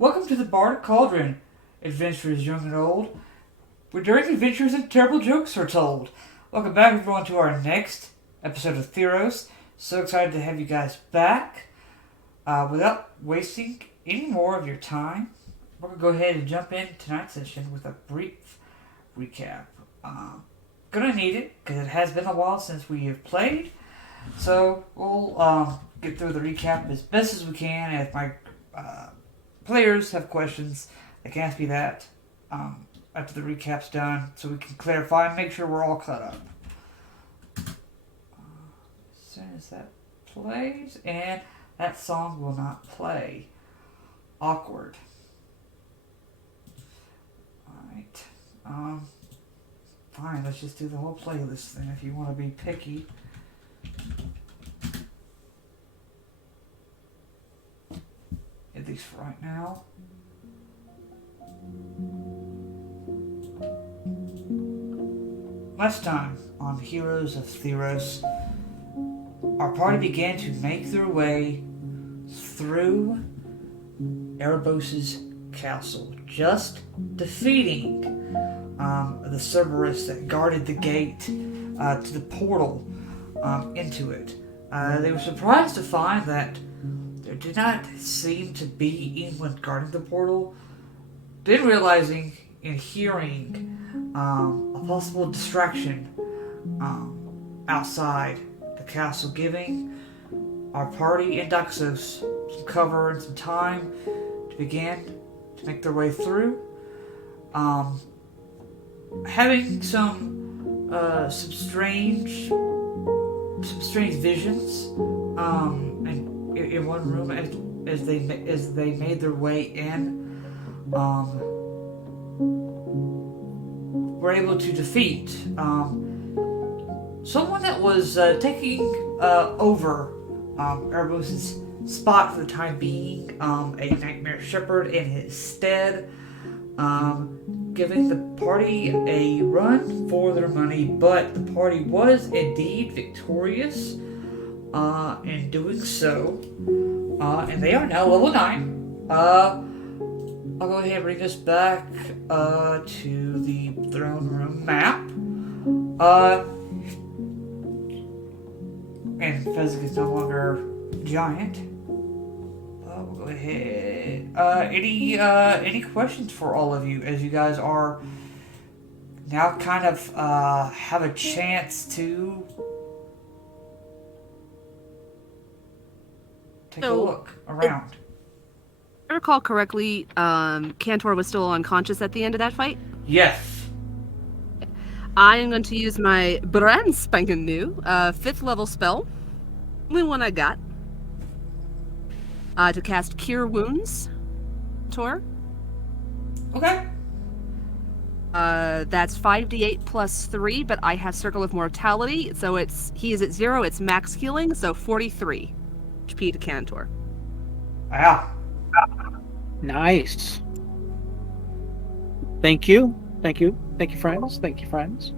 Welcome to the Bardic Cauldron. Adventurers young and old, where daring adventures and terrible jokes are told. Welcome back, everyone, to our next episode of Theros. So excited to have you guys back. Without wasting any more of your time, we're going to go ahead and jump in tonight's session with a brief recap. Gonna need it, because it has been a while since we have played. So we'll get through the recap as best as we can. And if my players have questions, they can ask me that after the recap's done, so we can clarify and make sure we're all caught up. As soon as that plays, and that song will not play. Awkward. Alright. Fine, let's just do the whole playlist then if you want to be picky. At least for right now. Last time on Heroes of Theros, our party began to make their way through Erebos' castle, just defeating the Cerberus that guarded the gate to the portal into it. They were surprised to find that there did not seem to be anyone guarding the portal. Then realizing and hearing a possible distraction outside the castle, giving our party and Daxos some cover and some time to begin to make their way through. Having some strange visions, and in one room as they made their way in, were able to defeat someone that was taking over Erebos' spot for the time being, a Nightmare Shepherd in his stead, giving the party a run for their money, but the party was indeed victorious in doing so, and they are now level 9. I'll go ahead and bring us back to the throne room map. And Fezzik is no longer giant. We'll go ahead. Any questions for all of you as you guys are now kind of have a chance to take a look around. If I recall correctly, Cantor was still unconscious at the end of that fight? Yes. I am going to use my brand spanking new 5th level spell, only one I got, to cast Cure Wounds. Tor. Okay. That's 5d8 plus 3, but I have Circle of Mortality, so he is at 0, it's max healing, so 43 HP to Cantor. Wow. Nice. Thank you. Thank you. Thank you, friends. Thank you, friends.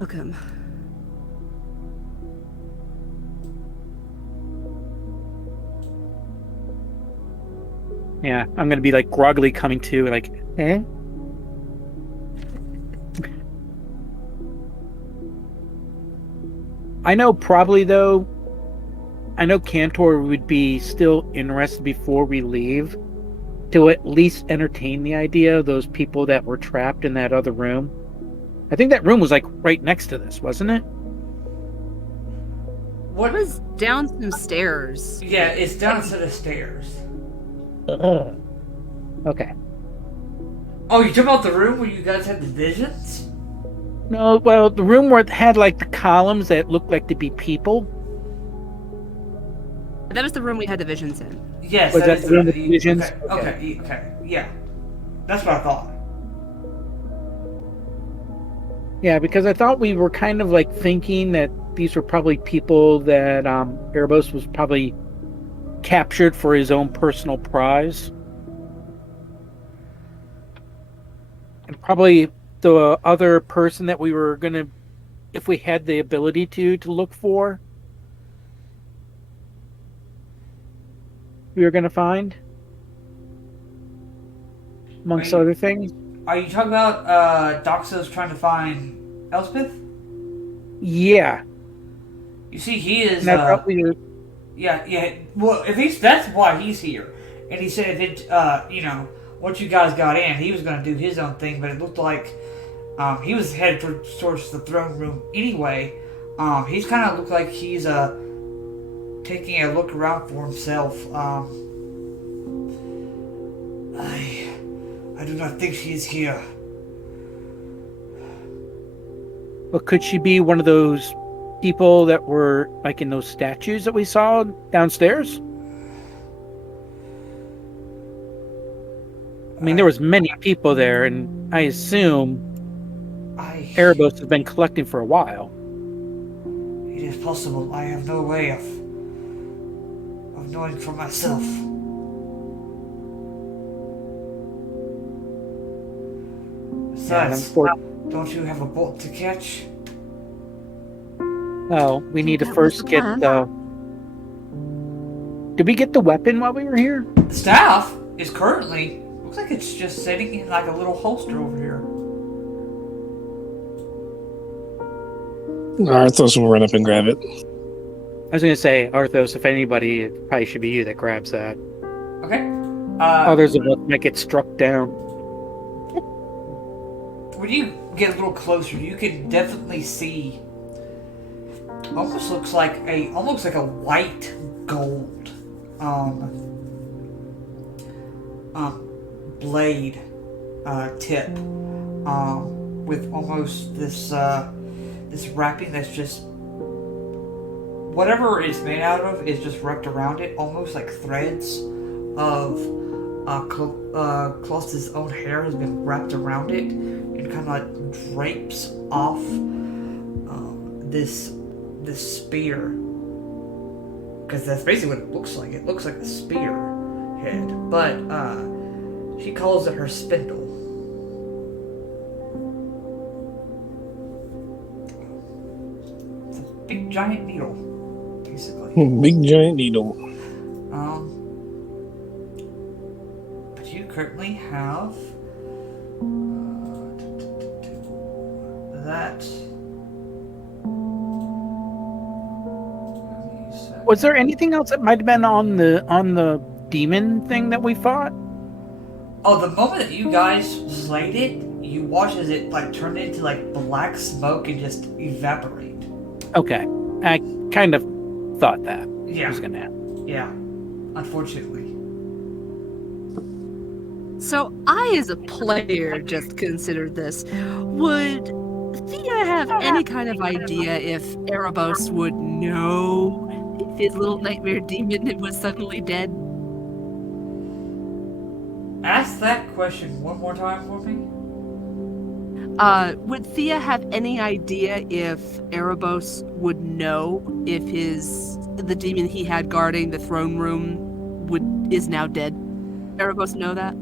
Welcome. Yeah, I'm gonna be like groggily coming to, like, eh? I know probably though, I know Cantor would be still interested before we leave to at least entertain the idea of those people that were trapped in that other room. I think that room was like right next to this, wasn't it? What was down some stairs? Yeah, it's down a set of stairs. Okay. Oh, you talking about the room where you guys had the visions? No, well, the room where it had like the columns that looked like to be people. That was the room we had the visions in. Yes, Was that that is the room the with visions? Okay, yeah. That's what I thought. Yeah, because I thought we were kind of like thinking that these were probably people that Erebos was probably captured for his own personal prize. And probably the other person that we were going to, if we had the ability to look for, we were going to find. amongst Wait. other things. Are you talking about Doxos trying to find Elspeth? Yeah, You see, he is. and I thought we were, Yeah. Well, if he's that's why he's here. And he said that once you guys got in, he was going to do his own thing, but it looked like he was headed towards the throne room anyway. He's kind of looked like he's taking a look around for himself. I do not think she is here. but could she be one of those people that were like in those statues that we saw downstairs? I mean, there was many people there, and I assume Erebos has been collecting for a while. It is possible. I have no way of knowing for myself. Besides, don't you have a bolt to catch? Well, we need to That was first the get plan. the... Did we get the weapon while we were here? The staff is currently looks like it's just sitting in like a little holster over here. Arthos will run up and grab it. I was going to say, Arthos, if anybody, it probably should be you that grabs that. Okay. Others of us might get struck down. When you get a little closer, you can definitely see. Almost looks like a white gold blade tip with almost this wrapping that's just whatever it's made out of is just wrapped around it, almost like threads of Colossus' own hair has been wrapped around it and kind of like drapes off this spear, because that's basically what it looks like. It looks like a spear head, but she calls it her spindle. It's a big giant needle, basically. Big giant needle. But you currently have that. Was there anything else that might have been on the demon thing that we fought? Oh, the moment that you guys slayed it, you watch as it like turned into like black smoke and just evaporate. Okay, I kind of thought that Yeah. was going to happen. Yeah, unfortunately. So I, as a player, just considered this. Would Thea have any kind of idea if Erebos would know if his little nightmare demon was suddenly dead? Ask that question one more time for me. Would Thea have any idea if Erebos would know if the demon he had guarding the throne room is now dead? Erebos know that?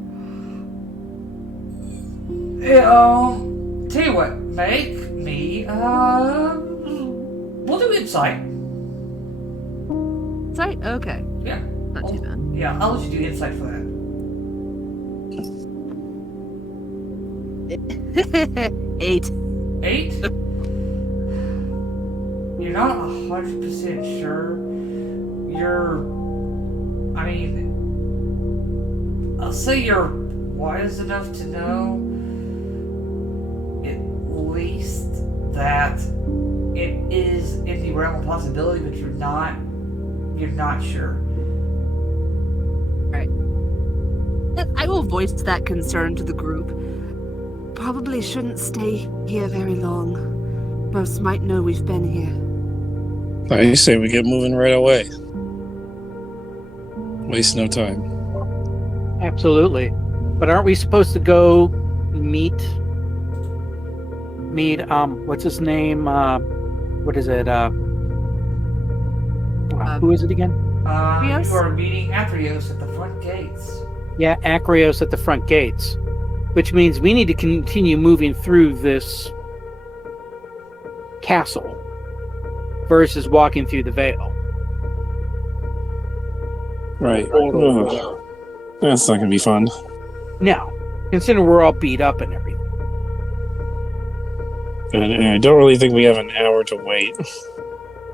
Tell you what, make me, we'll do insight. Right? Okay. Yeah. Not too bad. Yeah, I'll let you do insight for that. 8. 8? You're not 100% sure. I'll say you're wise enough to know at least that it is in the realm of possibility, but you're not sure. Right. I will voice that concern to the group. Probably shouldn't stay here very long. Most might know we've been here. I say we get moving right away. Waste no time. Absolutely. But aren't we supposed to go meet what's his name? What is it? Who is it again? Yes? You are meeting Athreos at the front gates. Yeah, Acreos at the front gates. Which means we need to continue moving through this castle versus walking through the veil. Right. Ugh. That's not going to be fun. No. Considering we're all beat up and everything. And I don't really think we have an hour to wait.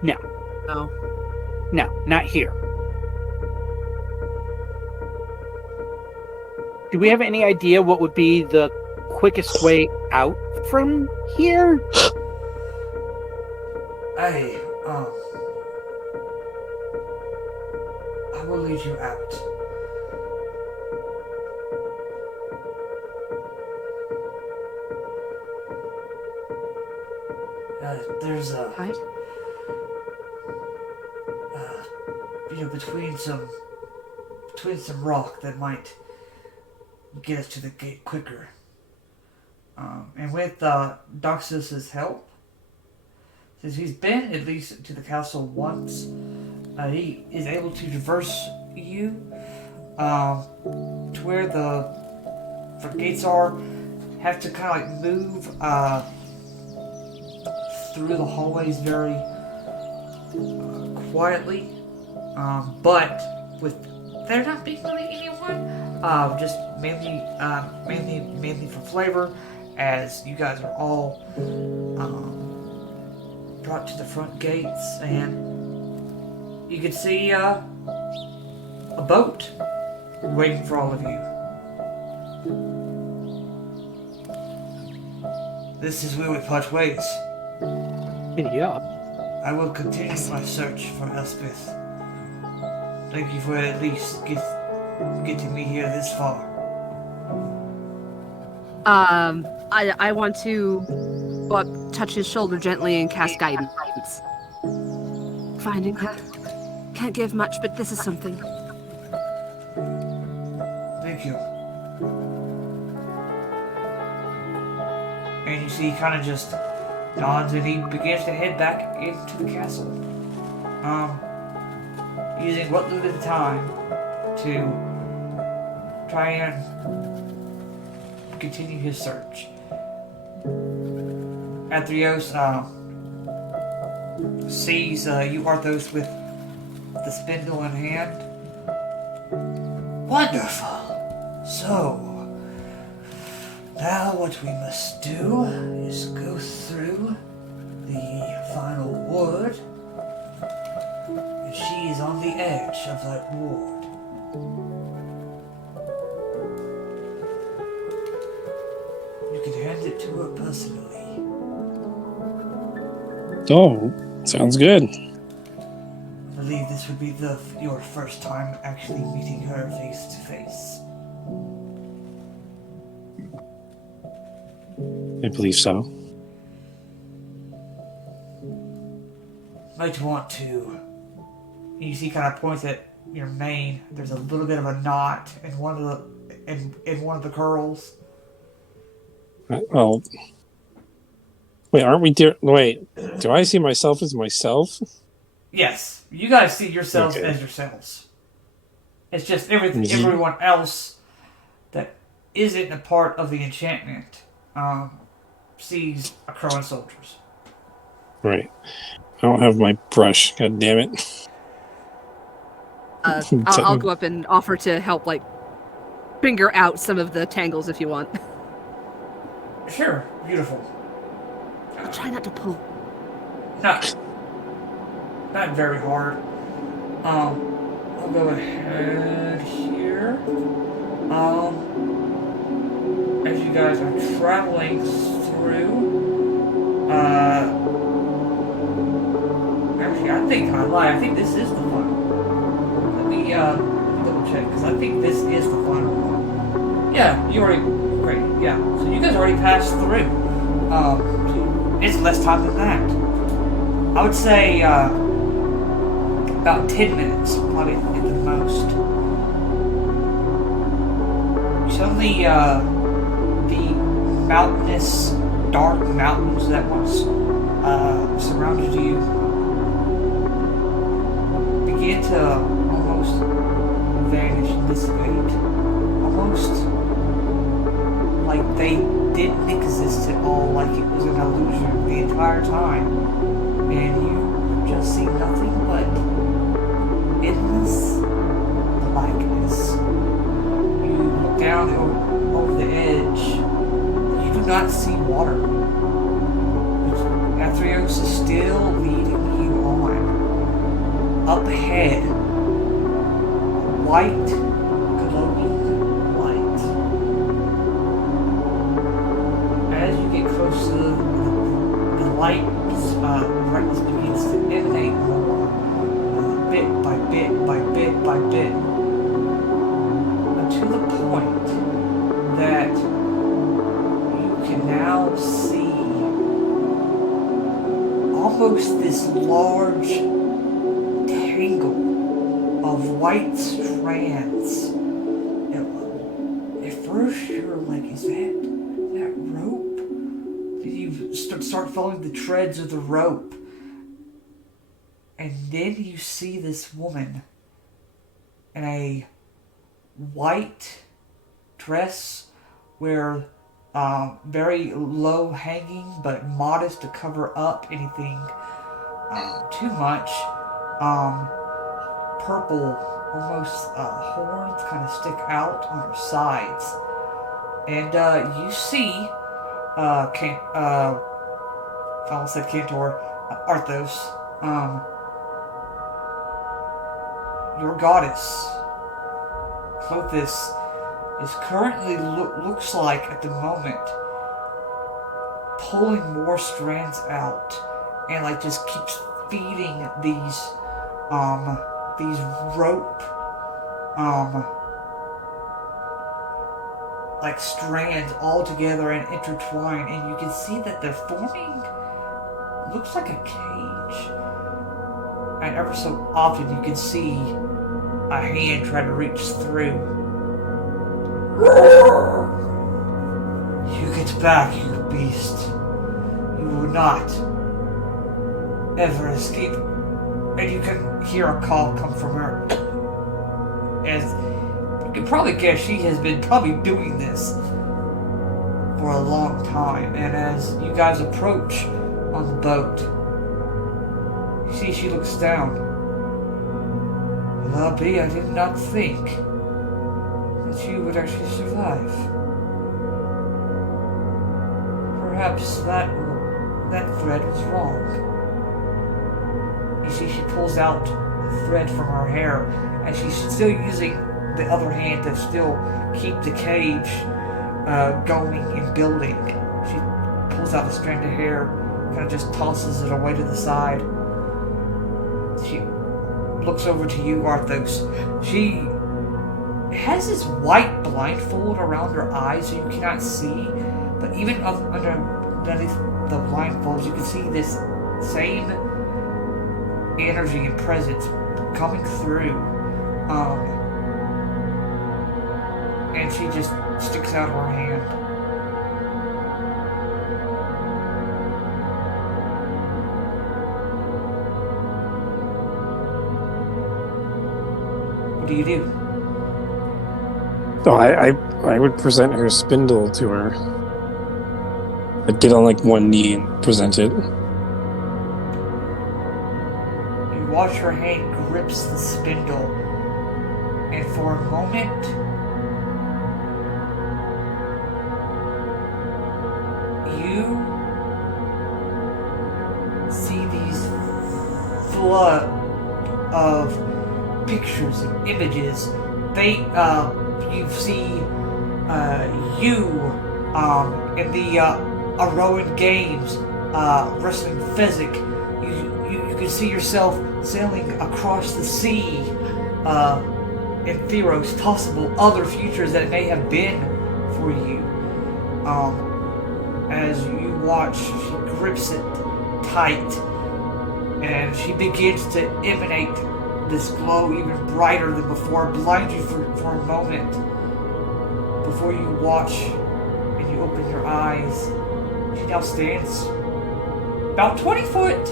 No. No, not here. Do we have any idea what would be the quickest way out from here? I will lead you out. There's a, Right? between some rock that might get us to the gate quicker. And with Doxus's help, since he's been at least to the castle once, he is able to traverse you to where the gates are. Have to kind of like move through the hallways very quietly, but with there not being really anyone, just mainly for flavor, as you guys are all brought to the front gates, and you can see a boat waiting for all of you. This is where we part ways. Yeah. I will continue my search for Elspeth. Thank you for at least getting me here this far. I want to go up, touch his shoulder gently, and cast guidance. Finding her. Can't give much, but this is something. Thank you. And you see he kind of just nods and he begins to head back into the castle. Using what little time to try and continue his search. Athreos sees you Arthos with the spindle in hand. Wonderful! So, now what we must do is go through the final ward. And she is on the edge of that ward. You can hand it to her personally. Oh, sounds good. I believe this would be your first time actually meeting her face to face. I believe so. Might want to. You see, kind of points at your mane. There's a little bit of a knot in one of the curls. Well, wait, aren't we dear? Wait, do I see myself as myself? Yes, you guys see yourselves Okay. as yourselves. It's just everyone else that isn't a part of the enchantment sees a Crowan soldiers. Right. I don't have my brush. God damn it. I'll go up and offer to help, like, finger out some of the tangles if you want. Sure, beautiful. I'll try not to pull. Not very hard. I'll go ahead here. As you guys are traveling through, actually, I think I lied. I think this is the final one. Let me double check, because I think this is the final one. Yeah, you already, great, yeah. So you guys already passed through. It's less time than that. I would say, about 10 minutes, probably at the most. Suddenly, the mountainous, dark mountains that once surrounded you begin to almost vanish and dissipate. Almost like they didn't exist at all, like it was an illusion the entire time. And you just see nothing but endless blackness. You look down over the edge not see water. Theros is still leading you on. Up ahead, white, glowing light. As you get close to the light's brightness begins to emanate more, bit by bit by bit by bit, to the point that you can now see almost this large tangle of white strands. At first you're like, is that rope? Then you start following the treads of the rope. And then you see this woman in a white dress, where very low hanging but modest to cover up anything too much. Purple, almost horns kind of stick out on her sides. And you see, I almost said Cantor, Arthos, your goddess, Clothis, is currently looks like at the moment pulling more strands out and like just keeps feeding these rope like strands all together and intertwined, and you can see that they're forming looks like a cage, and ever so often you can see a hand try to reach through. You get back, you beast. You will not ever escape. And you can hear a call come from her. As you can probably guess, she has been probably doing this for a long time. And as you guys approach on the boat, you see she looks down. Well, Abby, I did not think that you would actually survive. Perhaps that thread was wrong. You see, she pulls out a thread from her hair, and she's still using the other hand to still keep the cage going and building. She pulls out a strand of hair, kind of just tosses it away to the side. She looks over to you, Arthos. She has this white blindfold around her eyes so you cannot see, but even underneath the blindfolds you can see this same energy and presence coming through, and she just sticks out her hand. What do you do? Oh, I would present her spindle to her. I'd get on like one knee and present it. You watch her hand grips the spindle, and for a moment, you see these flood of pictures and images. You see you in the Iroan Games wrestling physic. You can see yourself sailing across the sea in Theros, possible other futures that may have been for you. As you watch, she grips it tight, and she begins to emanate this glow even brighter than before, blind you for a moment before you watch and you open your eyes. She now stands about 20 foot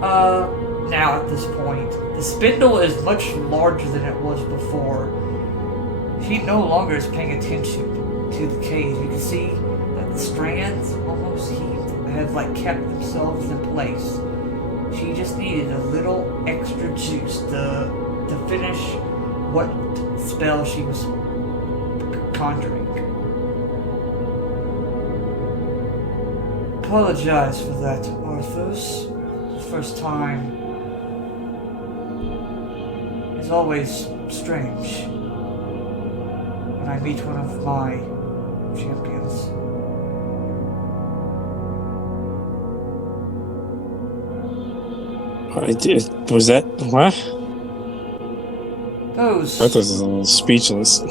now at this point. The spindle is much larger than it was before. She no longer is paying attention to the cage. You can see that the strands almost have like kept themselves in place. She just needed a little extra juice to finish what spell she was conjuring. apologize for that, Arthos. The first time is always strange when I meet one of my champions. Was that what? Those. Arthos is a little speechless.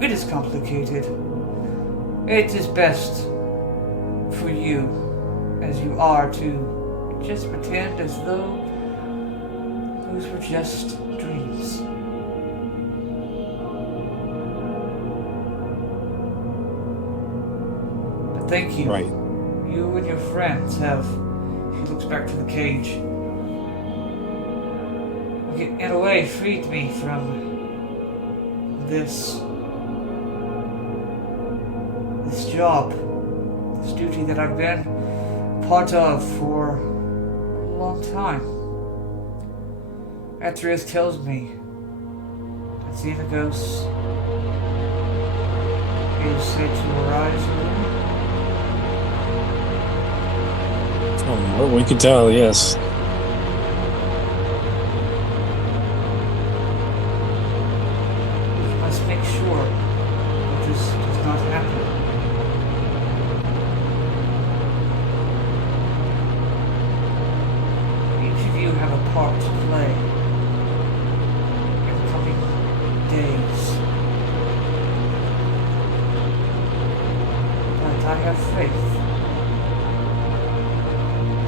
It is complicated. It is best for you, as you are, to just pretend as though those were just dreams. But thank you. Right. You and your friends have. He looks back to the cage. In a way, freed me from this job, this duty that I've been part of for a long time. Theros tells me that Xenagos is said to arise anew. From what we could tell, yes. We must make sure that this does not happen. Each of you have a part to play in the coming days. But I have faith.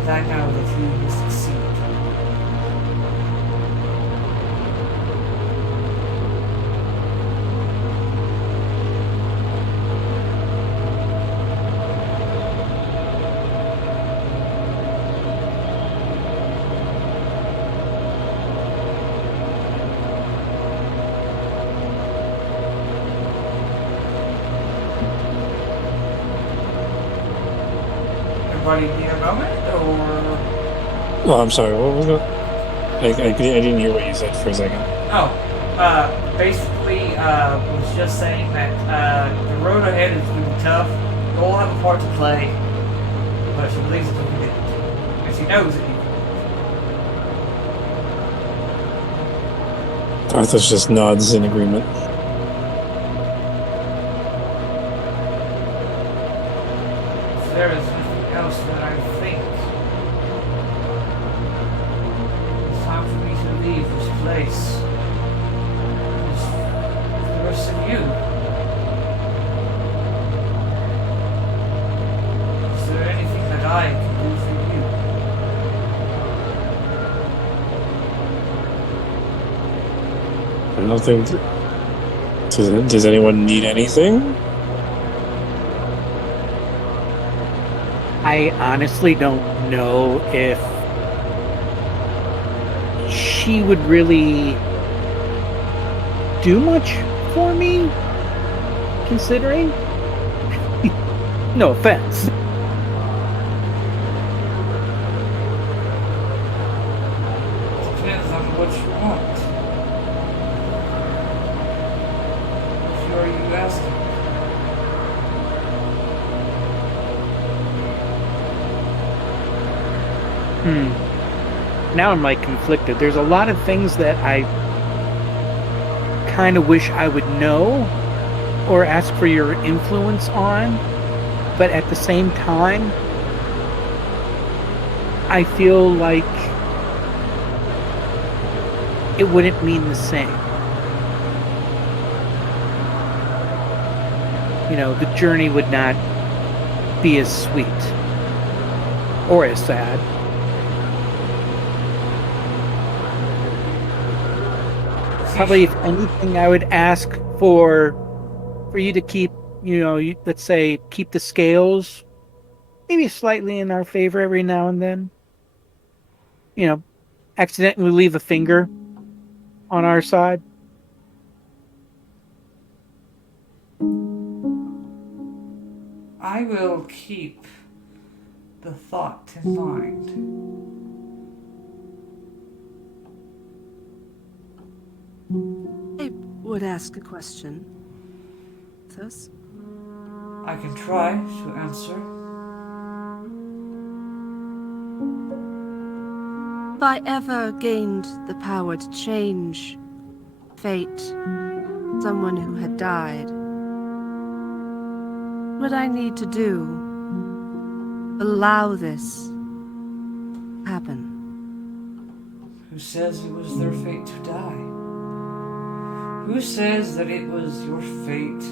And I know that you will succeed. Everybody need a moment, or? Oh, I'm sorry. What was it? I didn't hear what you said for a second. Oh, basically, was just saying that the road ahead is going to be tough. You all have a part to play, but she believes that you can. And she knows that you can. Arthos just nods in agreement. If there is nothing else that I think it's time for me to leave this place. With the rest of you. Is there anything that I can do for you? I don't think. Does anyone need anything? I honestly don't know if she would really do much for me, considering. No offense. Depends on what you want. What are you asking? Now I'm like conflicted. There's a lot of things that I kind of wish I would know or ask for your influence on, but at the same time, I feel like it wouldn't mean the same. You know, the journey would not be as sweet or as sad. Probably, if anything, I would ask for you to keep, let's say, keep the scales maybe slightly in our favor every now and then. You know, accidentally leave a finger on our side. I will keep the thought in mind. I would ask a question. Thus? I can try to answer. I ever gained the power to change fate, someone who had died, what I need to do, allow this happen. Who says it was their fate to die? Who says that it was your fate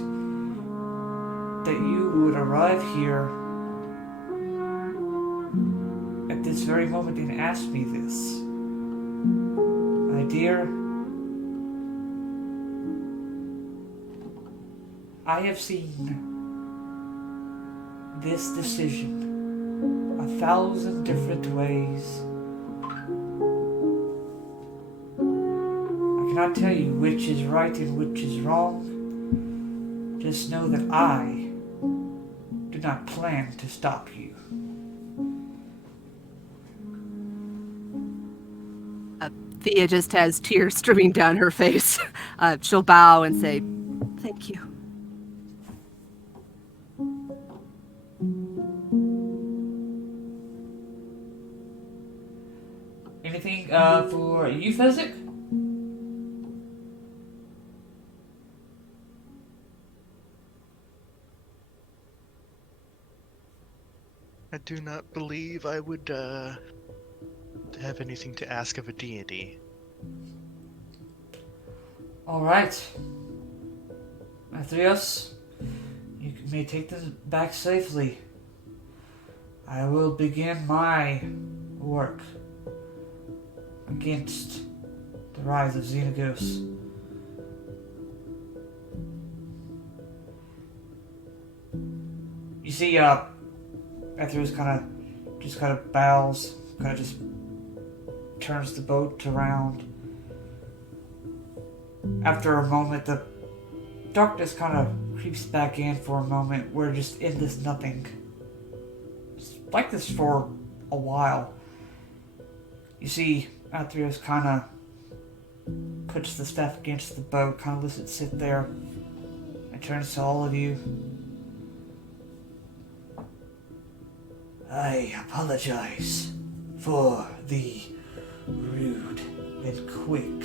that you would arrive here at this very moment and ask me this? My dear, I have seen this decision 1,000 different ways. I cannot tell you which is right and which is wrong. Just know that I do not plan to stop you. Thea just has tears streaming down her face. She'll bow and say, "Thank you." Anything for you, Fezzik? I do not believe I would have anything to ask of a deity. Alright. Theros, you may take this back safely. I will begin my work against the rise of Xenagos. You see, Theros kind of bows, kind of just turns the boat around. After a moment, the darkness kind of creeps back in for a moment. We're just in this nothing. It's like this for a while. You see, Athreos kind of puts the staff against the boat, kind of lets it sit there, and turns to all of you. I apologize for the rude and quick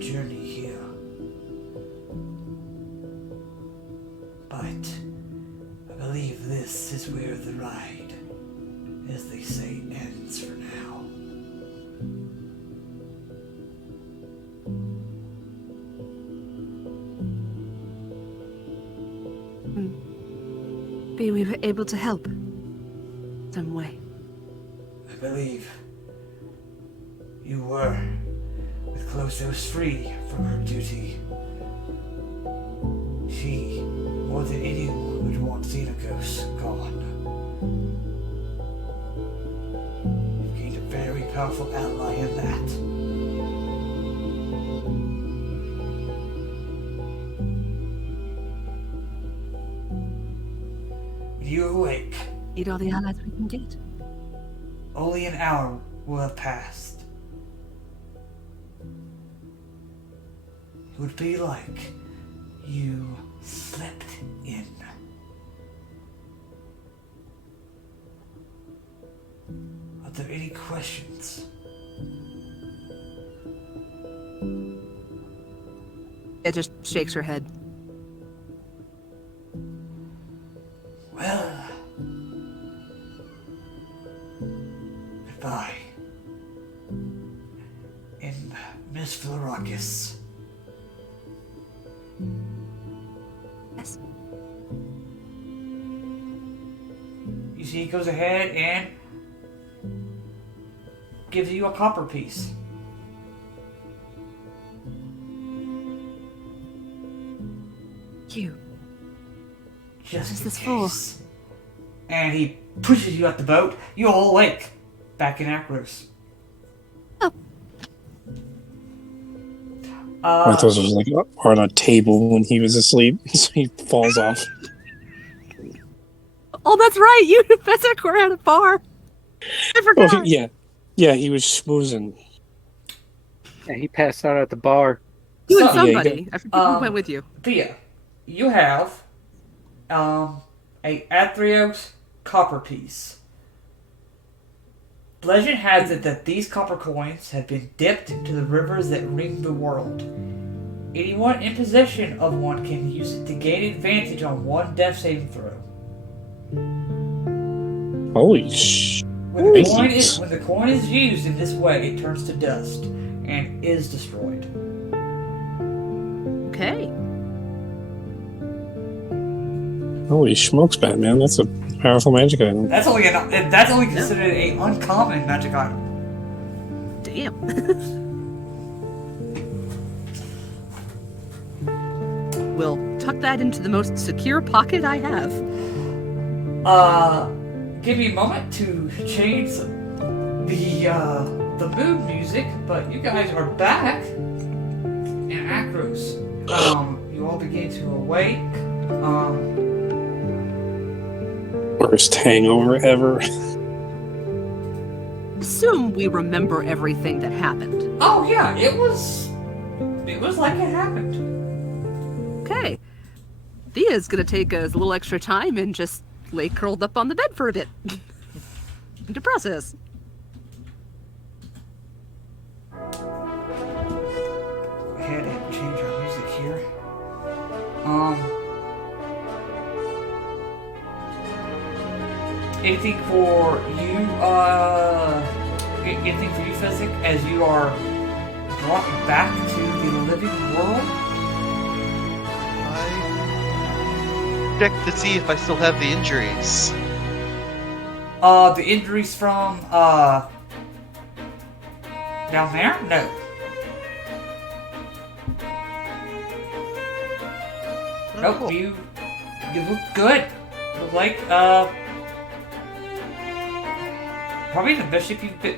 journey here. But I believe this is where the ride, as they say, ends for now. Be we were able to help some way. I believe you were, with Closos free from her duty. She, more than anyone, would want Xenagos gone. You've gained a very powerful ally in that. When you awake, Need all the allies we can get. only an hour will have passed. It would be like you slept in. Are there any questions? It just shakes her head. Well, goodbye. And Miss Florakis. Yes. You see, he goes ahead and gives you a copper piece. You. Just What is in this for? case. And he pushes you out the boat. You all awake. Back in Akros. Oh. I thought it was like on a table when he was asleep, so he falls off. Oh, that's right. You and Fezzik were at a bar. I forgot. Oh, yeah, he was schmoozing. Yeah, he passed out at the bar. You and So- somebody. I forget who went with you. Thea, you have a Athreos copper piece. Legend has it that these copper coins have been dipped into the rivers that ring the world. Anyone in possession of one can use it to gain advantage on one death saving throw. Holy sh! When the coin is used in this way, it turns to dust and is destroyed. Okay. Holy smokes, Batman! That's a powerful magic item. That's only considered an uncommon magic item. Damn. We'll tuck that into the most secure pocket I have. Give me a moment to change the mood music, but you guys are back in Akros. You all begin to awake. Worst hangover ever. Assume we remember everything that happened. Oh yeah, it was like it happened. Okay. Thea's gonna take us a little extra time and just lay curled up on the bed for a bit. To process. Go ahead and change our music here. Anything for you, Physic, as you are brought back to the living world? I check to see if I still have the injuries. The injuries from, down there? No. Nope, cool. you look good. You look like, probably the best shape you've been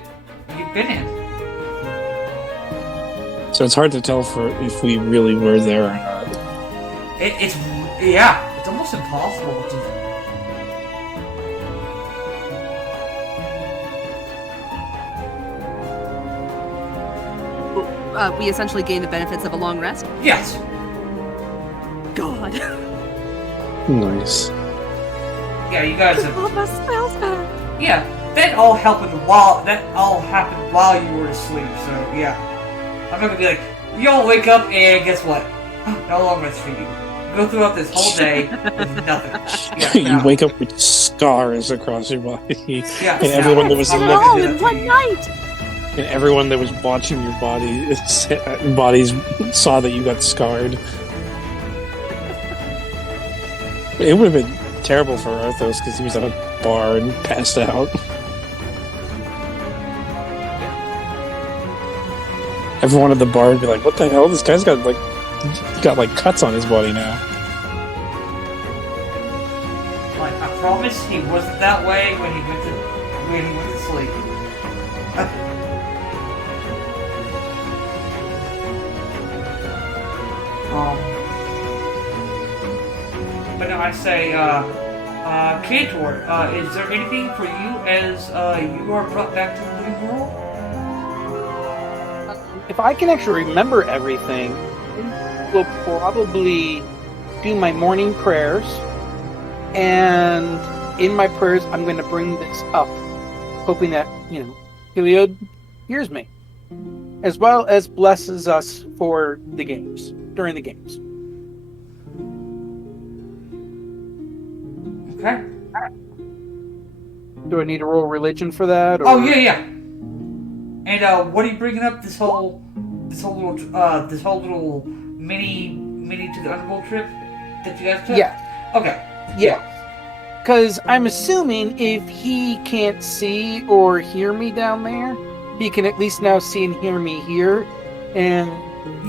in. So it's hard to tell if we really were there or not. It's almost impossible to. We essentially gain the benefits of a long rest. Yes. God. Nice. Yeah, you guys have. All my spells back. Yeah, that all happened while you were asleep. So yeah, I'm not gonna be like, you all wake up and guess what? No longer rest for you. Go throughout this whole day with nothing. Yeah, You wake up with scars across your body. Yeah, and everyone that was in all in one night. And everyone that was watching your bodies saw that you got scarred. It would have been terrible for Arthos because he was at a bar and passed out. Everyone at the bar would be like, "What the hell? This guy's got cuts on his body now." Like I promise, he wasn't that way when he went to sleep. But no, I say, Cantor, is there anything for you as you are brought back to the living world? If I can actually remember everything, we'll probably do my morning prayers. And in my prayers, I'm going to bring this up, hoping that, Heliod hears me, as well as blesses us for the games, during the games. Okay. Do I need to roll religion for that? Or? Oh yeah. And what are you bringing up this whole little mini to the Underworld trip that you guys took? Yeah. Okay. Yeah. Because I'm assuming if he can't see or hear me down there, he can at least now see and hear me here, and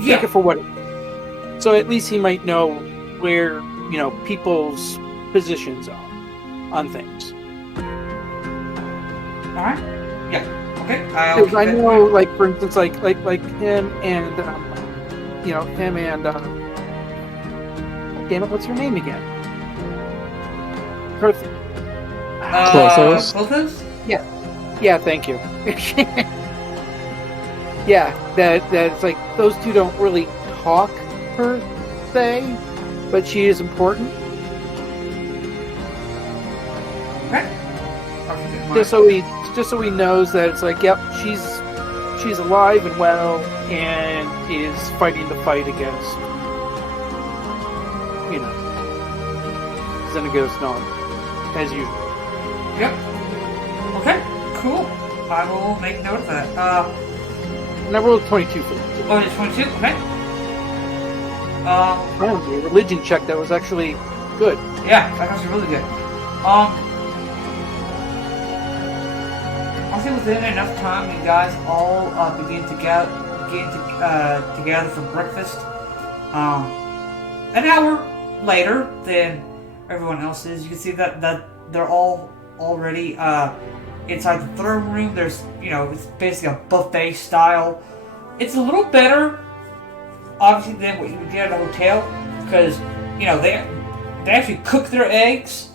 take it for what it is. So at least he might know where, people's positions are on things. Alright. Yeah. Okay. Because I know, like, for instance, like him and, damn it, what's her name again? Clothos? Yeah, thank you. Yeah, that it's like, those two don't really talk per se, but she is important. Okay. just so he knows that it's like, yep, she's alive and well and is fighting the fight against, Xenagos as usual. Yep. Okay, cool. I will make note of that. And I rolled 22 for that. Oh, it's 22? Okay. A religion check that was actually good. Yeah, that's actually really good. I think within enough time, you guys all begin to gather for breakfast. An hour later than everyone else is. You can see that they're all already inside the throne room. There's, it's basically a buffet style. It's a little better, obviously, than what you would get at a hotel, because, they actually cook their eggs.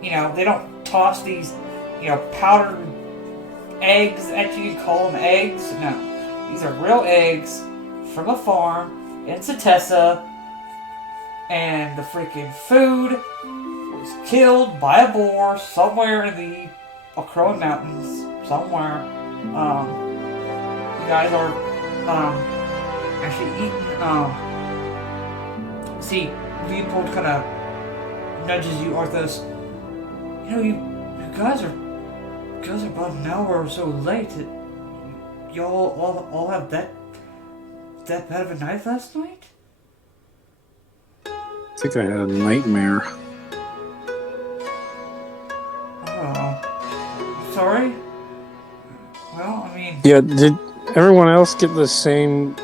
They don't toss these, powdered eggs that you can call them eggs. No. These are real eggs from a farm in Satessa, and the freaking food was killed by a boar somewhere in the Iroan Mountains. Somewhere. You guys are actually eating. See, Leopold kind of nudges you, Arthos. You guys are about an hour or so late. Y'all all have that bad of a night last night? I think I had a nightmare. Oh, sorry? Well, I mean... Yeah, did everyone else get the same,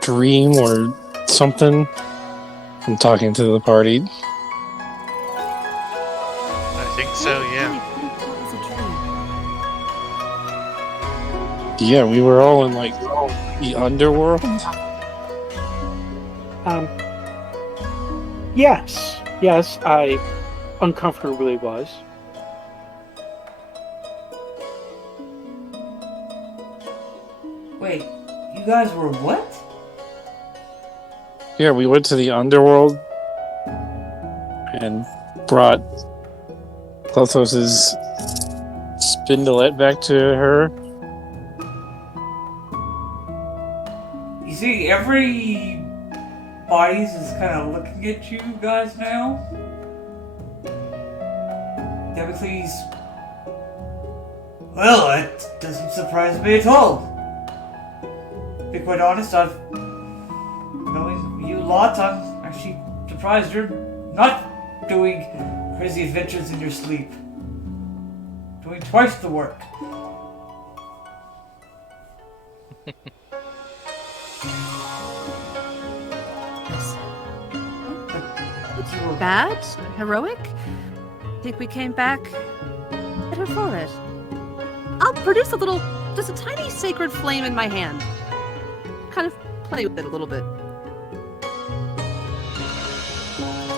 dream or something from talking to the party? I think so, yeah. Yeah, we were all in, the Underworld? Yes, I uncomfortably was. Wait, you guys were what? Yeah, we went to the Underworld and brought Clothos's spindlet back to her. You see, everybody's is kind of looking at you guys now. Damocles. Well, that doesn't surprise me at all. To be quite honest, knowing you lot, I'm actually surprised you're not doing crazy adventures in your sleep. Doing twice the work. Bad? Heroic? Think we came back better for it. I'll produce just a tiny sacred flame in my hand. Kind of play with it a little bit.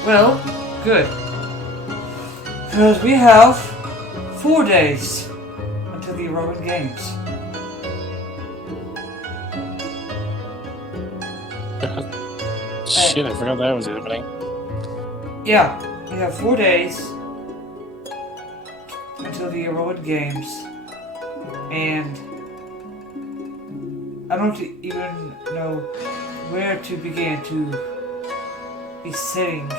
Well, good. Because we have 4 days until the Iroan Games. Shit, I forgot that was happening. Yeah, we have 4 days until the Iroan Games, and I don't even know where to begin to be setting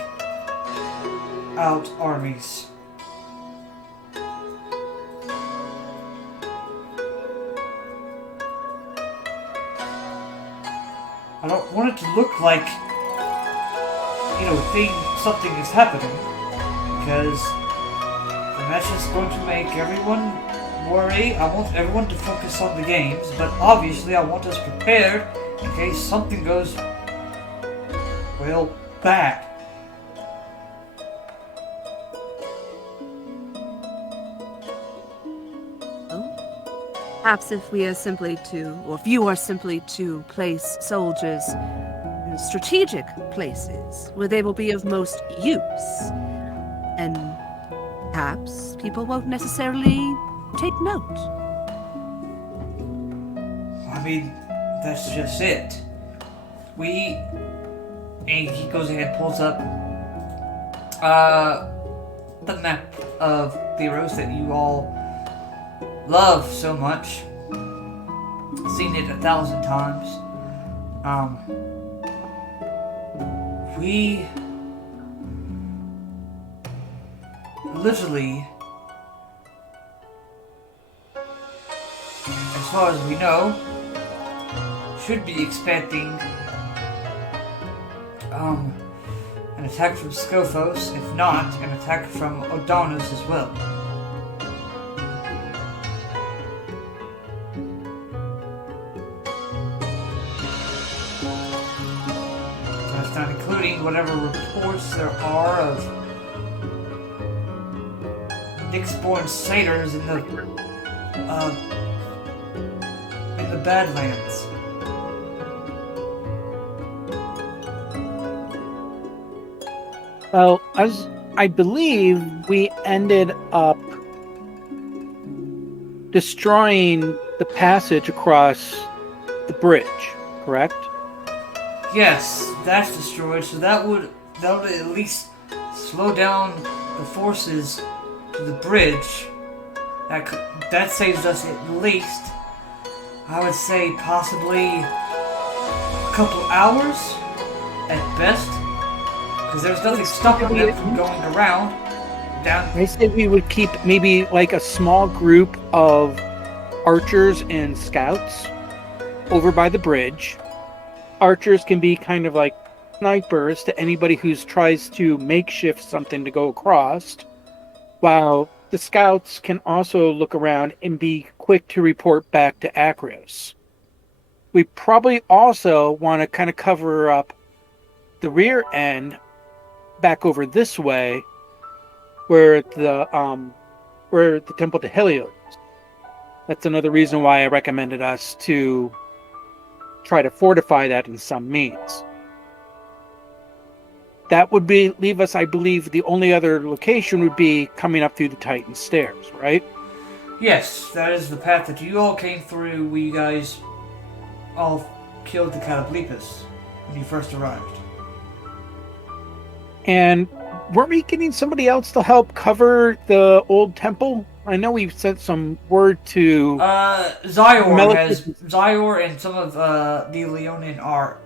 out armies. I don't want it to look like, something is happening, because that's just going to make everyone worry. I want everyone to focus on the games, but obviously I want us prepared in case something goes, bad. Perhaps if you are simply to place soldiers in strategic places where they will be of most use, and perhaps people won't necessarily take note. I mean, that's just it. And he goes ahead and pulls up the map of Theros that you all love so much. Seen it 1,000 times. We literally, as far as we know, should be expecting an attack from Scophos, if not, an attack from Odonis as well. That's not including whatever reports there are of Nyxborn satyrs in the Badlands. Well, as I believe, we ended up destroying the passage across the bridge, correct? Yes, that's destroyed, so that would at least slow down the forces to the bridge. That saves us at least, I would say, possibly a couple hours at best, because there's nothing stopping them from going around. Down. I said we would keep maybe like a small group of archers and scouts over by the bridge. Archers can be kind of like snipers to anybody who tries to makeshift something to go across, while the scouts can also look around and be quick to report back to Akrios. We probably also want to kind of cover up the rear end back over this way, where the temple to Helios is. That's another reason why I recommended us to try to fortify that in some means. That would leave us, I believe, the only other location would be coming up through the Titan stairs, right? Yes, that is the path that you all came through when you guys all killed the Catablipus when you first arrived. And weren't we getting somebody else to help cover the old temple? I know we've sent some word to... Zyor and some of the Leonin are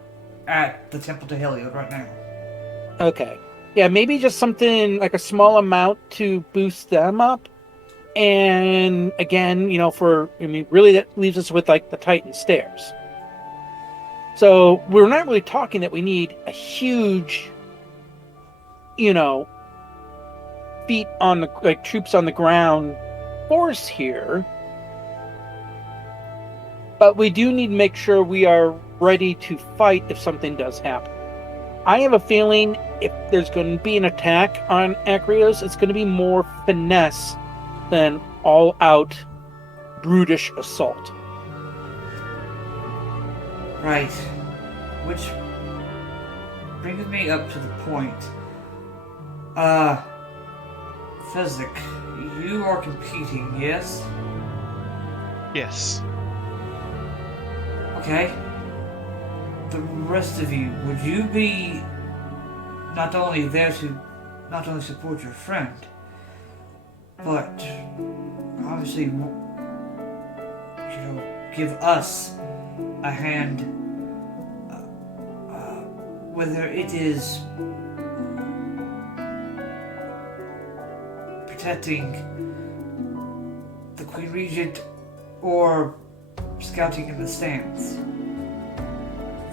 at the temple to Heliod right now. Okay. Yeah, maybe just something like a small amount to boost them up. And again, really that leaves us with like the Titan stairs. So we're not really talking that we need a huge, feet on the, troops on the ground force here. But we do need to make sure we are ready to fight if something does happen. I have a feeling if there's going to be an attack on Akrios, it's going to be more finesse than all-out brutish assault. Right. Which brings me up to the point. Physic, you are competing, yes? Yes. Okay. The rest of you, would you be not only there to not only support your friend, but obviously, give us a hand, whether it is protecting the Queen Regent or scouting in the stands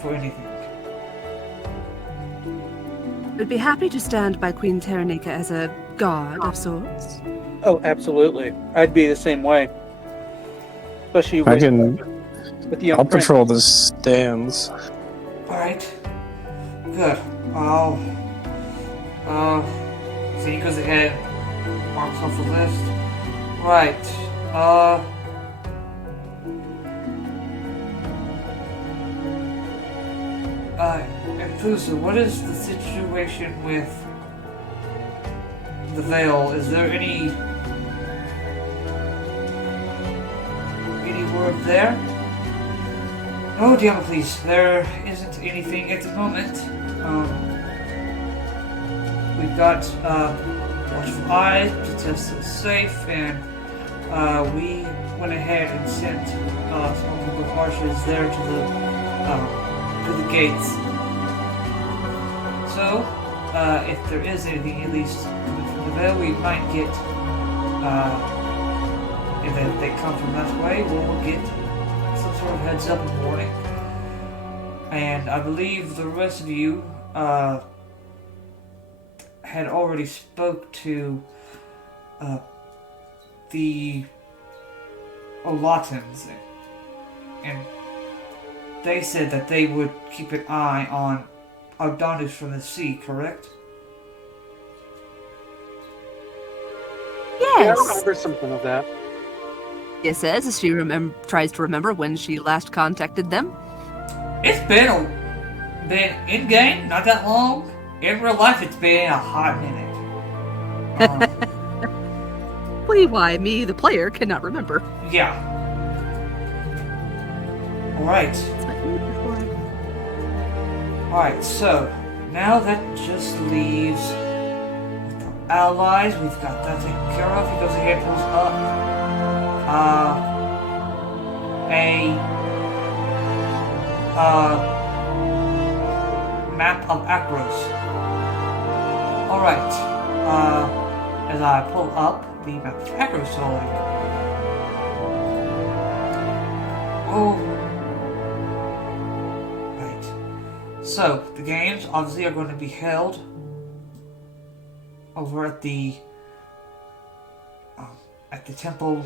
for anything? I'd be happy to stand by Queen Taranika as a guard of sorts. Oh, absolutely. I'd be the same way. Especially with the young I'll prince. patrol the stands. Alright. Good. So he goes ahead, marks off the list. Right. Fusa, what is the situation with the Veil? Is there any word there? No, Diamocles, there isn't anything at the moment. We've got watchful eyes to test it safe, and we went ahead and sent some group of marshals there to the gates. So, if there is anything at least coming from the Veil, we might get, if they come from that way, we'll get some sort of heads up and warning. And I believe the rest of you had already spoke to the Olatans, and they said that they would keep an eye on Ogdonus from the sea, correct? Yeah, I Yes. remember something of that. It says as she tries to remember when she last contacted them. It's been in game, not that long. In real life, it's been a hot minute. Why me, the player, cannot remember. Yeah. Alright. That's what you were for. Alright, so now that just leaves our allies. We've got that taken care of. He goes ahead and pulls up a map of Akros. Alright. As I pull up the map of Akros, so like, right. So the games obviously are going to be held over at the temple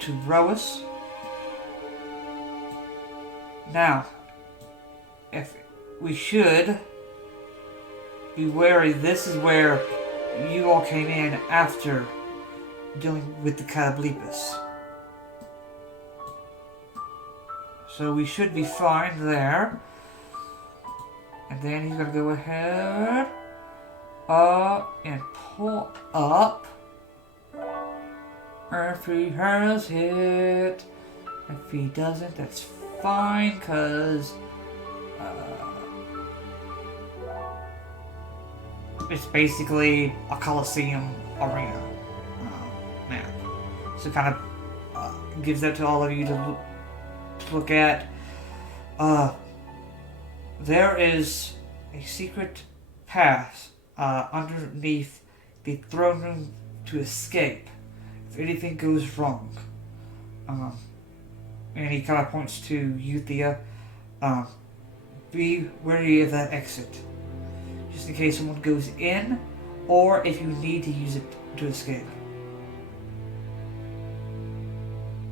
to Roas. Now, if we should be wary, this is where you all came in after dealing with the Catablipus. So we should be fine there. And then he's gonna go ahead and pull up. If he has hit. If he doesn't, that's fine, because it's basically a Colosseum arena map. So it kind of gives that to all of you to look at. There is a secret path underneath the throne room to escape if anything goes wrong. And he kind of points to Euthia. Be wary of that exit, just in case someone goes in, or if you need to use it to escape.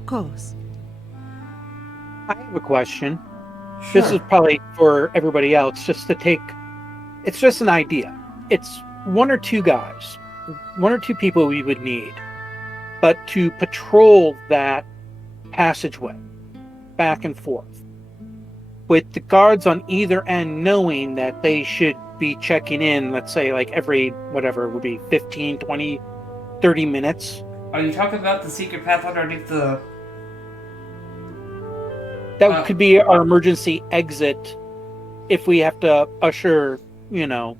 Of course. I have a question. Sure. This is probably for everybody else, just to take... It's just an idea. It's one or two guys, one or two people we would need, but to patrol that passageway back and forth, with the guards on either end knowing that they should be checking in, let's say, like every, whatever it would be, 15, 20, 30 minutes. Are you talking about the secret path underneath the... That could be our emergency exit if we have to usher, the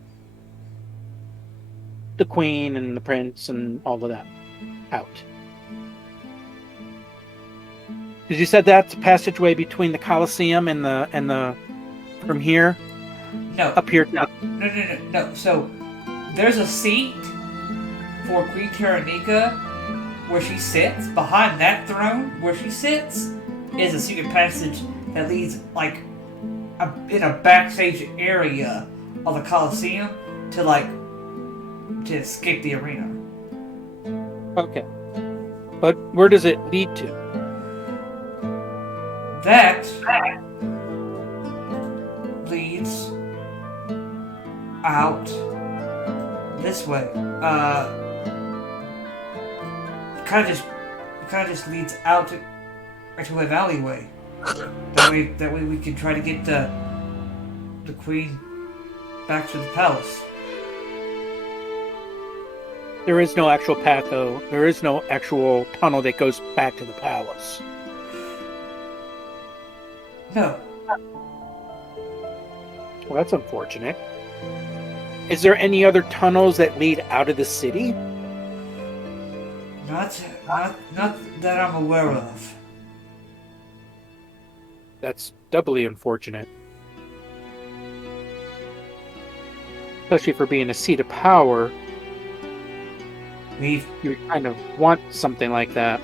queen and the prince and all of that out. Did you said that's a passageway between the Colosseum and the from here? No. Up here? No. So, there's a seat for Queen Taranika where she sits. Behind that throne where she sits is a secret passage that leads, like, in a backstage area of the Colosseum to escape the arena. Okay. But where does it lead to? That leads out this way. Kind of just leads out to an alleyway. That way we can try to get the queen back to the palace. There is no actual path, though. There is no actual tunnel that goes back to the palace. No. Well, that's unfortunate. Is there any other tunnels that lead out of the city? Not that I'm aware of. That's doubly unfortunate. Especially for being a seat of power. You would kind of want something like that.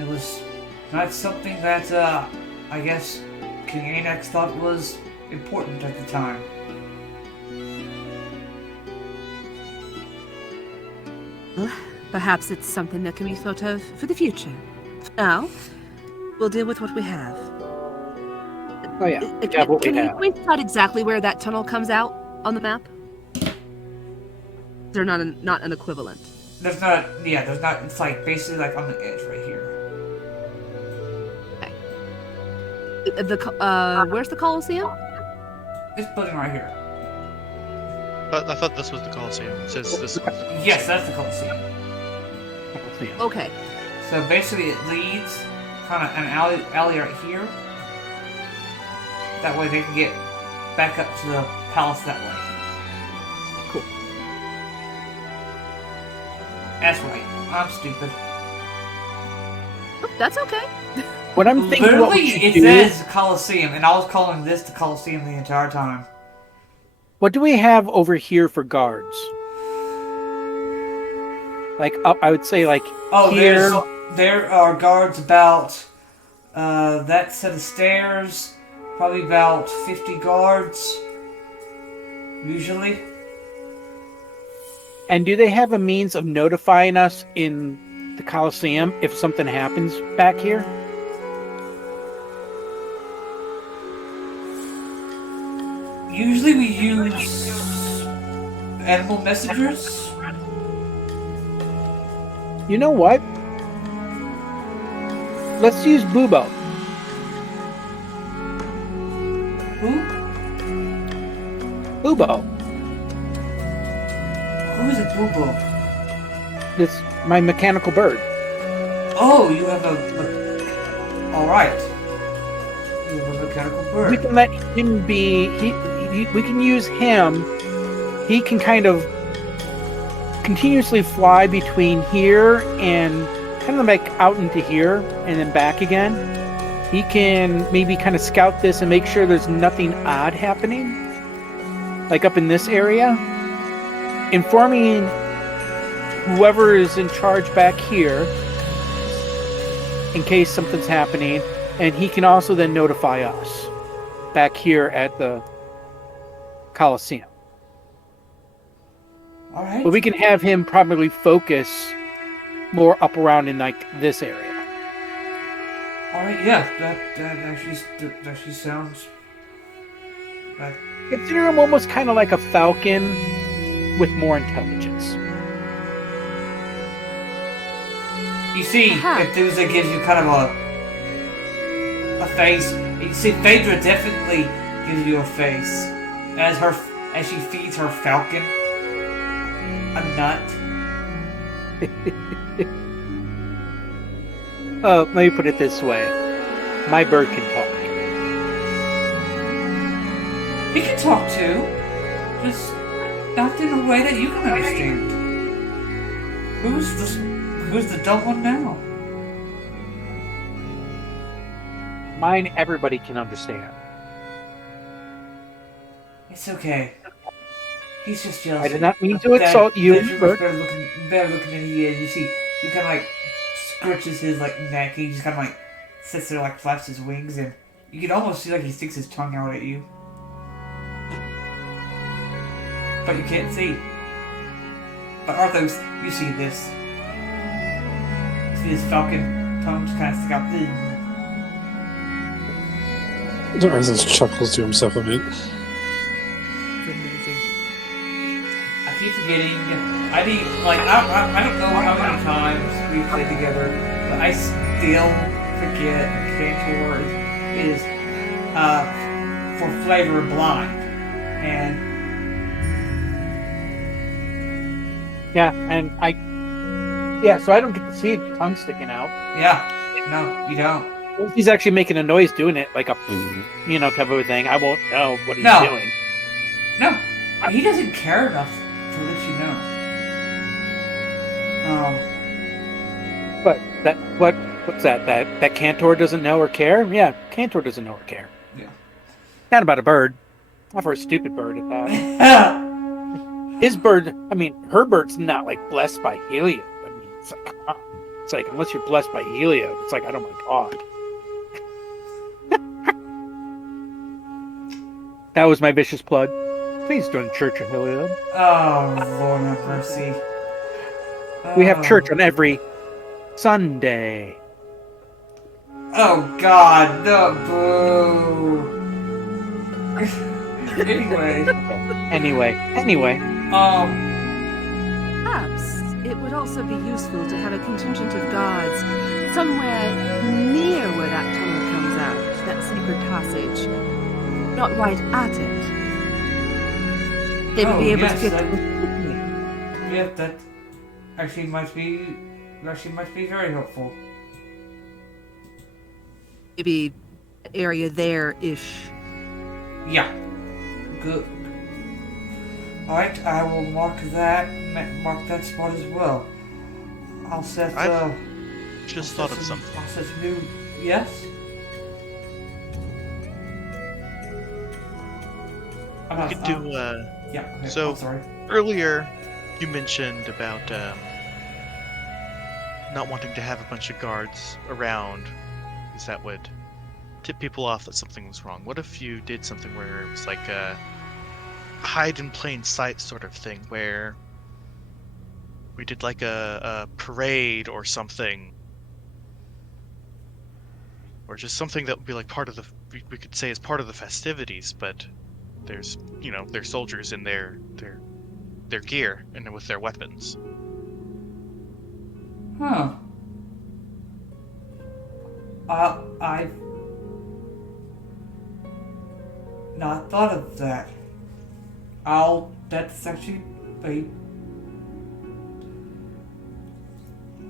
It was not something that, I guess, King Anax thought was important at the time. Well, perhaps it's something that can be thought of for the future. For now, we'll deal with what we have. Oh yeah, Can you point out exactly where that tunnel comes out on the map? They're not an equivalent. There's not, it's like basically like on the edge right here. Where's the Colosseum? This building right here. But I thought this was the Colosseum. It says this one's the Colosseum. Yes, that's the Colosseum. Okay. So basically it leads kind of an alley right here. That way they can get back up to the palace that way. Cool. That's right. I'm stupid. Oh, that's okay. What I'm thinking, literally, it says Colosseum, and I was calling this the Colosseum the entire time. What do we have over here for guards? Like up, I would say like here. There are guards about that set of stairs. Probably about 50 guards, usually. And do they have a means of notifying us in the Colosseum if something happens back here? Usually we use animal messengers. You know what? Let's use Bubo. Who? Bubo. Who is it, Bubo? It's my mechanical bird. Oh, you have alright. You have a mechanical bird. We can let him be... we can use him. He can kind of continuously fly between here and kind of like out into here and then back again. He can maybe kind of scout this and make sure there's nothing odd happening. Like up in this area. Informing whoever is in charge back here in case something's happening. And he can also then notify us back here at the Colosseum. Alright. But we can have him probably focus more up around in like this area. Alright, yeah, that actually sounds... Consider him almost kind of like a falcon with more intelligence. You see, Methuselah gives you kind of a face. You see, Phaedra definitely gives you a face as she feeds her falcon a nut. Let me put it this way: my bird can talk. He can talk too, just not in a way that you can understand. Who's the dumb one now? Mine, everybody can understand. It's okay. He's just jealous. I did not mean to insult you, Bert. Better looking than he is. You see, he kind of like scratches his like neck. He just kind of like sits there, like flaps his wings, and you can almost see like he sticks his tongue out at you, but you can't see. But Arthos, you see this. You see his falcon tongue just kind of stick out. Arthos chuckles to himself a bit. I keep forgetting. I don't know how many times we've played together, but I still forget Cantor is for flavor blind. And so I don't get to see the tongue sticking out. yeah, no, you don't. If he's actually making a noise doing it, like a, type of a thing, I won't know what he's doing. No, he doesn't care enough to let you know. What's that? That Cantor doesn't know or care? Yeah, Cantor doesn't know or care. Yeah. Not about a bird. Not for a stupid bird at that. His bird, her bird's not like blessed by Helio. It's like, come on. It's like, unless you're blessed by Helio, it's like, oh my god. That was my vicious plug. Please join Church of Helio. Oh, Lord have mercy. We have church on every Sunday. Oh, God, no, boo. Anyway. Perhaps it would also be useful to have a contingent of guards somewhere near where that tunnel comes out, that sacred passage. Not right at it. They would be able to get to it quickly. Yeah, that actually might be very helpful. Maybe an area there-ish. Yeah. Good. Alright, I will mark that spot as well. I'll set Just thought of something. I'll set new. Yes? We could do yeah, okay, so I'm sorry. earlier you mentioned about not wanting to have a bunch of guards around because that would tip people off that something was wrong. What if you did something where it was like a hide in plain sight sort of thing, where we did like a parade or something, or just something that would be like part of the, we could say is part of the festivities, but there's, there's soldiers in their gear and with their weapons. Huh. I've not thought of that. That's actually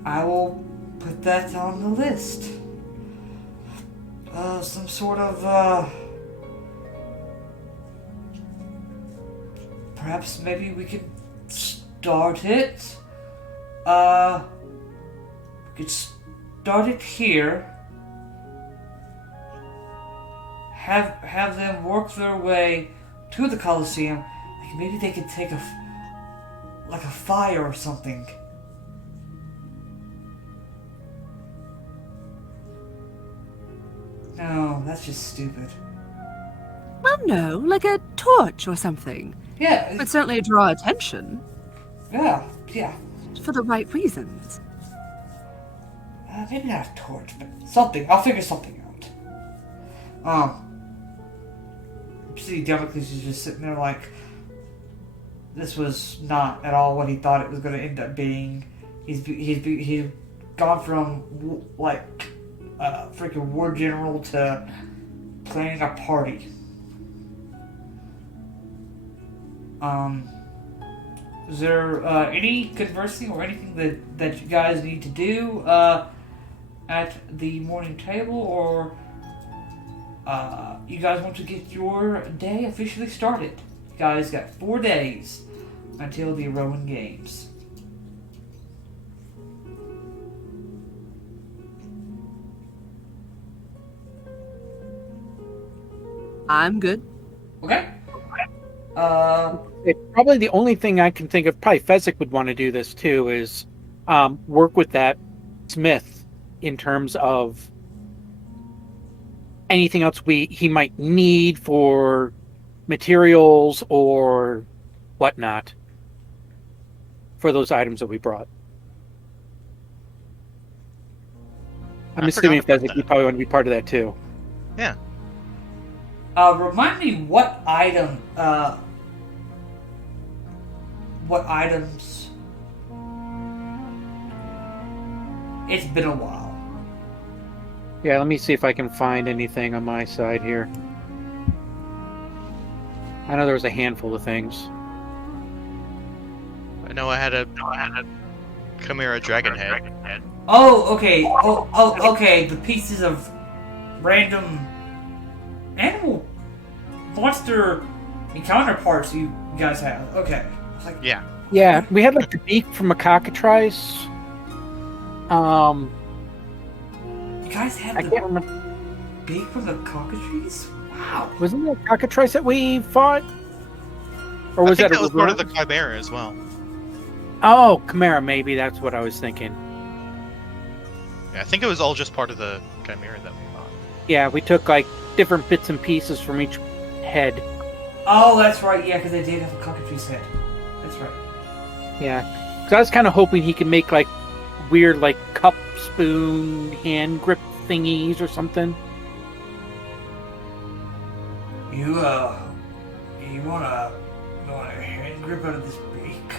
I will put that on the list. Some sort of, perhaps maybe we could start it. We could start it here. Have them work their way to the Colosseum. Like maybe they could take a fire or something. No, that's just stupid. Well, no, like a torch or something. Yeah. Would certainly draw attention. Yeah. For the right reasons. Maybe not a torch, but something. I'll figure something out. See, Damocles is just sitting there like, this was not at all what he thought it was going to end up being. He's gone from like freaking war general to planning a party. Is there any conversing or anything that you guys need to do at the morning table, or you guys want to get your day officially started? You guys got 4 days until the Iroan Games. I'm good. Okay. Probably the only thing I can think of, probably Fezzik would want to do this too, is work with that smith in terms of anything else he might need for materials or whatnot for those items that we brought. I'm assuming Fezzik, you probably want to be part of that too. Yeah. Remind me what items. It's been a while. Yeah, let me see if I can find anything on my side here. I know there was a handful of things. I know I had a Chimera dragon head. Oh, okay. Oh, okay. The pieces of random animal monster counterparts you guys have. Okay. It's like, Yeah. Yeah, we had like the beak from a cockatrice. you guys have I the can't remember. beak from the cockatrice? Wow. Wasn't that a cockatrice that we fought? Or was I think that that a was part of the reverse? Chimera as well. Oh, Chimera, maybe that's what I was thinking. Yeah, I think it was all just part of the Chimera that we fought. Yeah, we took like different bits and pieces from each head. Oh, that's right. Yeah, because they did have a cockatrice head. That's right. Yeah, because I was kind of hoping he could make like weird like cup, spoon, hand grip thingies or something. You want a hand grip out of this beak?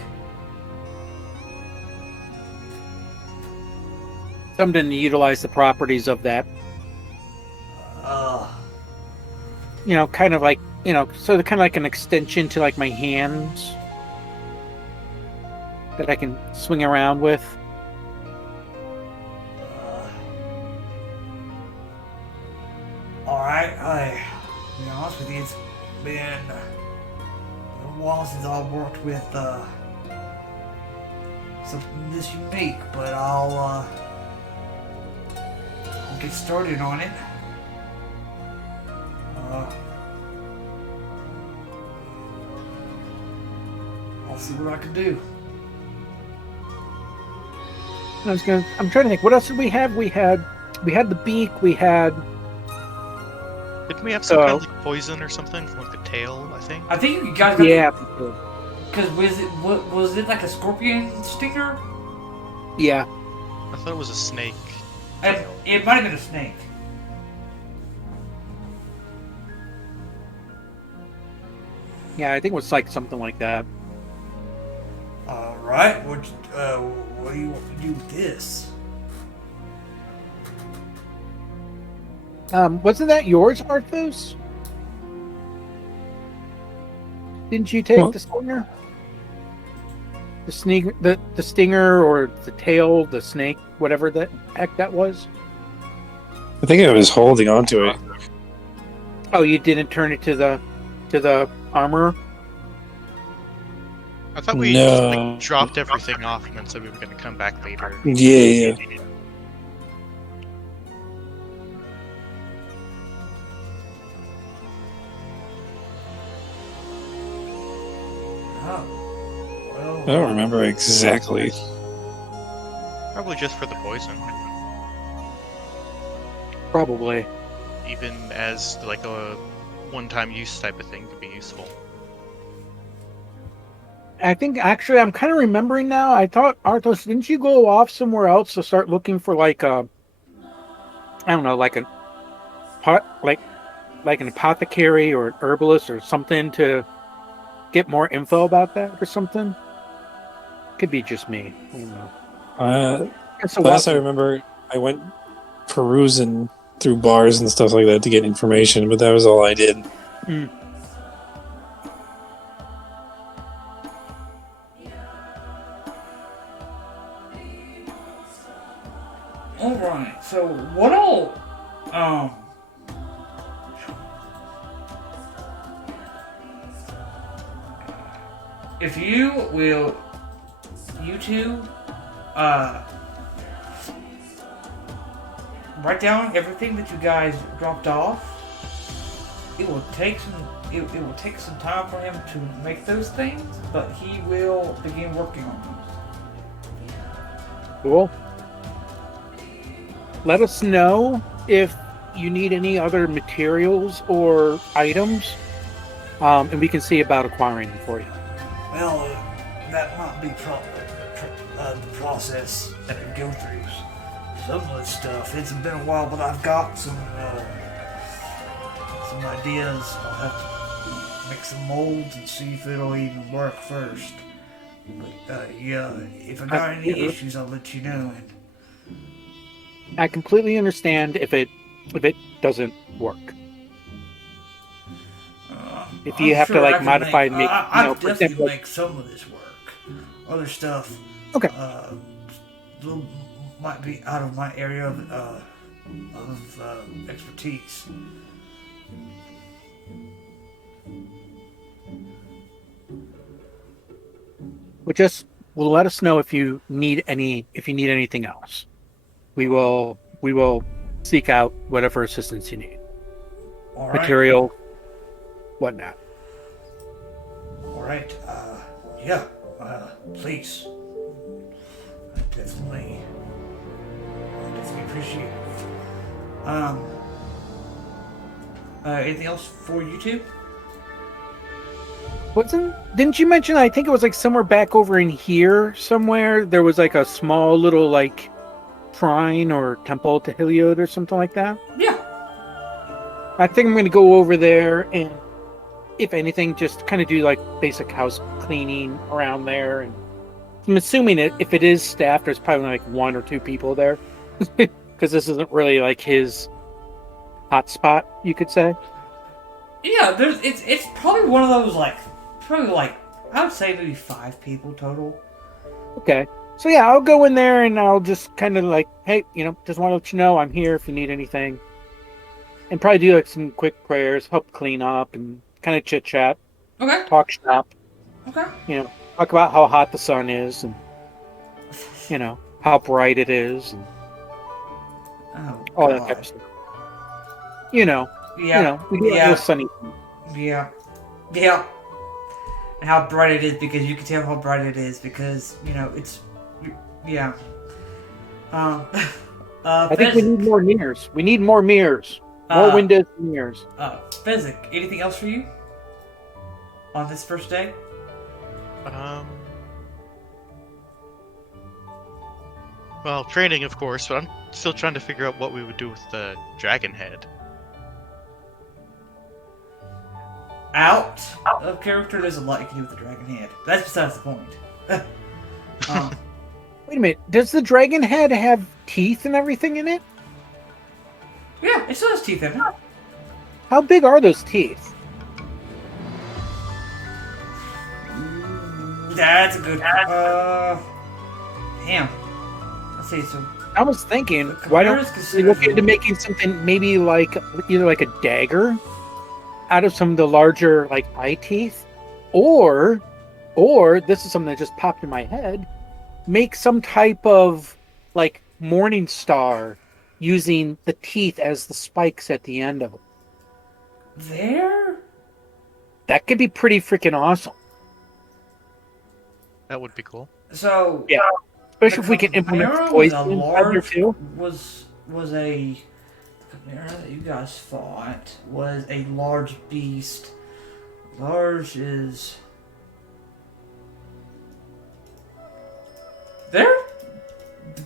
Something to utilize the properties of that. You know, kind of like, you know, so kind of like an extension to like my hands that I can swing around with. Alright, to be honest with you, it's been a while since I've worked with something this unique, but I'll get started on it. I'll see what I can do. I'm trying to think, what else did we have? We had the beak, we had... Didn't we have some kind of like poison or something from like the tail, I think? I think you guys got Yeah. because was it like a scorpion stinger? Yeah. I thought it was a snake. It might have been a snake. Yeah, I think it was like something like that. Alright, what do you want to do with this? Wasn't that yours, Arthos? Didn't you take Well- the stinger? The stinger or the tail, the snake, whatever the heck that was? I think I was holding on to it. Oh, you didn't turn it to the armor? I thought we No. just like dropped everything off and then said we were going to come back later. Yeah. Oh, well. I don't remember exactly. Probably just for the poison. Probably. Even as like a one-time use type of thing could be useful. I think actually I'm kind of remembering now. I thought, Arthos, didn't you go off somewhere else to start looking for like a, I don't know, like an an apothecary or an herbalist or something to get more info about that or something? Could be just me. I don't know. Last I remember, I went perusing through bars and stuff like that to get information, but that was all I did. Mm. Alright, so what all if you two write down everything that you guys dropped off. It will take some time for him to make those things, but he will begin working on those. Cool. Let us know if you need any other materials or items, and we can see about acquiring them for you. Well, that might be the process that we go through. Some of this stuff, it's been a while, but I've got some ideas. I'll have to make some molds and see if it'll even work first. But yeah, if I got any issues, I'll let you know. I completely understand if it doesn't work. If you I'm have sure to I like can modify and make, I for definitely example, make some of this work. Other stuff, Okay. Might be out of my area of expertise. will let us know if you need anything else. We will seek out whatever assistance you need. All right. Material, whatnot. All right. Yeah. Please. I definitely appreciate it. Anything else for you two? Didn't you mention, I think it was like somewhere back over in here somewhere, there was like a small little like shrine or temple to Heliod or something like that? Yeah. I think I'm going to go over there and, if anything, just kind of do like basic house cleaning around there. And I'm assuming if it is staffed, there's probably like 1 or 2 people there, because this isn't really like his hot spot, you could say. Yeah. It's probably one of those probably I would say maybe 5 people total. Okay. So yeah, I'll go in there and I'll just kind of like, hey, just want to let you know I'm here if you need anything. And probably do like some quick prayers, help clean up and kind of chit chat, Okay. talk shop, Okay. talk about how hot the sun is and, how bright it is and Oh, all God. that type of stuff. We get a little sunny. Yeah. Yeah. And how bright it is, because you can tell how bright it is because, it's... Yeah. I think we need more mirrors. We need more mirrors. More windows and mirrors. Physic, anything else for you? On this first day? Well, training, of course, but I'm still trying to figure out what we would do with the dragon head. Out of character, there's a lot you can do with the dragon head. That's besides the point. Wait a minute. Does the dragon head have teeth and everything in it? Yeah, it still has teeth in it. How big are those teeth? That's a good... Damn. Let's see, so... I was thinking, why don't we look into making something maybe like either like a dagger out of some of the larger like eye teeth, or this is something that just popped in my head, make some type of like morning star using the teeth as the spikes at the end of it. That could be pretty freaking awesome. That would be cool. So yeah, especially if we can implement poison inside there too. The Chimera that you guys fought was a large beast. Large is...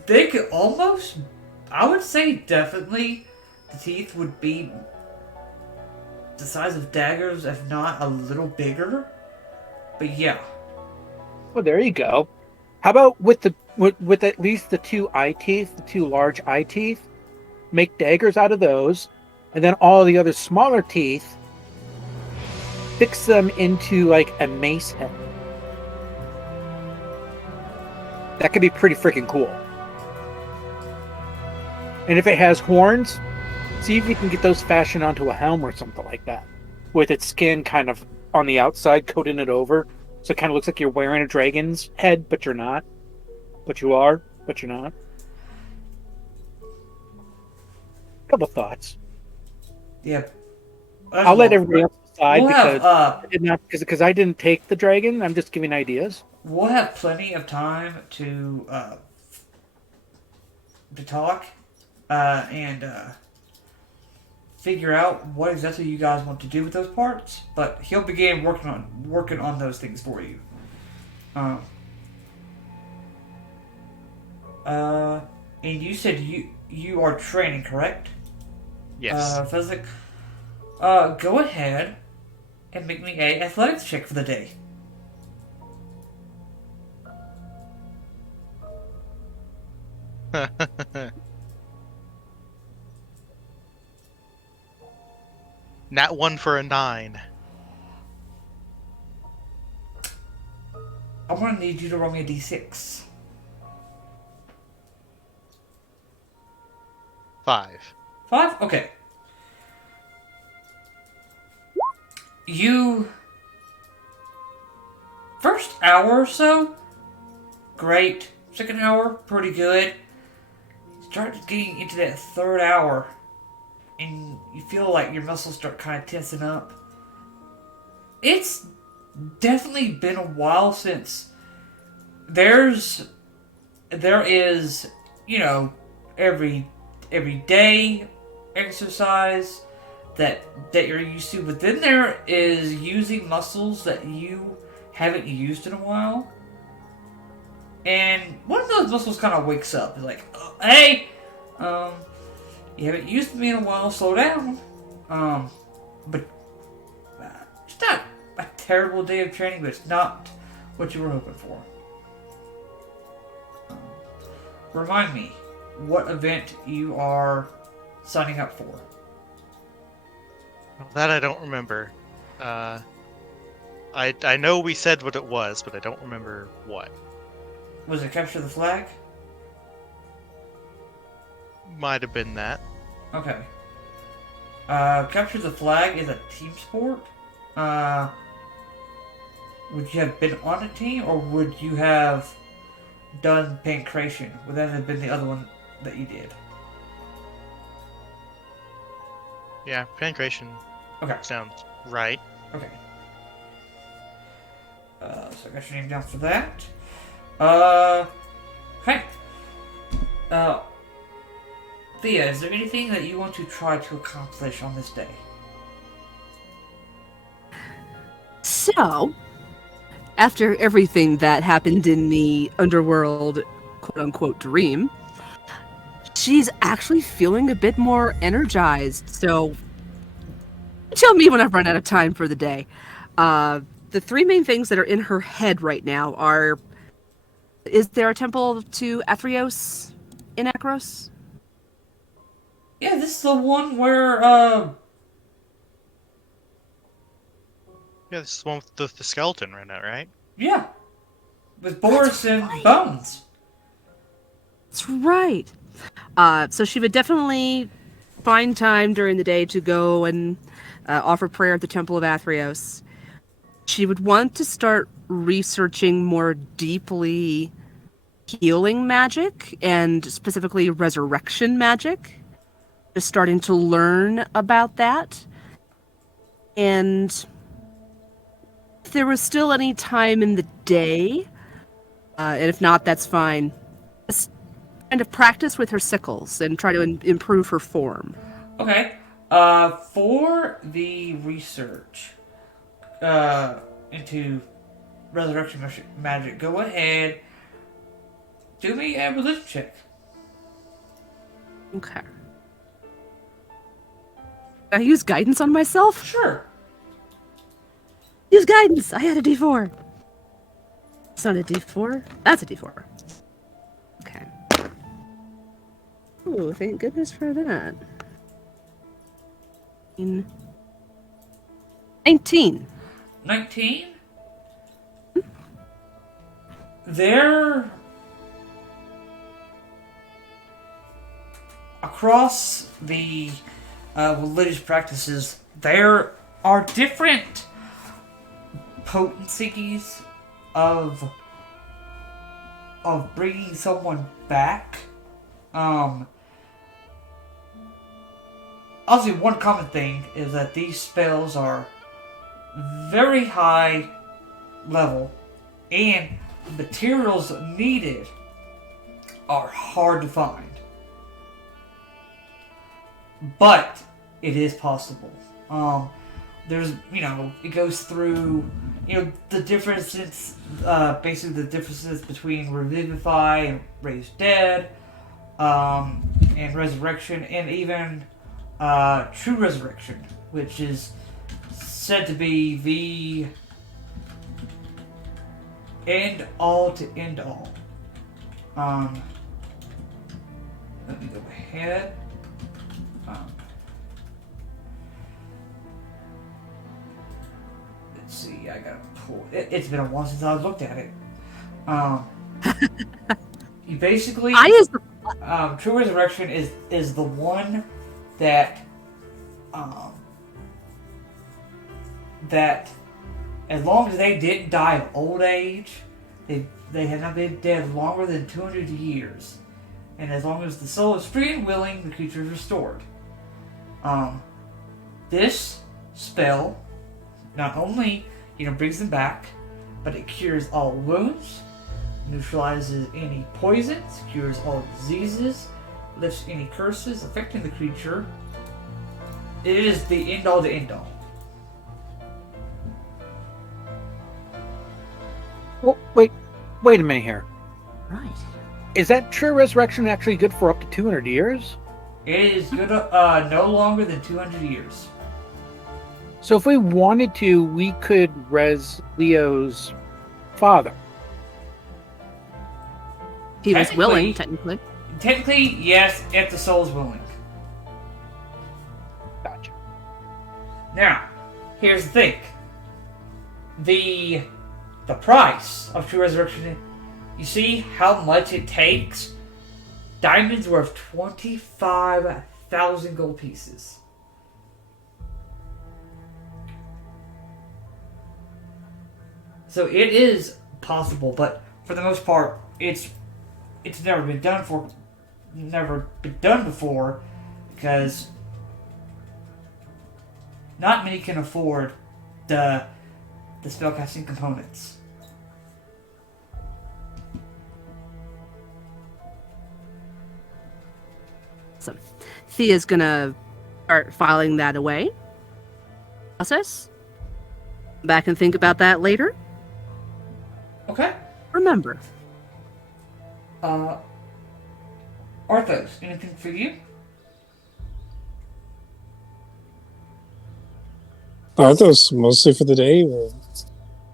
They could almost... I would say definitely the teeth would be the size of daggers, if not a little bigger. But yeah. Well, there you go. How about with at least the 2 eye teeth, the 2 large eye teeth, make daggers out of those, and then all the other smaller teeth, fix them into like a mace head. That could be pretty freaking cool. And if it has horns, see if you can get those fashioned onto a helm or something like that, with its skin kind of on the outside, coating it over, so it kind of looks like you're wearing a dragon's head, but you're not. But you are, but you're not. Couple thoughts. Yeah. I'll let everybody else decide because I didn't take the dragon. I'm just giving ideas. We'll have plenty of time to talk and figure out what exactly you guys want to do with those parts. But he'll begin working on those things for you. And you said you are training, correct? Yes. Physic. Go ahead and make me a athletics check for the day. Nat 1 for a 9. I'm gonna need you to roll me a d6. 5. 5? Okay. You... First hour or so, great. Second hour, pretty good. Start getting into that third hour, and you feel like your muscles start kind of tensing up. It's definitely been a while since there is, every day exercise that you're used to, but then there is using muscles that you haven't used in a while. And one of those muscles kind of wakes up. It's like, hey, you haven't used me in a while, slow down. But it's not a terrible day of training, but it's not what you were hoping for. Remind me what event you are signing up for. That I don't remember. I know we said what it was, but I don't remember what. Was it capture the flag? Might have been that. Okay. Capture the flag is a team sport. Would you have been on a team, or would you have done pancration? Would that have been the other one that you did? Yeah, pancration. Okay. Sounds right. Okay. So I got your name down for that. Okay. Thea, is there anything that you want to try to accomplish on this day? So, after everything that happened in the Underworld quote-unquote dream, she's actually feeling a bit more energized. So, tell me when I've run out of time for the day. The three main things that are in her head right now are: is there a temple to Athreos in Akros? Yeah, this is the one where, Yeah, this is the one with the skeleton right now, right? yeah. With Boris and Bones. That's right. So she would definitely find time during the day to go and offer prayer at the Temple of Athreos. She would want to start researching more deeply healing magic, and specifically resurrection magic. Just starting to learn about that. And if there was still any time in the day, and if not, that's fine, just kind of practice with her sickles and try to improve her form. Okay. For the research into resurrection magic, go ahead. Do me a religion check. Okay. Can I use guidance on myself? Sure. Use guidance! I had a D4. It's not a D4. That's a D4. Okay. Oh, thank goodness for that. 19. 19? There... Across the religious practices, there are different potencies of bringing someone back. Obviously, one common thing is that these spells are very high level, and the materials needed are hard to find. But it is possible. There's, it goes through, the differences, basically the differences between revivify and raise dead, and resurrection, and even true resurrection, which is said to be the end all to end all. Let me go ahead. Let's see, I gotta pull. It's been a while since I looked at it. You basically, true resurrection is the one that that as long as they didn't die of old age, they they have not been dead longer than 200 years. And as long as the soul is free and willing, the creature is restored. This spell not only, brings them back, but it cures all wounds, neutralizes any poisons, cures all diseases, lifts any curses affecting the creature. It is the end-all to end-all. Well, wait a minute here. Right. Is that true resurrection actually good for up to 200 years? It is good, no longer than 200 years. So if we wanted to, we could res Leo's father. He was Technically- willing, technically. Technically, yes, if the soul is willing. Gotcha. Now, here's the thing. The price of true resurrection, you see how much it takes? Diamonds worth 25,000 gold pieces. So it is possible, but for the most part, it's never been done before, because not many can afford the spellcasting components. So, Thea's gonna start filing that away. Process. Back and think about that later. Okay. Remember. Arthos, anything for you? Arthos, mostly for the day, we're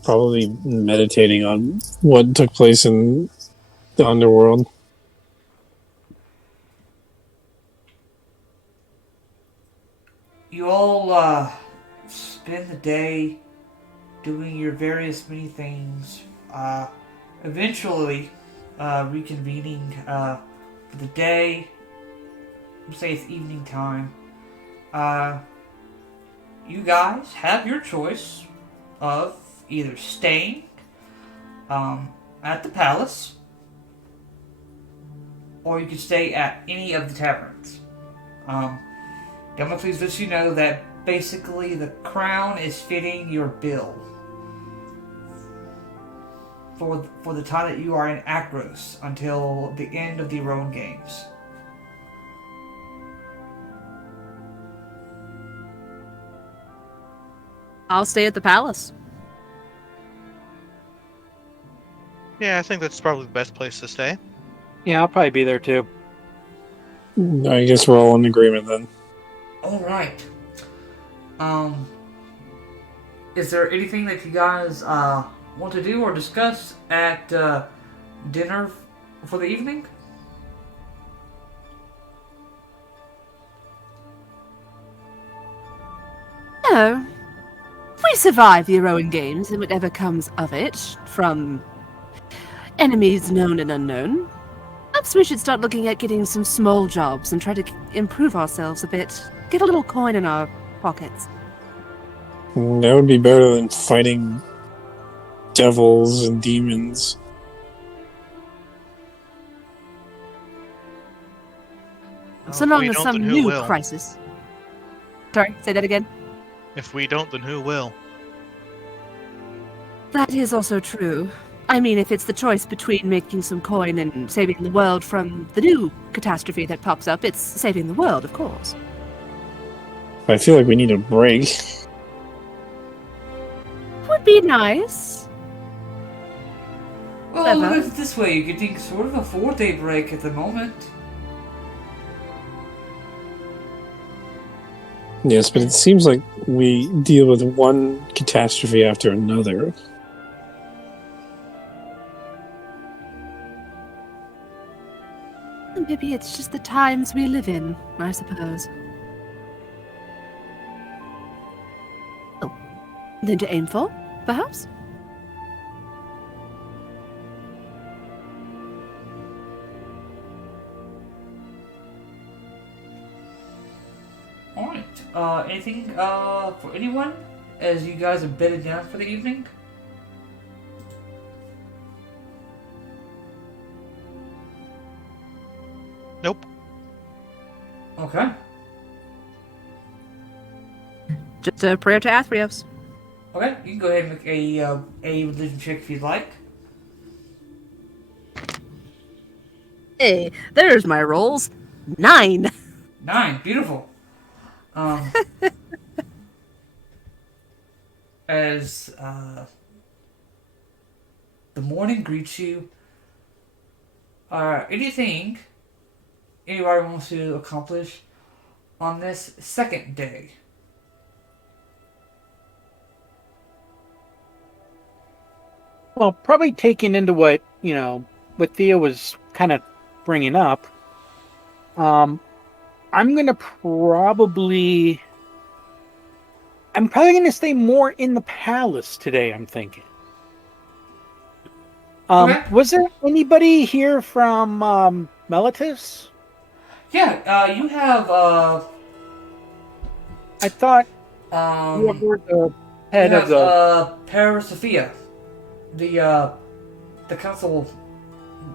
probably meditating on what took place in the Underworld. You all spend the day doing your various many things. Eventually, reconvening for the day. We'll say it's evening time. You guys have your choice of either staying at the palace, or you could stay at any of the taverns. Please let you know that basically the crown is fitting your bill for the time that you are in Akros until the end of the Iroan Games. I'll stay at the palace. Yeah, I think that's probably the best place to stay. Yeah, I'll probably be there too. I guess we're all in agreement then. All right. Is there anything that you guys want to do or discuss at dinner for the evening? No. If we survive the Iroan Games and whatever comes of it, from enemies known and unknown, perhaps we should start looking at getting some small jobs and try to improve ourselves a bit. Get a little coin in our pockets. That would be better than fighting devils and demons. So if long we as don't, some then who new will? crisis. Sorry, say that again. If we don't, then who will? That is also true. I mean, if it's the choice between making some coin and saving the world from the new catastrophe that pops up, it's saving the world, of course. I feel like we need a break. Would be nice. Well, Clever. look at it this way. You're getting sort of a 4-day break at the moment. Yes, but it seems like we deal with one catastrophe after another. Maybe it's just the times we live in, I suppose. Oh, then to aim for, perhaps? Alright. Anything for anyone as you guys are bedded down for the evening? Nope. Okay. Just a prayer to Athreos. Okay, you can go ahead and make a religion check if you'd like. Hey, there's my rolls. 9. 9, beautiful. Um, as the morning greets you, anything anybody wants to accomplish on this second day? Well, probably taking into what Thea was kind of bringing up. I'm gonna probably. I'm probably gonna stay more in the palace today. I'm thinking. Okay. Was there anybody here from Melitus? Yeah, you have I thought um whoever the you head of have the Parasophia, the council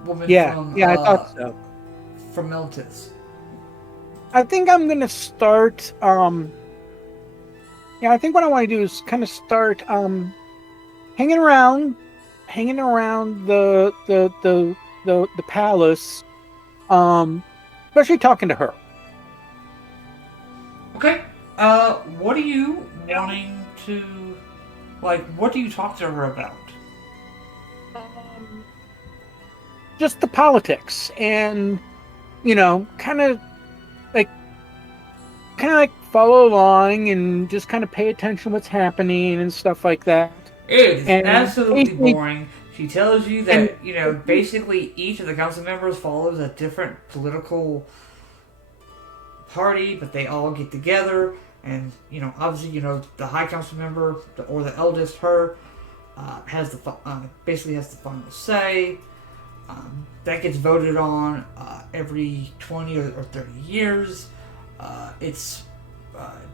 woman yeah I thought so. from Militus. I think I'm gonna start. I think what I want to do is kind of start hanging around the palace, especially talking to her. Okay. What are you wanting to what do you talk to her about? Just the politics and kind of like follow along and just kind of pay attention to what's happening and stuff like that. It is And absolutely basically- boring. She tells you that, basically each of the council members follows a different political party, but they all get together and, obviously, the high council member, or the eldest, her, basically has the final say. That gets voted on every 20 or 30 years. It's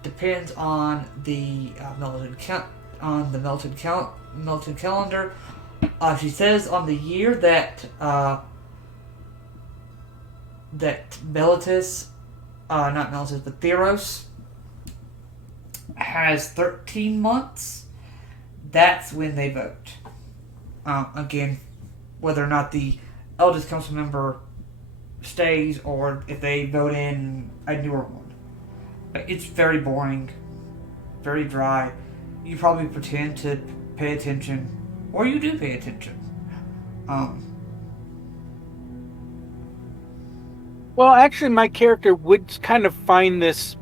depends on the melted calendar. She says on the year that Melitus, not Melitus, but Theros has 13 months. That's when they vote. Again, whether or not the eldest council member stays or if they vote in a newer one. It's very boring, very dry. You probably pretend to pay attention, or you do pay attention. Well, actually, my character would kind of find this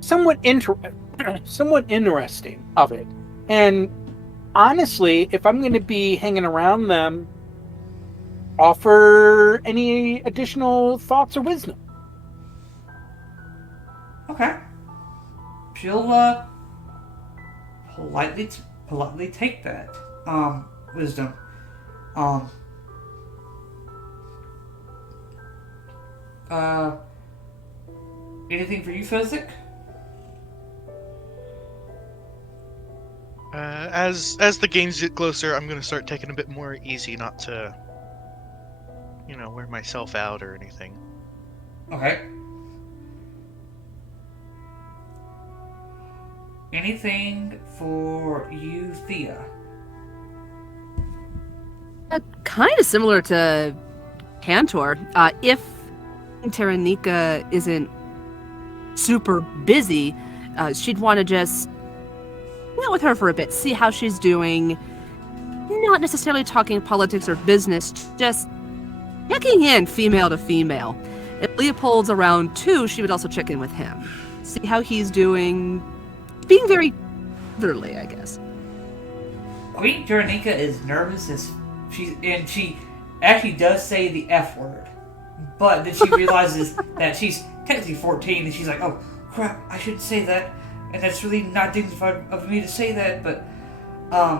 somewhat interesting of it. And honestly, if I'm going to be hanging around them, offer any additional thoughts or wisdom. Okay. She'll politely take that wisdom. Anything for you, Fezzik? As the games get closer, I'm gonna start taking a bit more easy, not to, wear myself out or anything. Okay. Anything for you, Thea? Kind of similar to Cantor. If Taranika isn't super busy, she'd want to just meet with her for a bit, see how she's doing. Not necessarily talking politics or business, just checking in female to female. If Leopold's around too, she would also check in with him. See how he's doing. Being very brotherly, I guess. Queen Taranika is nervous as she actually does say the F word. But then she realizes that she's technically 14 and she's like, oh crap, I shouldn't say that. And that's really not dignified of me to say that, but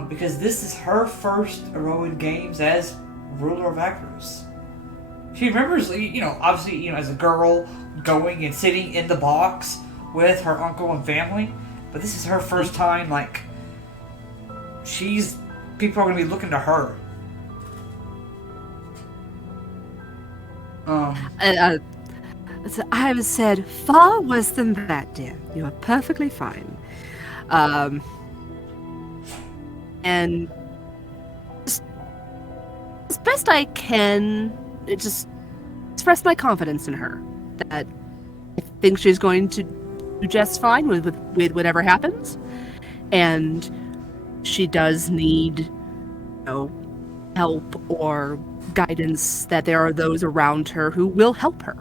because this is her first Iroan Games as ruler of Akros. She remembers, obviously, as a girl going and sitting in the box with her uncle and family, but this is her first time, people are going to be looking to her. Uh, so I was said far worse than that, dear. You are perfectly fine. And just as best I can, just express my confidence in her that I think she's going to do just fine with whatever happens, and she does need, help or guidance, that there are those around her who will help her.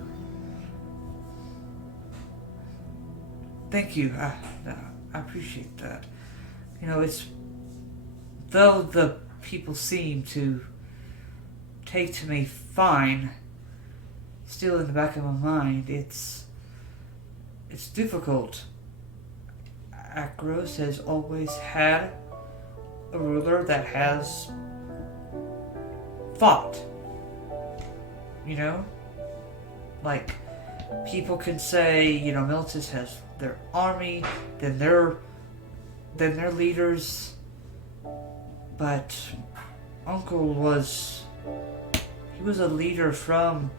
Thank you. I appreciate that. It's though the people seem to take to me fine, still in the back of my mind, it's difficult. Akros has always had a ruler that has fought. Like, people can say, Militus has their army, then their leaders, but Uncle was a leader from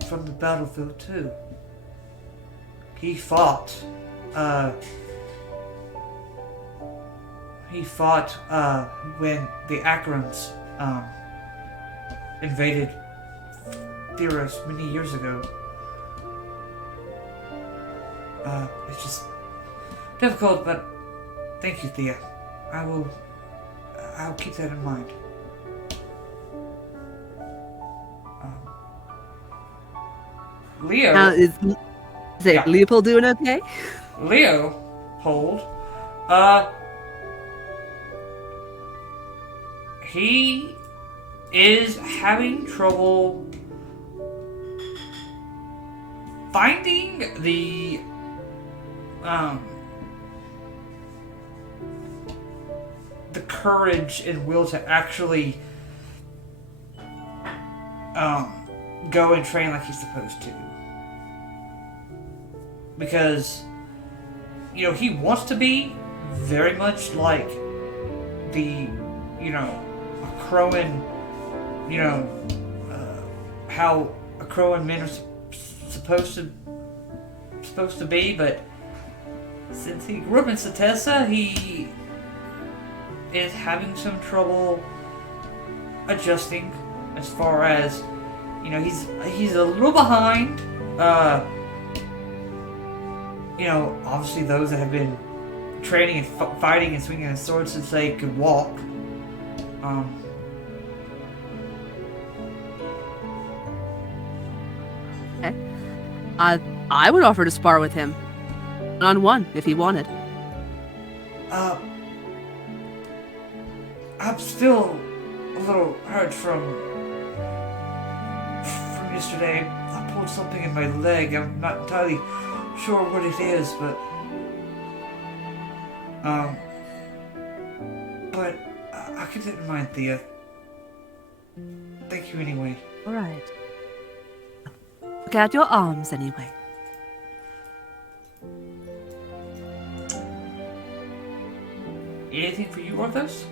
the battlefield too. He fought. When the Akrons invaded Theros many years ago. It's just difficult, but thank you, Thea. I'll keep that in mind. Leo. Is Leopold doing okay? Leopold, he is having trouble finding the courage and will to actually go and train like he's supposed to. Because, he wants to be very much like the, a Crowan, how a Crowan men are supposed to be, but since he grew up in Satessa, he is having some trouble adjusting as far as, he's a little behind, obviously those that have been training and fighting and swinging a sword since they could walk. Okay. I would offer to spar with him. 1-on-1, if he wanted. I'm still a little hurt from yesterday. I pulled something in my leg. I'm not entirely sure what it is, but I'll keep that in mind, Thea. Thank you anyway. Alright. Look at your arms anyway. Anything for you, Orthos?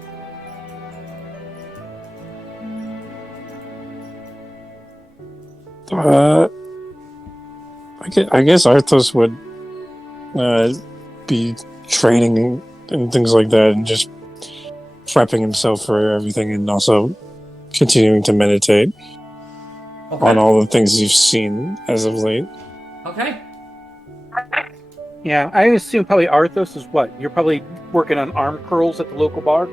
I guess Arthos would be training and things like that, and just prepping himself for everything, and also continuing to meditate on all the things you've seen as of late. Okay. Yeah, I assume probably Arthos is what? You're probably working on arm curls at the local bar? Oh,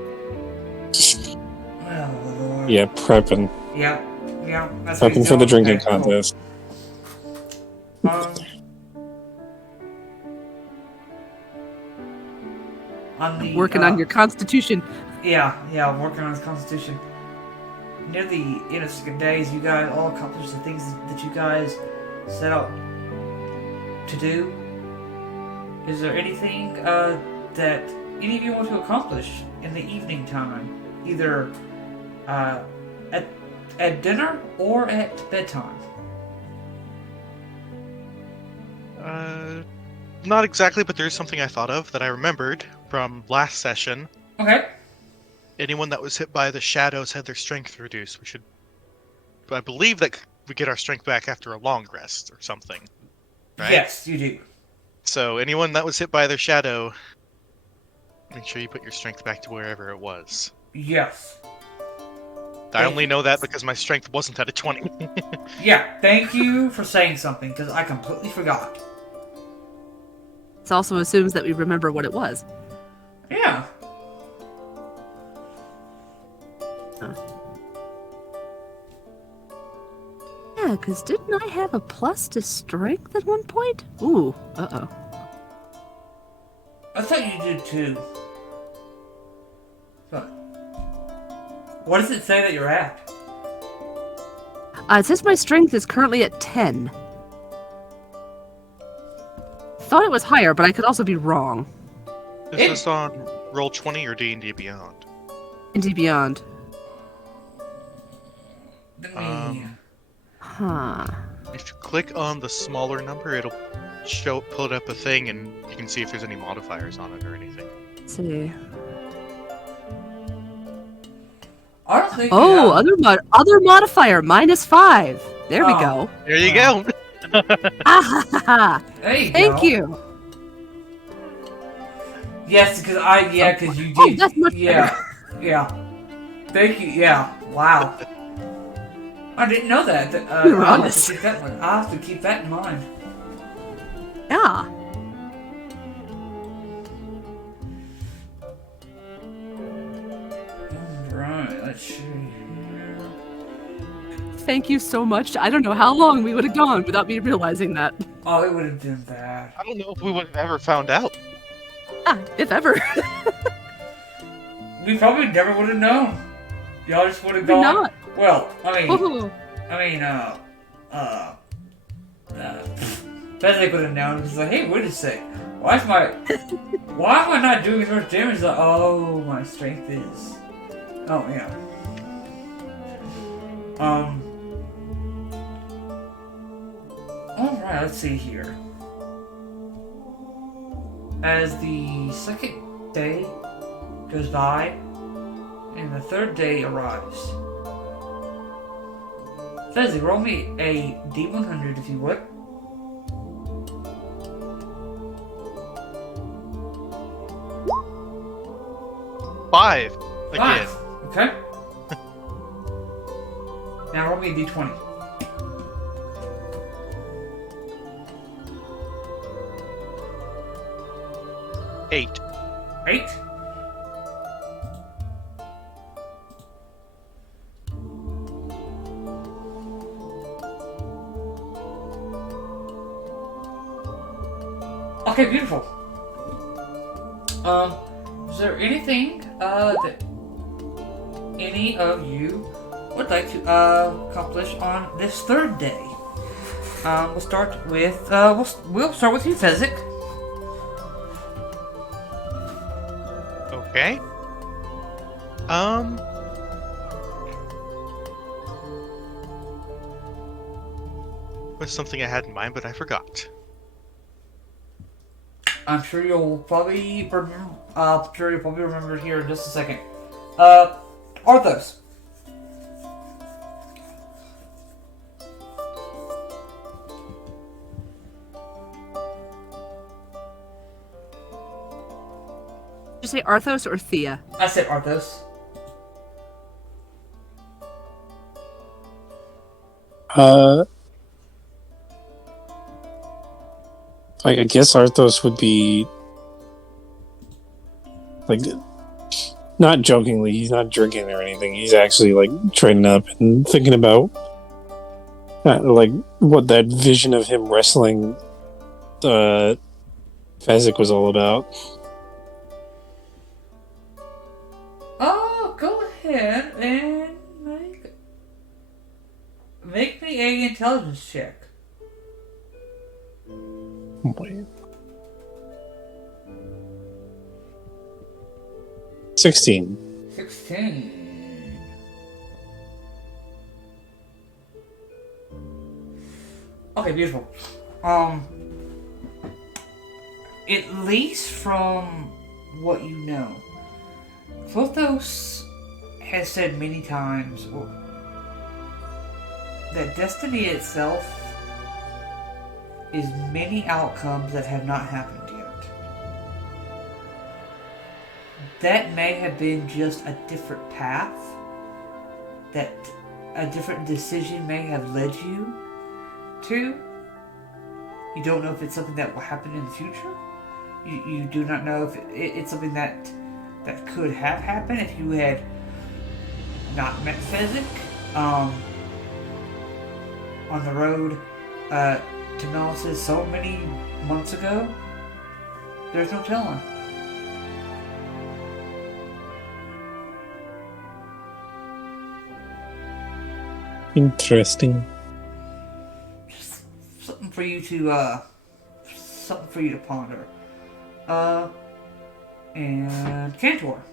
Lord. Yeah, prepping. Yeah. That's Prepping for the drinking contest. Working on your constitution. Yeah, I'm working on his constitution. Near the end of 2nd days, you guys all accomplished the things that you guys set out to do. Is there anything that any of you want to accomplish in the evening time? Either at dinner or at bedtime? Not exactly, but there's something I thought of that I remembered from last session. Okay. Anyone that was hit by the shadows had their strength reduced. I believe that we get our strength back after a long rest or something, right? Yes, you do. So anyone that was hit by their shadow, make sure you put your strength back to wherever it was. Yes. I only know that because my strength wasn't at a 20. Yeah, thank you for saying something, because I completely forgot. This also assumes that we remember what it was. Yeah. Yeah, because didn't I have a plus to strength at one point? Ooh, uh-oh. I thought you did too. But what does it say that you're at? It says my strength is currently at 10. Thought it was higher, but I could also be wrong. Is this on Roll20 or D&D Beyond? D&D Beyond. Huh. If you click on the smaller number, it'll pull up a thing, and you can see if there's any modifiers on it or anything. Let's see. I don't think. Oh, other modifier -5. There we go. There you go. Ah, ha, ha. There you go. Thank you. Yes, because you did. Oh, that's much yeah, yeah. Thank you. Yeah. Wow. I didn't know that. You're I'll have honest. to keep that one. I'll have to keep that in mind. Yeah. Right. Let's see here. Thank you so much. I don't know how long we would have gone without me realizing that. Oh, it would have been bad. I don't know if we would have ever found out. If ever. We probably never would have known. Y'all just would have Maybe gone. not. Well, Ooh. Fezzik would have known. He's like, hey, wait a sec. Why am I not doing as much damage? Like, oh, my strength is. Oh yeah. All right. Let's see here. As the second day goes by, and the third day arrives. Fezzik, roll me a D100 if you would. Five again. 5. Okay. Now roll me a D20. Eight. 8. Okay, beautiful. Is there anything that any of you would like to accomplish on this third day? We'll start with we'll start with you, Fezzik. Okay. Was something I had in mind, but I forgot. I'm sure you'll probably remember it here in just a second. Arthos. Did you say Arthos or Thea? I said Arthos. I guess Arthos would be like, not jokingly, he's not drinking or anything. He's actually like training up and thinking about like what that vision of him wrestling Fezzik was all about. Oh, go ahead and make me an intelligence check. Wait. 16. 16. Okay, beautiful. At least from what you know, Clothos has said many times, that destiny itself is many outcomes that have not happened yet. That may have been just a different path, that a different decision may have led you to. You don't know if it's something that will happen in the future. You do not know if it's something that could have happened if you had not met Fezzik on the road to Melissus so many months ago. There's no telling. Interesting. Just something for you to ponder. And Cantor.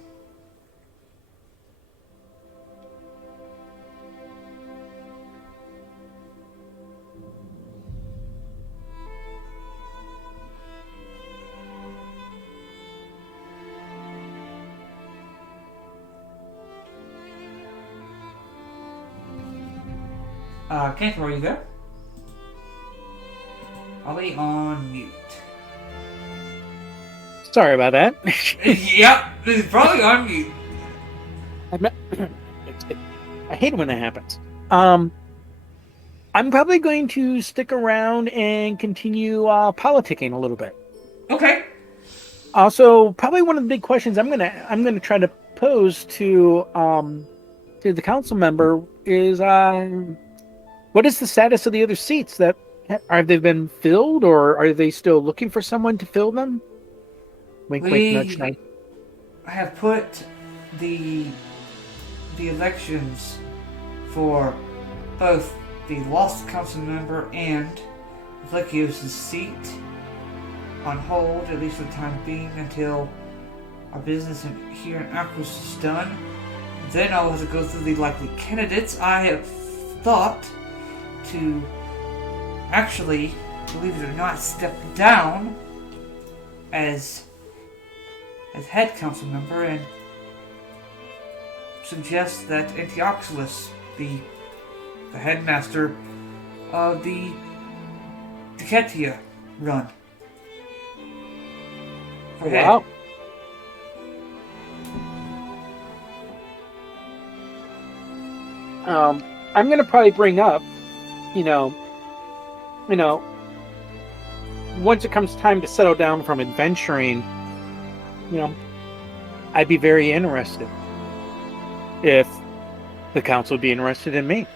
Cantor, are you there? Probably on mute. Sorry about that. Yep, it's probably on mute. I hate it when that happens. I'm probably going to stick around and continue politicking a little bit. Okay. Also, probably one of the big questions I'm gonna try to pose to the council member is what is the status of the other seats? That have they been filled, or are they still looking for someone to fill them? Wink, wink, nudge, nudge. I have put the elections for both the lost council member and Vlekios' seat on hold, at least for the time being, until our business here in Akros is done. Then I'll have to go through the likely candidates. I have thought to actually, believe it or not, step down as head council member and suggest that Antioxylus be the headmaster of the Diketia run. Wow. I'm going to probably bring up, you know, once it comes time to settle down from adventuring, I'd be very interested if the council would be interested in me.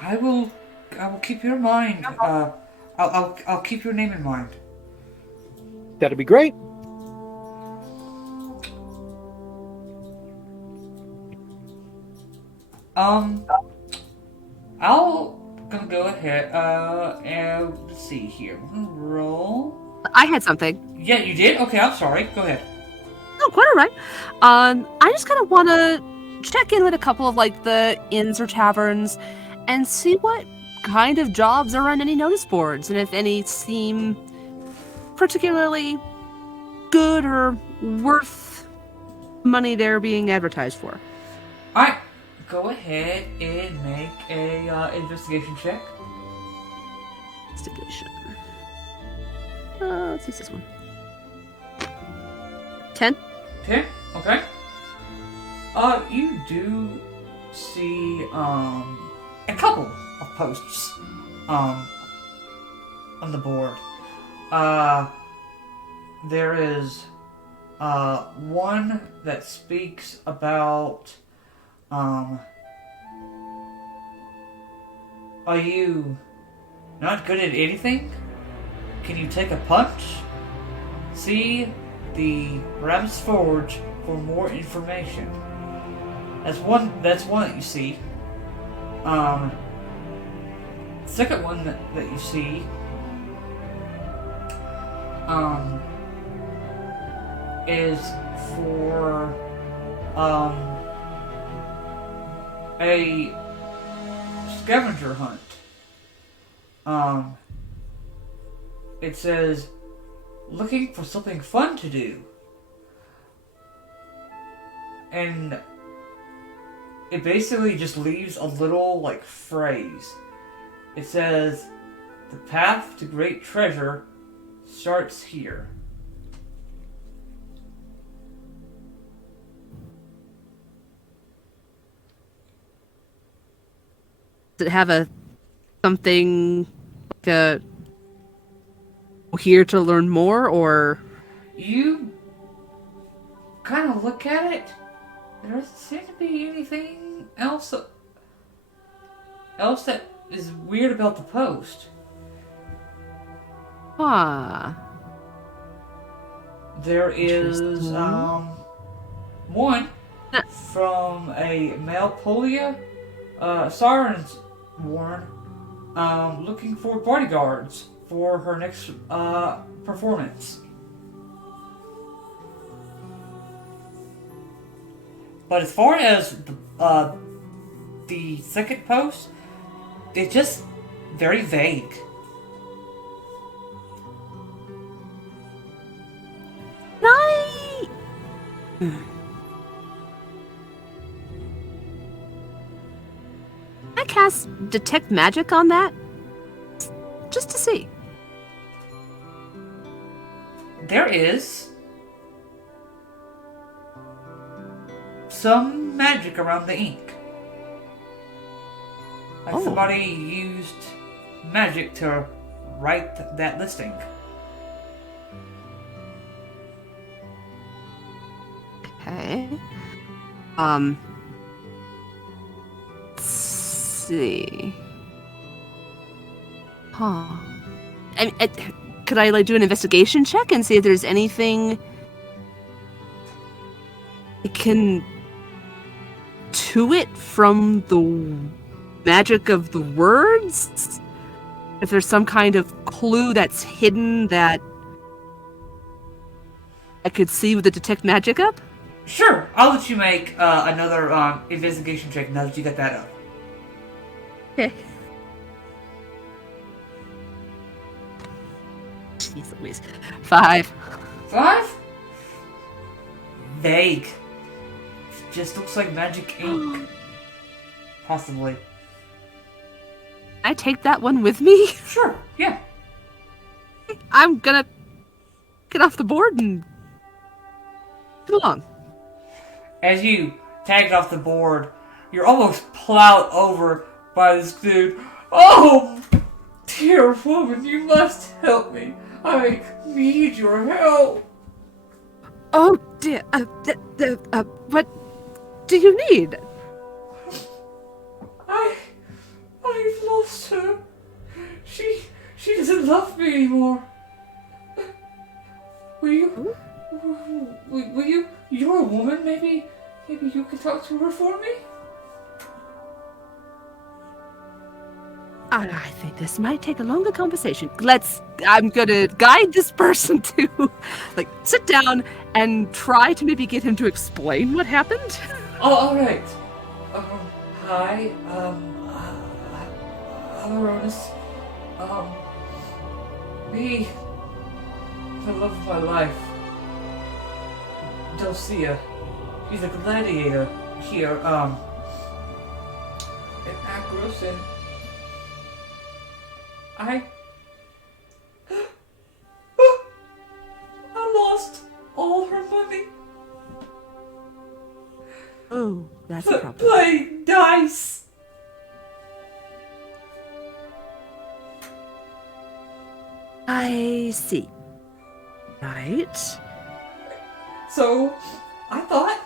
I will keep your mind. I'll keep your name in mind. That'd be great. I'll gonna go ahead. And let's see here. Roll. I had something. Yeah, you did. Okay, I'm sorry. Go ahead. No, quite all right. I just kind of want to check in with a couple of the inns or taverns and see what kind of jobs are on any notice boards and if any seem particularly good or worth money they're being advertised for. All right, go ahead and make a investigation check. Investigation. Let's use this one. 10. 10. Okay. You do see a couple of posts on the board. There is one that speaks about are you not good at anything? Can you take a punch? See the Ram's Forge for more information. That's one that you see. Second one that you see is for a scavenger hunt. It says looking for something fun to do. And it basically just leaves a little, like, phrase. It says, "The path to great treasure starts here." Does it have something like a here to learn more, or? You kind of look at it. There doesn't seem to be anything else that is weird about the post. Huh. There is Interesting. one from a male polio. Sirens warn, looking for bodyguards for her next performance. But as far as the second post, it's just very vague. I cast detect magic on that, just to see. There is some magic around the ink. Like somebody used magic to write that listing. Okay. Let's see. Huh. Could I like do an investigation check and see if there's anything I can to it from the magic of the words? If there's some kind of clue that's hidden that I could see with the detect magic up? Sure, I'll let you make another investigation check now that you got that up. Okay. Jeez Louise. 5. 5? Vague. Just looks like magic ink. Possibly. I take that one with me? Sure, yeah. I'm gonna get off the board and come along. As you tagged off the board, you're almost plowed over by this dude. "Oh, dear woman, you must help me. I need your help." Oh dear. What do you need? I've lost her. She doesn't love me anymore. Will you? Will you? You're a woman. Maybe you can talk to her for me. I think this might take a longer conversation. I'm gonna guide this person to, like, sit down and try to maybe get him to explain what happened. Oh, all right. Hi. I'm Aronis. Me, the love of my life, Dulcia. She's a gladiator here, in Akros, and I lost all her money. Oh, that's a problem. Playing dice. I see. Right. So, I thought,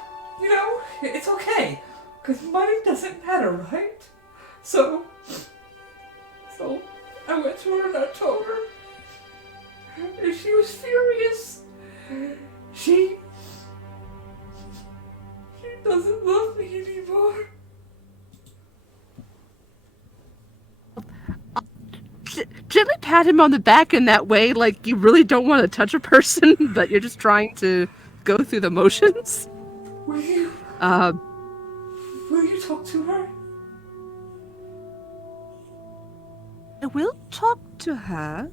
it's okay. Because money doesn't matter, right? So I went to her and I told her. And she was furious. She doesn't love me anymore. Gently pat him on the back in that way, like you really don't want to touch a person, but you're just trying to go through the motions. Will you talk to her? I will talk to her,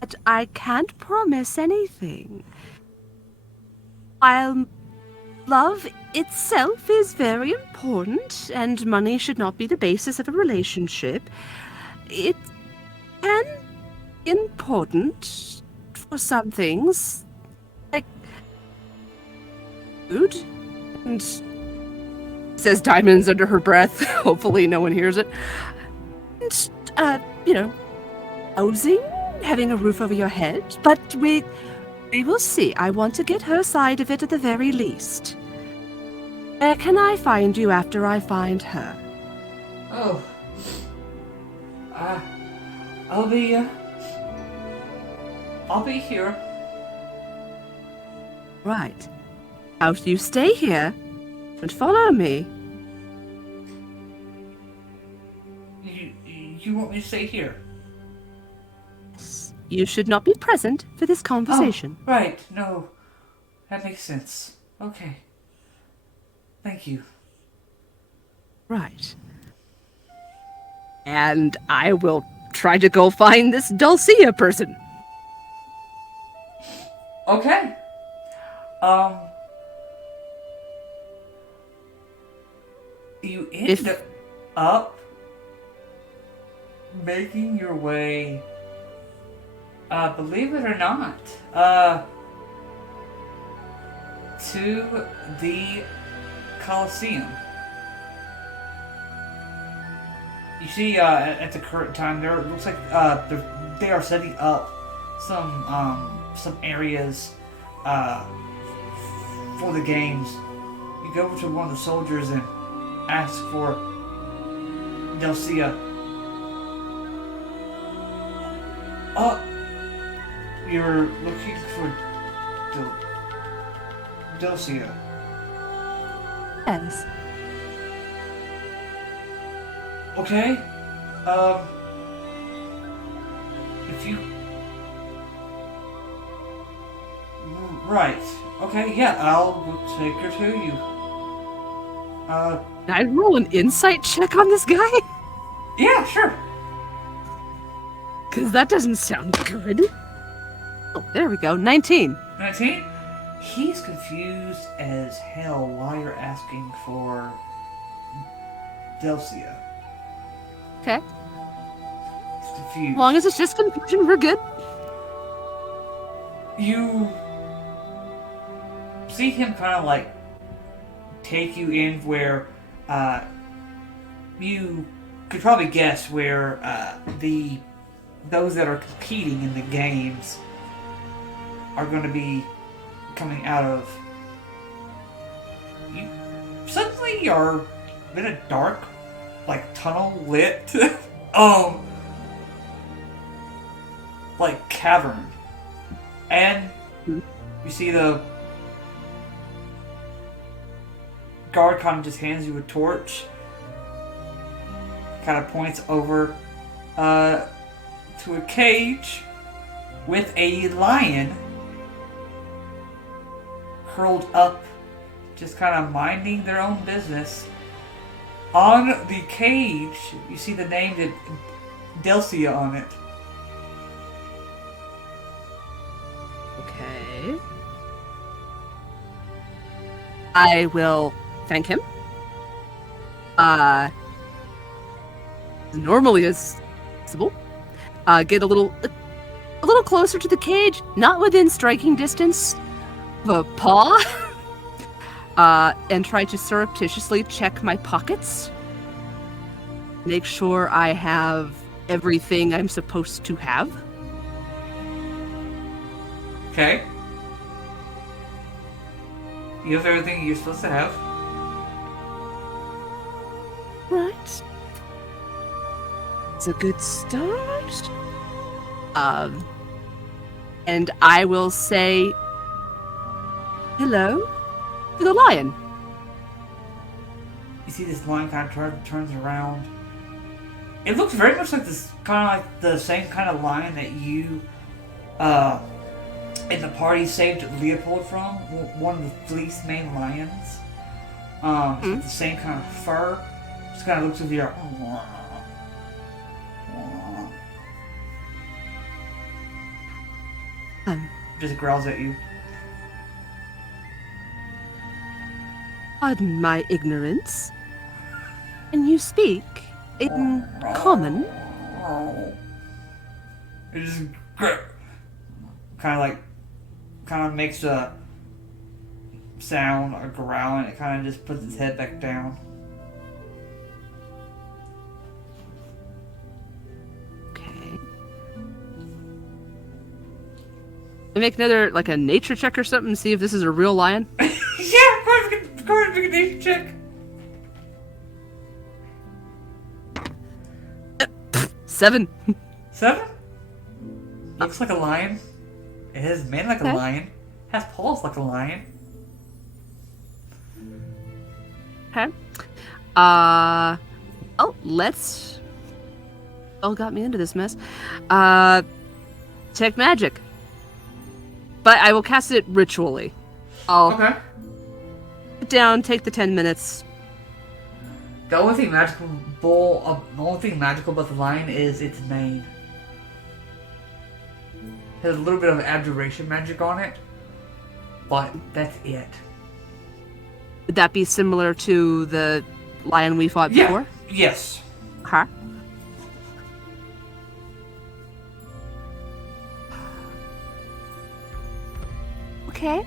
but I can't promise anything. I'll love itself is very important, and money should not be the basis of a relationship. It can be important for some things, like food, and says diamonds under her breath. Hopefully no one hears it. And, housing, having a roof over your head, but we will see. I want to get her side of it at the very least. Where can I find you after I find her? Oh. I'll be here. Right. How do you stay here and follow me? You want me to stay here? You should not be present for this conversation. Oh, right. No. That makes sense. Okay. Thank you. Right. And I will try to go find this Dulcia person. Okay. You end up making your way, believe it or not, to the Colosseum. You see, at the current time, there looks like they are setting up some areas for the games. You go over to one of the soldiers and ask for Delcia. You're looking for Delcia. Yes. Okay. If you... Right. Okay, yeah, I'll take her to you. Can I roll an insight check on this guy? Yeah, sure. Because that doesn't sound good. Oh, there we go. 19. 19? He's confused as hell why you're asking for Delcia. Okay. He's confused. As long as it's just confusion, we're good. You see him kind of like take you in where you could probably guess where those that are competing in the games are going to be coming out of. You suddenly are in a dark, like tunnel lit, like cavern, and you see the guard kind of just hands you a torch, kind of points over to a cage with a lion curled up, just kind of minding their own business. On the cage, you see the name Delcia on it. Okay. I will thank him. Normally as possible. Get a little closer to the cage, not within striking distance of a paw. And try to surreptitiously check my pockets. Make sure I have everything I'm supposed to have. Okay. You have everything you're supposed to have. Right. It's a good start. And I will say hello to the lion. You see this lion kind of turns around. It looks very much like this, kind of like the same kind of lion that you, in the party saved Leopold from, one of the fleece mane lions. With the same kind of fur. Just kind of looks with your. Um, Just growls at you. Pardon my ignorance. Can you speak in common? It just kind of makes a sound, a growl, and it kind of just puts its head back down. Okay. Make another, like, a nature check or something, see if this is a real lion? Yeah, go ahead and make a nature check. 7. 7? Looks like a lion. It has mane like a lion. Has paws like a lion. Okay. Let's... Oh, got me into this mess. Check magic. But I will cast it ritually. I'll sit down, take the 10 minutes. The only thing magical about the lion is its mane. It has a little bit of abjuration magic on it, but that's it. Would that be similar to the lion we fought before? Yes. Okay. Okay.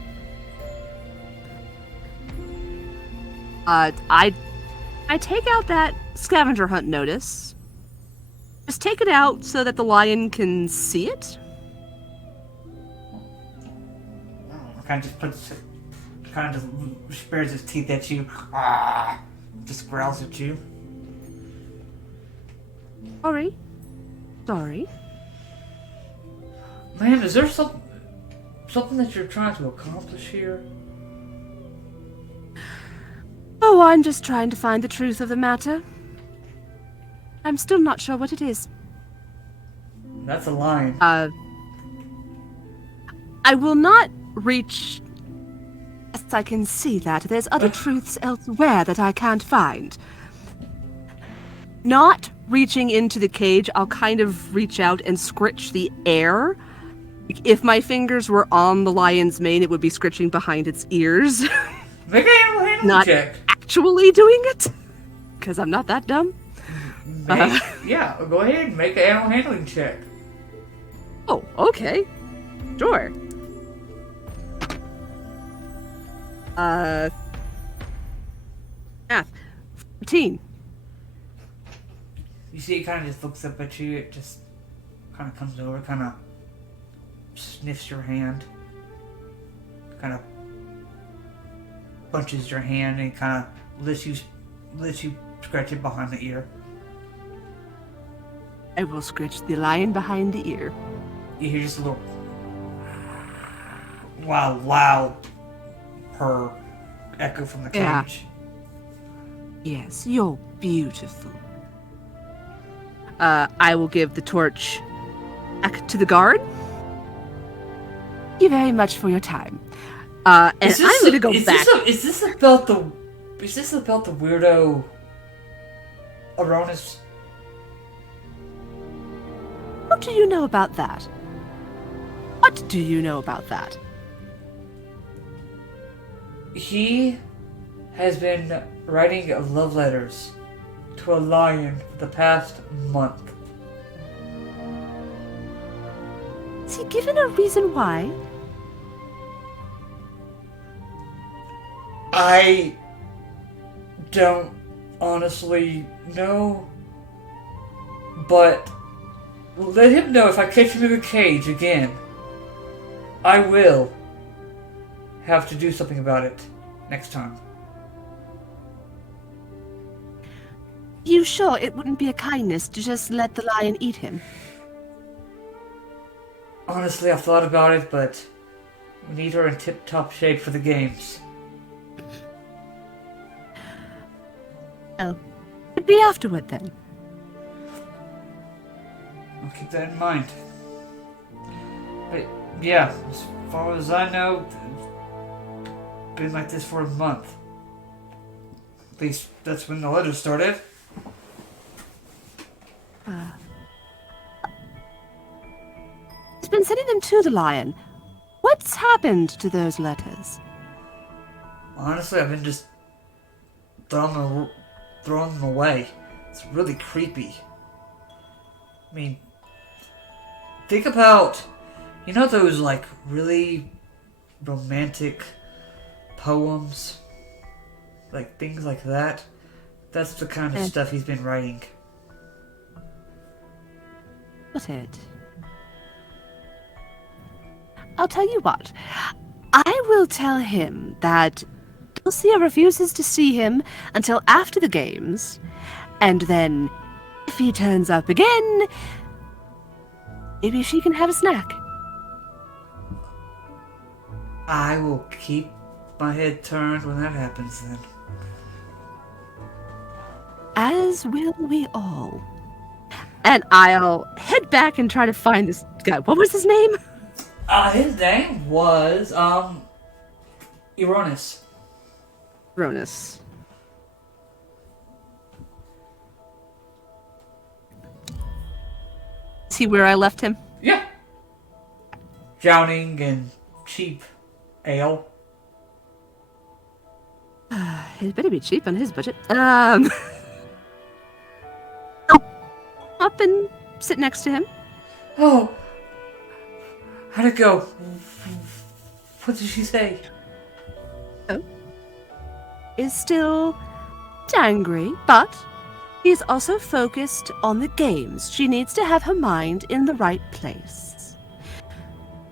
I take out that scavenger hunt notice. Just take it out so that the lion can see it. Kind of just spares its teeth at you. Just growls at you. Sorry. Man, is there something that you're trying to accomplish here? Oh, I'm just trying to find the truth of the matter. I'm still not sure what it is. That's a lion. I will not reach... Yes, I can see that. There's other truths elsewhere that I can't find. Not reaching into the cage, I'll kind of reach out and scritch the air. If my fingers were on the lion's mane, it would be scritching behind its ears. Make an animal handling Not check. actually doing it, because I'm not that dumb. Yeah, go ahead and make an animal handling check. Oh, okay. Sure. Math. 14. You see, it kind of just looks up at you. It just kind of comes over, kind of sniffs your hand, kind of punches your hand, and kind of lets you scratch it behind the ear. I will scratch the lion behind the ear. You hear just a little loud purr echo from the cage. Yes, you're beautiful. I will give the torch back to the guard. Thank you very much for your time. And I'm gonna go back. Is this about the weirdo Aronis? What do you know about that? What do you know about that? He has been writing love letters to a lion for the past month. Has he given a reason why? I don't honestly know, but let him know if I catch him in the cage again, I will have to do something about it next time. You sure it wouldn't be a kindness to just let the lion eat him? Honestly, I've thought about it, but we need her in tip-top shape for the games. Well, it'd be afterward then. I'll keep that in mind. But yeah, as far as I know, it's been like this for a month. At least that's when the letter started. He's been sending them to the lion. What's happened to those letters? Honestly, I've been just throwing them away. It's really creepy. I mean, think about, those like really romantic poems, like things like that. That's the kind of stuff he's been writing. What's it? I'll tell you what. I will tell him that Dulcia refuses to see him until after the games, and then if he turns up again, maybe she can have a snack. I will keep my head turned when that happens then. As will we all. And I'll head back and try to find this guy. What was his name? His name was, Ironis. Ronus. Is he where I left him? Yeah. Drowning in cheap ale. It better be cheap on his budget. Up and sit next to him. Oh. How'd it go? What did she say? Oh. Is still angry, but he's also focused on the games. She needs to have her mind in the right place.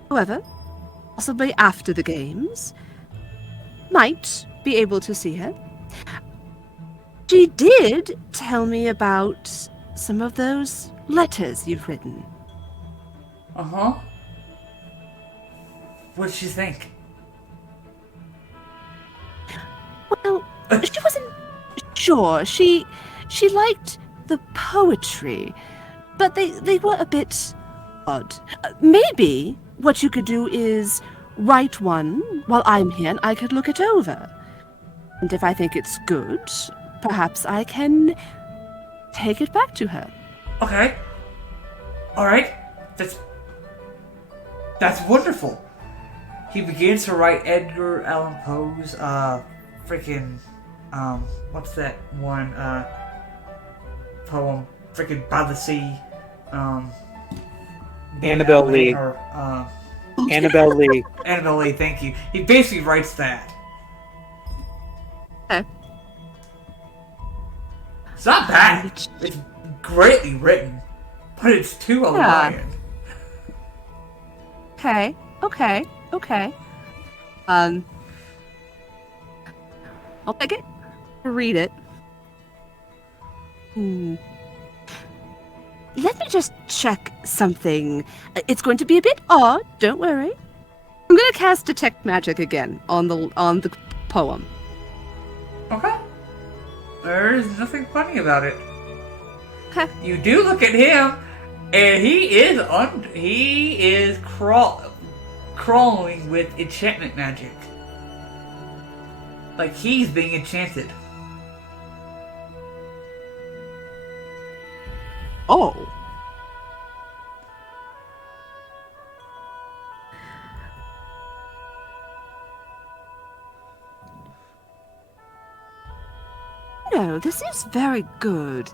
However, possibly after the games, might be able to see her. She did tell me about some of those letters you've written. Uh-huh. What'd she think? Well, she wasn't sure. She liked the poetry, but they were a bit odd. Maybe what you could do is write one while I'm here and I could look it over. And if I think it's good, perhaps I can take it back to her. Okay. Alright. That's wonderful. He begins to write Edgar Allan Poe's, what's that one, poem? Freaking By the Sea, Annabelle Lee. Annabelle Lee. Annabelle Lee, thank you. He basically writes that. Okay. It's not bad. It's greatly written, but it's too Hawaiian. Okay. I'll take it. Read it. Let me just check something. It's going to be a bit odd, don't worry. I'm gonna cast Detect Magic again on the poem. Okay. There's nothing funny about it. Okay. You do look at him, and he is crawling with enchantment magic. Like he's being enchanted. Oh. No, this is very good.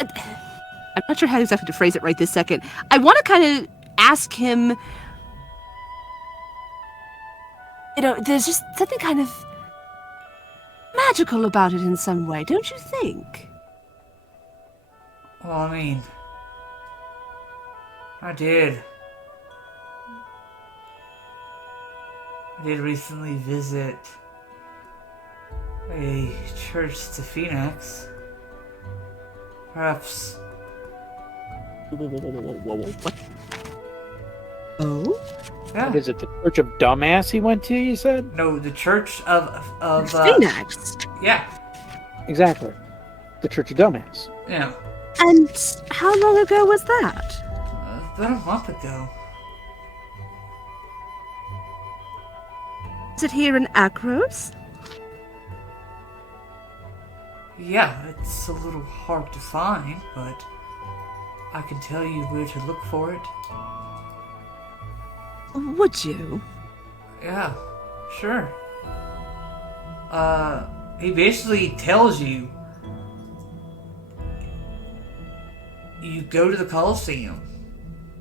I'm not sure how exactly to phrase it right this second. I want to kind of ask him, there's just something kind of magical about it in some way, don't you think? Well, I mean, I did recently visit a church to Phoenix. Perhaps. What? Oh? Yeah. What is it, the Church of Dumbass he went to, you said? No, the church of Phoenix. Yeah. Exactly. The Church of Dumbass. Yeah. And how long ago was that? About a month ago. Is it here in Akros? Yeah, it's a little hard to find, but I can tell you where to look for it. Would you? Yeah, sure. he basically tells you, you go to the Coliseum,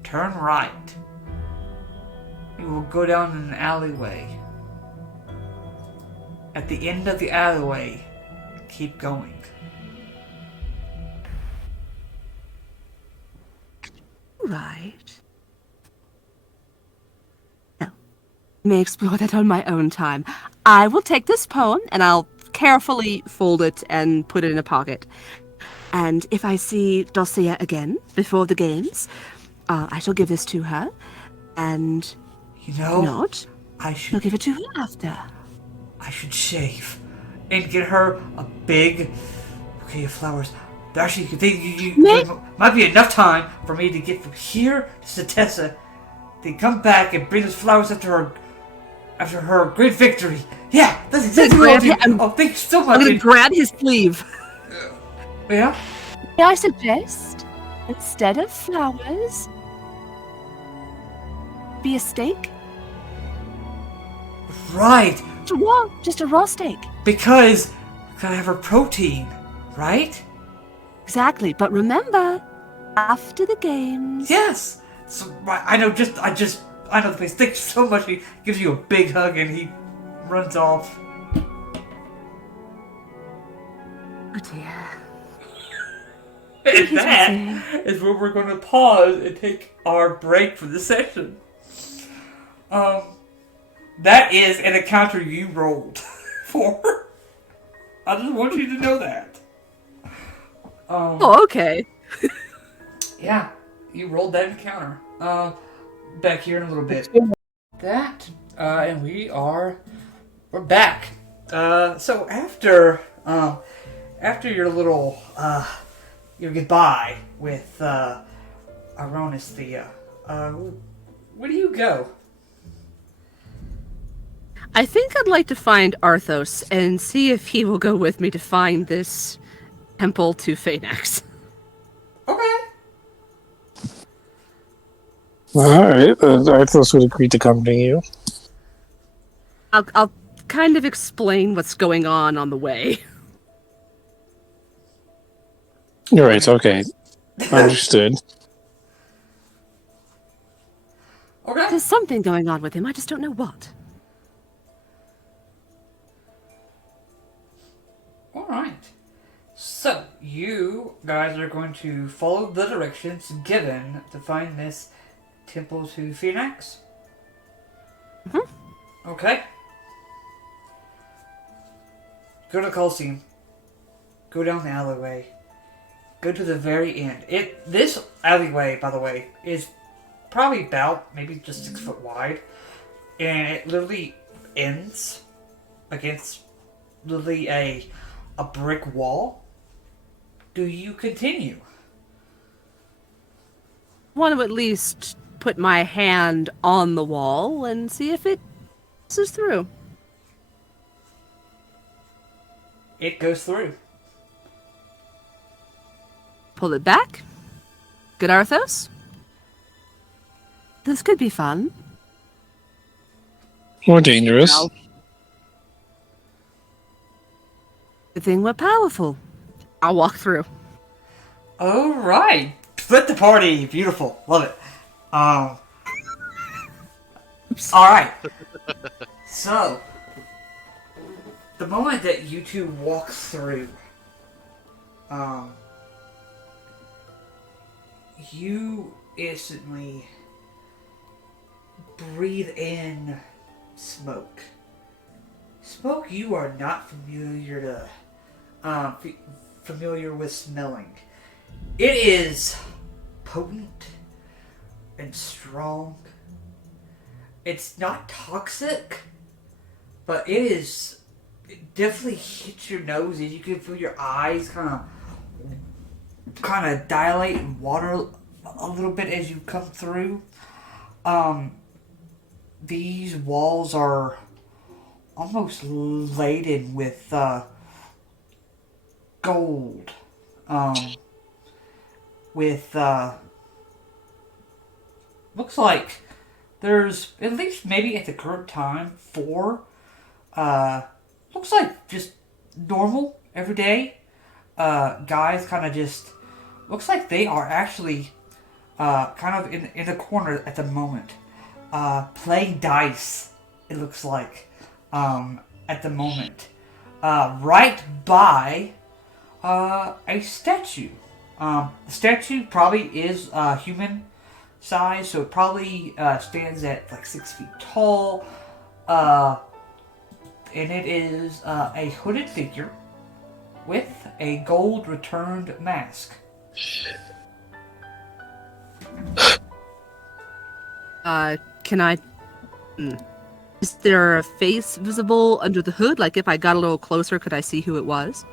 turn right. You will go down an alleyway. At the end of the alleyway, keep going. Right. Now, I may explore that on my own time. I will take this poem and I'll carefully fold it and put it in a pocket. And if I see Dulcea again before the games, I shall give this to her. And You know, not, I I'll should give it to her after. shave and get her a big bouquet of flowers. Actually, Me? there might be enough time for me to get from here to Satessa, then come back and bring those flowers after her great victory. Yeah, that's exactly what I'll do. Oh, thank you so much. I'm gonna grab his sleeve. Yeah? May I suggest, instead of flowers, be a steak? Right. Just a raw steak. Because gotta have her protein, right? Exactly, but remember, after the games. Yes. So I know the place. Thank you so much. He gives you a big hug and he runs off. Oh dear. And that is where we're going to pause and take our break for the session. That is an encounter you rolled for. I just want you to know that. Oh, okay. Yeah, you rolled that encounter. Back here in a little bit. And we're back. So after your little your goodbye with Ironis Thea, where do you go? I think I'd like to find Arthos and see if he will go with me to find this temple to Phaenax. Okay. Alright, Arthos would agree to accompany you. I'll kind of explain what's going on the way. You're right, okay. Understood. Okay. There's something going on with him, I just don't know what. Alright. So, you guys are going to follow the directions given to find this temple to Phoenix? Mm-hmm. Okay. Go to the Coliseum. Go down the alleyway. Go to the very end. This alleyway, by the way, is probably about maybe just 6 foot wide. And it literally ends against literally a brick wall. Do you continue? I want to at least put my hand on the wall and see if it passes through. It goes through. Pull it back. Good, Arthos? This could be fun. More dangerous. Well, good thing we're powerful. I'll walk through. Alright. Split the party. Beautiful. Love it. Alright. So, the moment that you two walk through, you instantly breathe in smoke. Smoke you are not familiar with smelling. It is potent and strong. It's not toxic, but it definitely hits your nose and you can feel your eyes kind of dilate and water a little bit as you come through. These walls are almost laden with gold. Looks like there's, at least maybe at the current time, 4 looks like just normal, everyday guys. Kind of just looks like they are actually kind of in the corner at the moment, playing dice. It looks like at the moment, right by a statue. The statue probably is human size, so it probably stands at like 6 feet tall. And it is a hooded figure with a gold returned mask. Can I... Is there a face visible under the hood? Like, if I got a little closer, could I see who it was?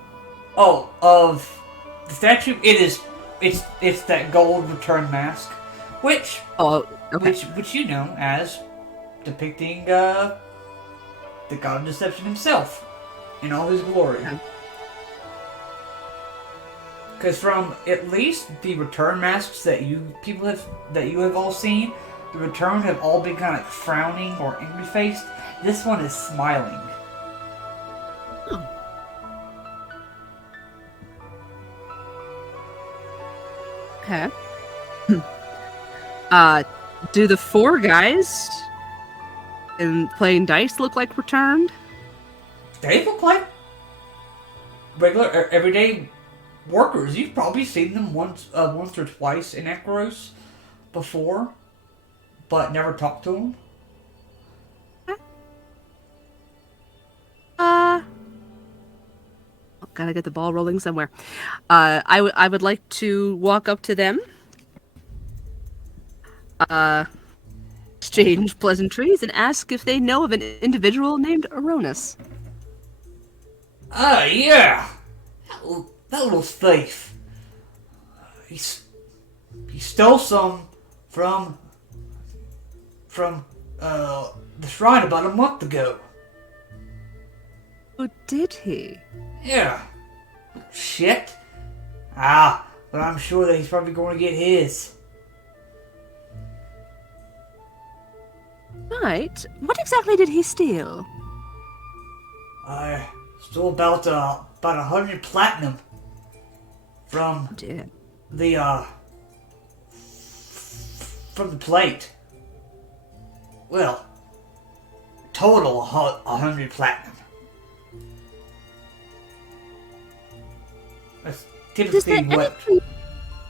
Oh, of the statue, it's that gold returned mask, which Okay. which you know as depicting the god of deception himself in all his glory. Okay. Because from at least the return masks that you have all seen, the return have all been kind of like frowning or angry faced. This one is smiling. Okay. Do the 4 guys in playing dice look like returned? They look like regular, everyday workers. You've probably seen them once or twice in Ekros before, but never talked to them. Gotta get the ball rolling somewhere. I would like to walk up to them. Exchange pleasantries and ask if they know of an individual named Aronis. Yeah. That little thief. He stole some from the shrine about a month ago. Oh, did he? Yeah. Shit. But I'm sure that he's probably going to get his. Right. What exactly did he steal? I stole about 100 platinum from Oh, dear. the from the plate. Well, total 100 platinum. That's Is there typically what. anything...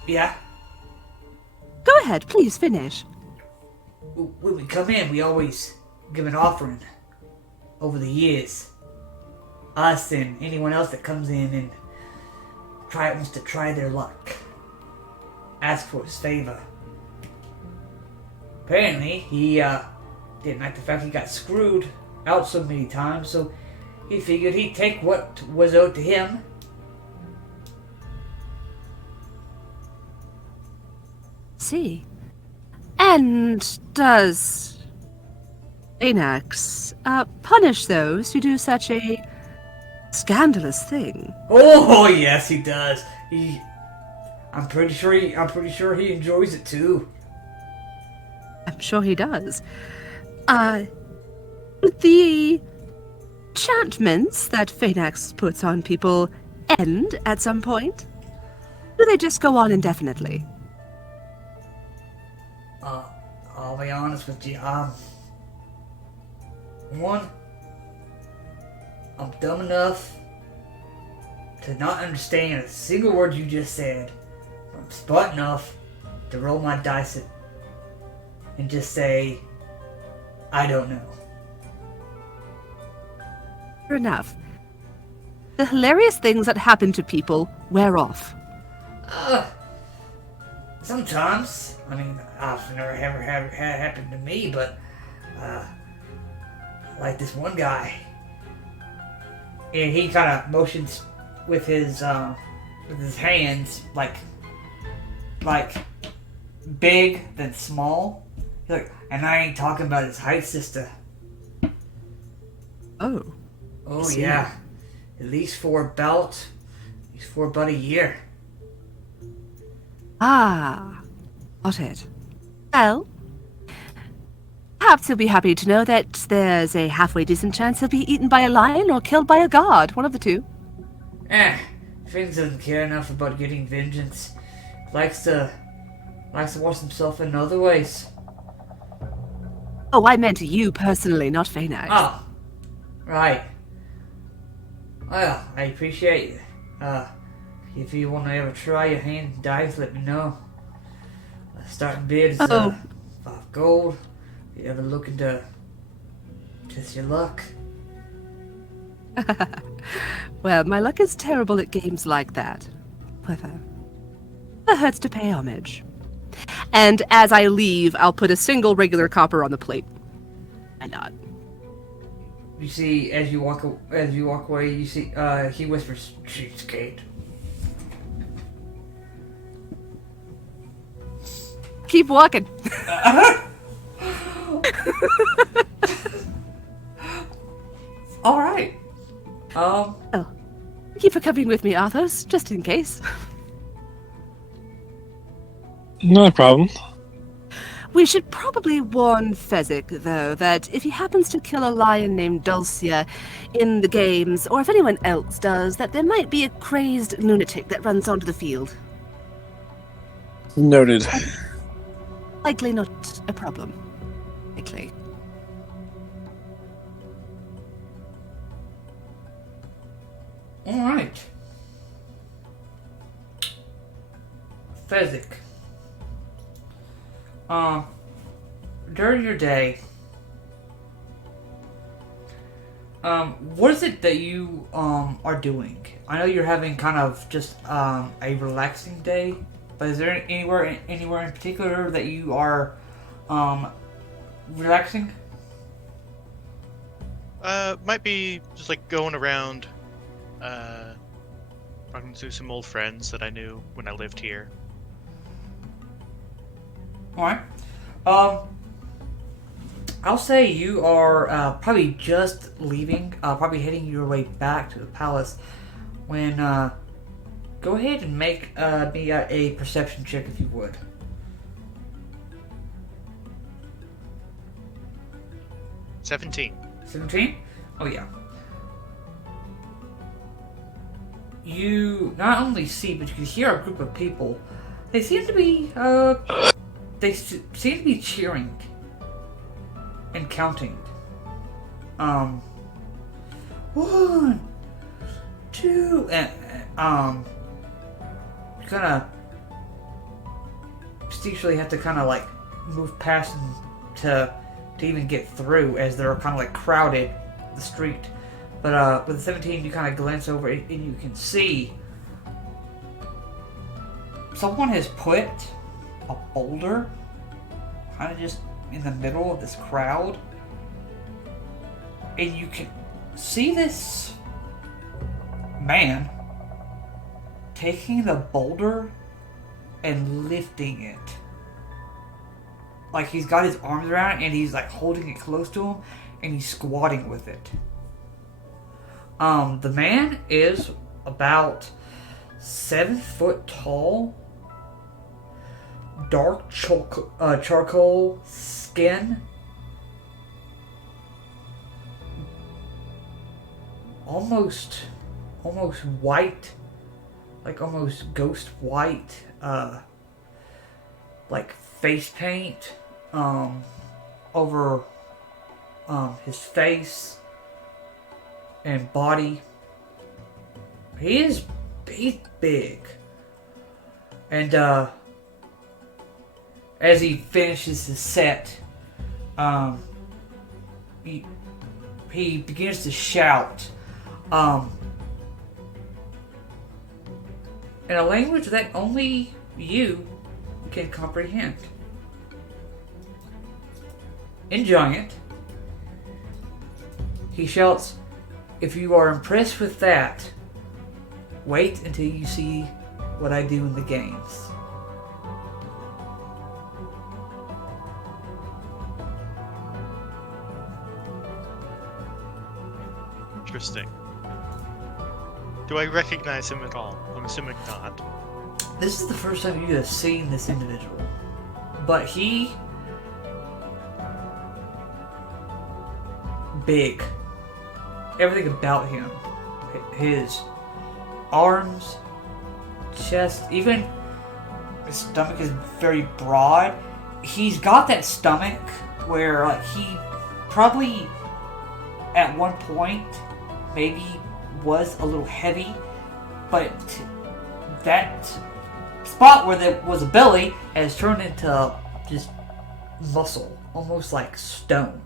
Yeah. Go ahead, please finish. When we come in, we always give an offering. Over the years, us and anyone else that comes in and wants to try their luck, ask for his favor. Apparently, he didn't like the fact he got screwed out so many times, so he figured he'd take what was owed to him. See. And does Anax punish those who do such a scandalous thing? Oh yes, he does. I'm pretty sure he enjoys it too. I'm sure he does. The enchantments that Phaenax puts on people end at some point? Do they just go on indefinitely? I'll be honest with you. One, I'm dumb enough to not understand a single word you just said. I'm smart enough to roll my dice and just say, I don't know. Fair enough. The hilarious things that happen to people wear off. Sometimes. I mean, I've never ever had it happen to me, but like this one guy, and he kind of motions with his hands, like big then small. He's like, and I ain't talking about his height, sister. Oh. Oh See. yeah, at least for about a year. Ah. Got it. Well, perhaps he'll be happy to know that there's a halfway decent chance he'll be eaten by a lion or killed by a god, one of the two. Finn doesn't care enough about getting vengeance. Likes to wash himself in other ways. Oh, I meant you personally, not Phaenax. Oh, right. Well, I appreciate it. If you want to ever try your hand in dice, let me know. Starting bid is 5 gold. If you ever looking to test your luck. Well, my luck is terrible at games like that. However, it hurts to pay homage. And as I leave, I'll put a single regular copper on the plate. I nod. You see, as you walk away, you see, he whispers, "Cheapskate." Keep walking. All right. Thank you for coming with me, Arthos, just in case. Not a problem. We should probably warn Fezzik, though, that if he happens to kill a lion named Dulcia in the games, or if anyone else does, that there might be a crazed lunatic that runs onto the field. Noted. Likely not a problem. Likely. All right. Fezzik. During your day, what is it that you are doing? I know you're having kind of just a relaxing day, but is there anywhere in particular that you are relaxing? Might be just like going around, talking to some old friends that I knew when I lived here. Alright. I'll say you are probably just leaving, probably heading your way back to the palace when, go ahead and make me a perception check if you would. 17. 17? Oh yeah. You not only see, but you can hear a group of people. They seem to be, cheering and counting. 1, 2, and you kind of instinctually have to kind of like move past them to even get through, as they're kind of like crowded the street. But with the 17, you kind of glance over it and you can see someone has put a boulder kind of just in the middle of this crowd, and you can see this man taking the boulder and lifting it. Like he's got his arms around it and he's like holding it close to him and he's squatting with it. The man is about 7 foot tall, dark charcoal skin, almost white, like almost ghost white, like face paint over his face and body. He's big, and as he finishes his set, he begins to shout in a language that only you can comprehend. In Giant, he shouts, "If you are impressed with that, wait until you see what I do in the games." Interesting. Do I recognize him at all? I'm assuming not. This is the first time you have seen this individual, but he big. Everything about him, his arms, chest, even his stomach is very broad. He's got that stomach where like he probably at one point maybe was a little heavy, but that spot where there was a belly has turned into just muscle, almost like stone.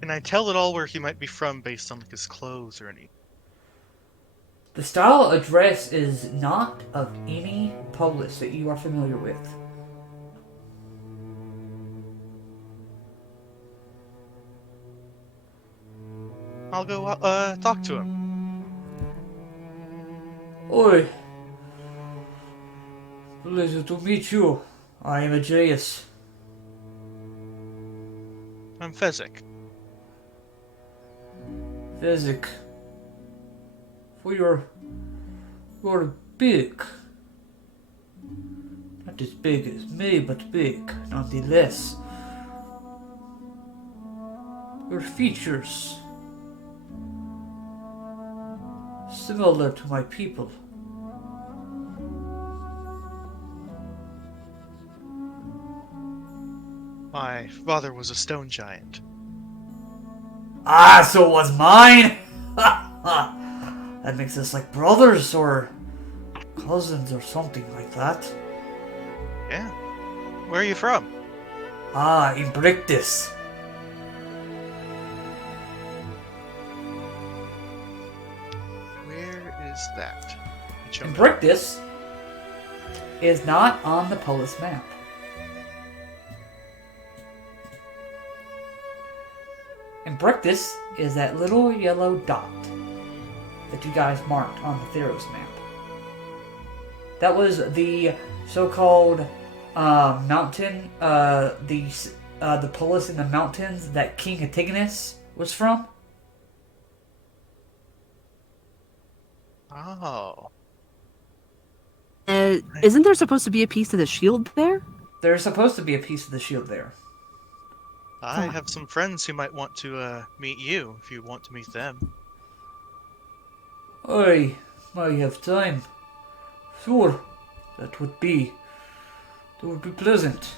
Can I tell at all where he might be from based on like his clothes or any? The style of dress is not of any public that you are familiar with. I'll go talk to him. Oi. Pleasure to meet you. I am Ajaeus. I'm Fezzik. Fezzik. For you're big. Not as big as me, but big, nonetheless. Your features similar to my people. My father was a stone giant. Ah, so was mine! That makes us like brothers or cousins or something like that. Yeah. Where are you from? Ah, Imbrictus. Where is that? Imbrictus is not on the Polis map. Imbrictus is that little yellow dot that you guys marked on the Theros map. That was the so-called mountain, the Polis in the mountains that King Antigonus was from. Oh. Isn't there supposed to be a piece of the shield there? There's supposed to be a piece of the shield there. I have some friends who might want to meet you if you want to meet them. I have time. Sure, that would be pleasant.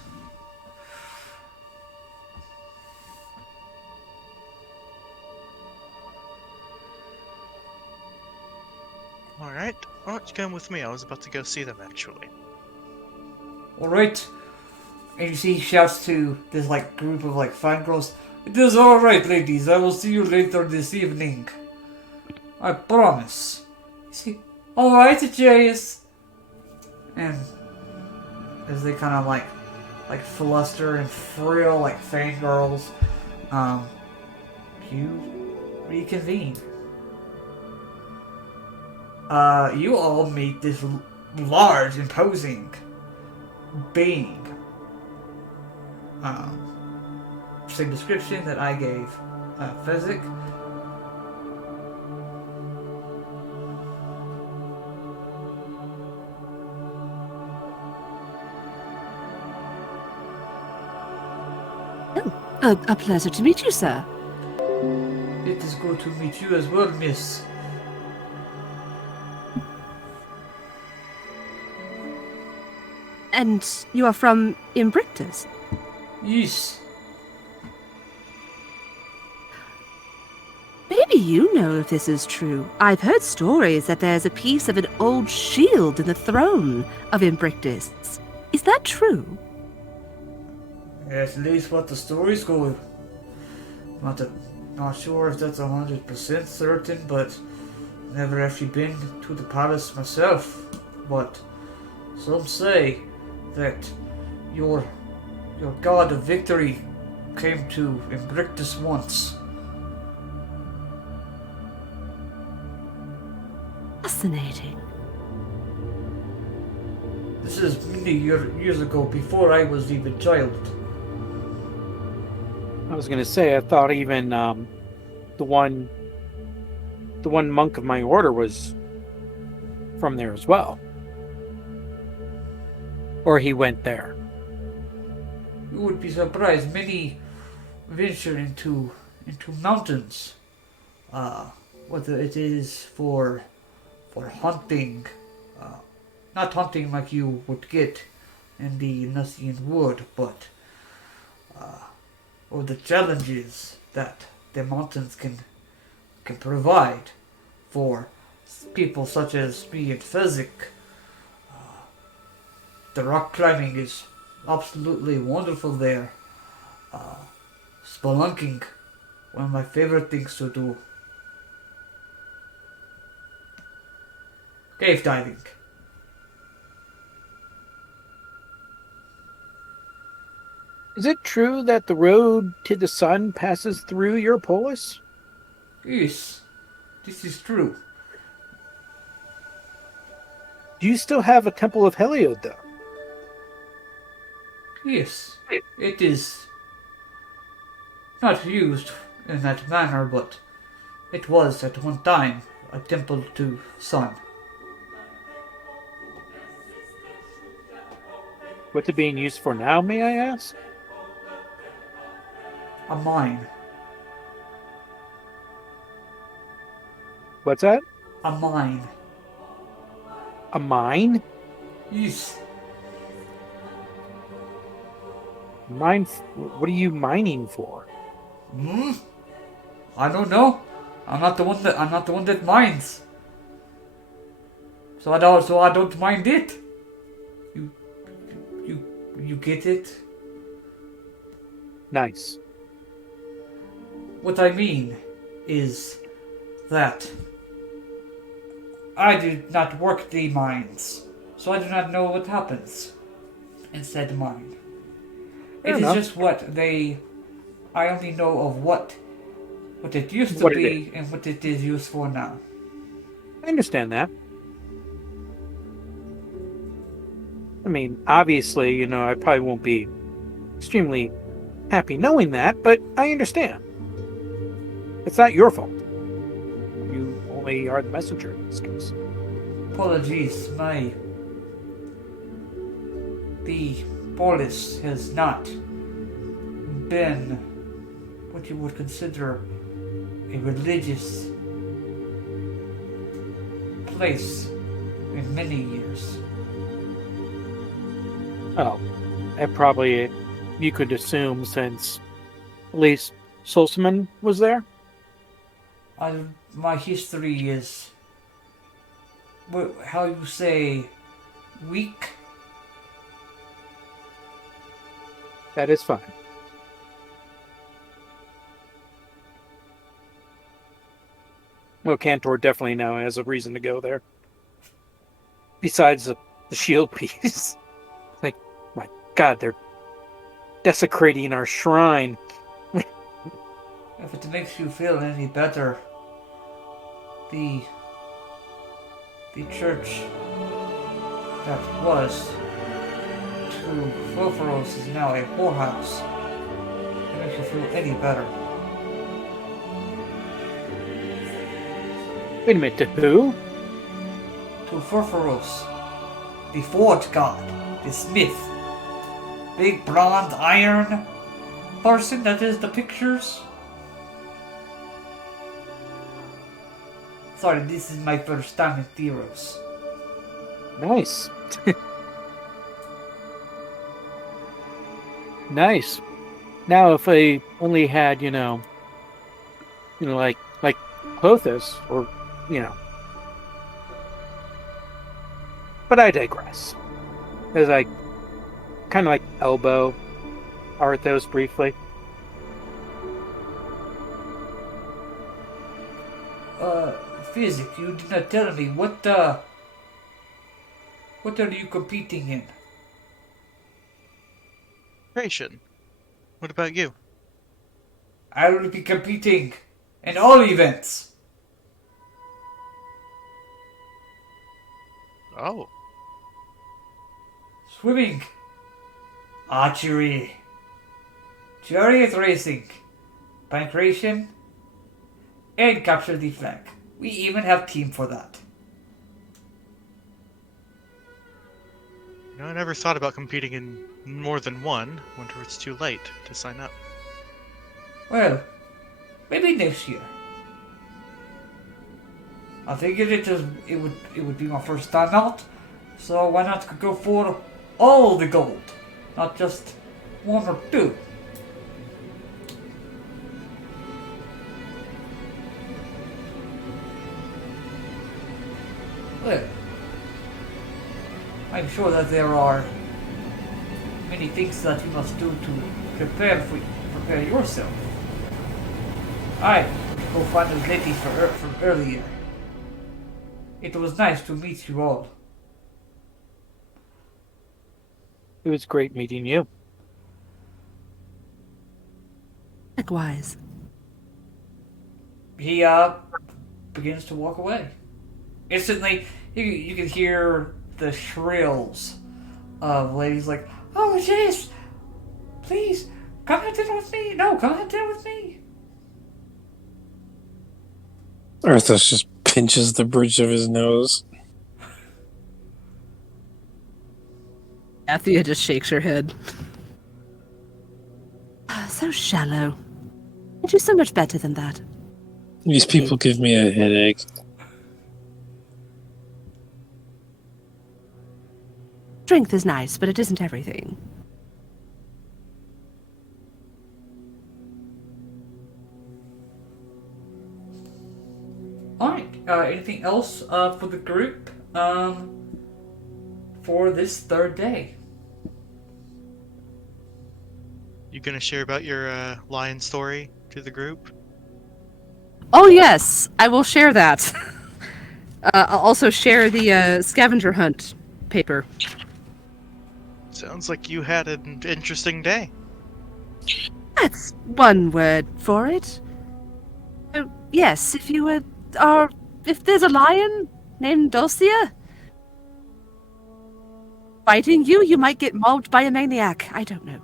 Alright, why don't you come with me? I was about to go see them actually. Alright. And you see he shouts to this like group of like fine girls, "It is alright, ladies, I will see you later this evening. I promise." You see, alright, Ajaeus. And as they kind of like fluster and frill like fangirls, you reconvene. You all meet this large, imposing being. Same description that I gave Fezzik. Oh, a pleasure to meet you, sir. It is good to meet you as well, miss. And you are from Imbrictus? Yes. Maybe you know if this is true. I've heard stories that there's a piece of an old shield in the throne of Imbrictus. Is that true? At least what the stories go. Not sure if that's 100% certain, but never actually been to the palace myself. But some say that your god of victory came to Imbrictus once. Fascinating. This is many years ago, before I was even a child. I was going to say, I thought even the one monk of my order was from there as well. Or he went there. You would be surprised. Many venture into mountains. Whether it is for hunting, uh, not hunting like you would get in the Nussian wood, but or the challenges that the mountains can provide for people such as me and Fezzik. The rock climbing is absolutely wonderful there. Spelunking, one of my favorite things to do. Cave diving. Is it true that the road to the sun passes through your polis? Yes, this is true. Do you still have a Temple of Heliod, though? Yes, it is not used in that manner, but it was at one time a temple to sun. What's it being used for now, may I ask? A mine. What's that? A mine. A mine? Yes. Mine? What are you mining for? Hmm? I don't know. I'm not the one that mines. So I don't mind it. You you get it? Nice. What I mean is that I do not work the mines, so I do not know what happens in said mine. Fair It is enough. just I only know of what it used to What it be and what it is used for now. I understand that. I mean, obviously, I probably won't be extremely happy knowing that, but I understand. It's not your fault. You only are the messenger in this case. Apologies, the polis has not been what you would consider a religious place in many years. Oh, and probably you could assume since at least Solzman was there? My history is, how you say, weak. That is fine. Well, Cantor definitely now has a reason to go there. Besides the shield piece. Like, my God, they're desecrating our shrine. If it makes you feel any better, the church that was to Philphoros is now a whorehouse. If it makes you feel any better. Wait a minute, to who? To Philphoros, the forge god, the smith. Big bronze iron person that is the pictures. Sorry, this is my first time in Theros. Nice. Nice. Now, if I only had, like Clothis, or, But I digress. As I kind of like elbow Arthos briefly. Physic, you did not tell me what are you competing in? Creation. What about you? I will be competing in all events. Oh. Swimming, archery, chariot racing, pancration, and capture the flag. We even have team for that. I never thought about competing in more than one. Wonder if it's too late to sign up. Well, maybe next year. I figured it would be my first time out, so why not go for all the gold, not just one or two. Well, I'm sure that there are many things that you must do to prepare yourself. I go find those ladies from earlier. It was nice to meet you all. It was great meeting you. Likewise. He begins to walk away. Instantly, you can hear the shrills of ladies like, "Oh, jeez, please come have dinner with me. No, come have dinner with me." Arthas just pinches the bridge of his nose. Athia just shakes her head. So shallow. You do so much better than that. These people give me a headache. Strength is nice, but it isn't everything. Alright, anything else for the group for this third day? You gonna share about your lion story to the group? Oh yes, I will share that. I'll also share the scavenger hunt paper. Sounds like you had an interesting day. That's one word for it. Oh, yes, if you if there's a lion named Dulcia fighting you, you might get mauled by a maniac. I don't know.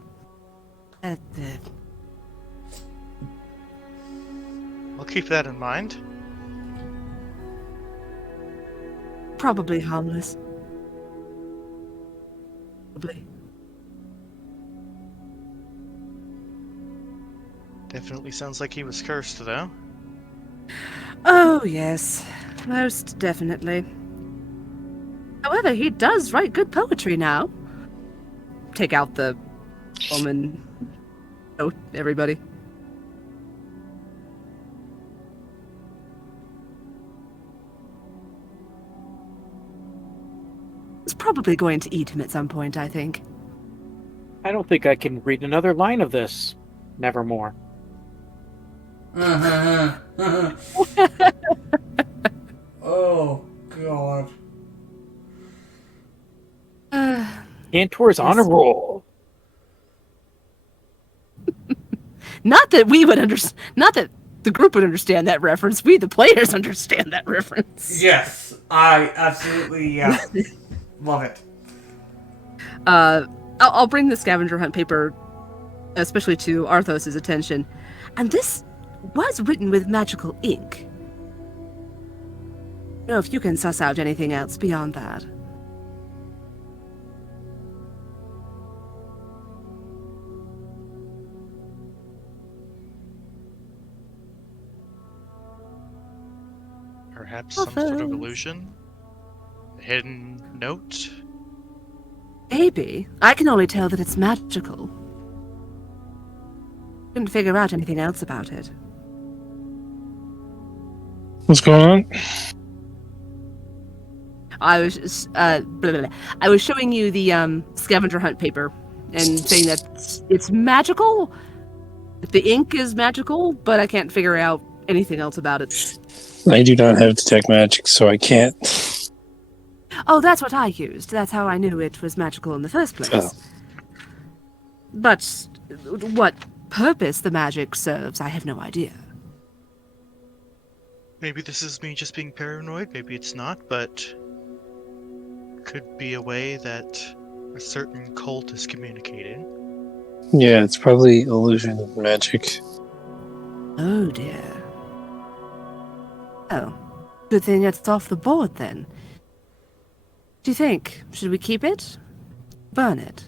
I'll keep that in mind. Probably harmless. Probably. Definitely sounds like he was cursed, though. Oh, yes. Most definitely. However, he does write good poetry now. Take out the woman. Oh, everybody. It's probably going to eat him at some point, I think. I don't think I can read another line of this. Nevermore. Oh, God. Cantor's on a roll. Not that we would understand. Not that the group would understand that reference. We, the players, understand that reference. Yes, I absolutely love it. I'll bring the scavenger hunt paper, especially to Arthos' attention. And this was written with magical ink. I don't know if you can suss out anything else beyond that. Perhaps some sort of illusion? A hidden note? Maybe. I can only tell that it's magical. Couldn't figure out anything else about it. What's going on? I was I was showing you the scavenger hunt paper and saying that it's magical. The ink is magical, but I can't figure out anything else about it. I do not have detect magic, so I can't. Oh, that's what I used. That's how I knew it was magical in the first place. Oh. But what purpose the magic serves, I have no idea. Maybe this is me just being paranoid, maybe it's not, but could be a way that a certain cult is communicating. Yeah, it's probably illusion of magic. Oh dear. Oh, good thing it's off the board then. Do you think? Should we keep it? burn it.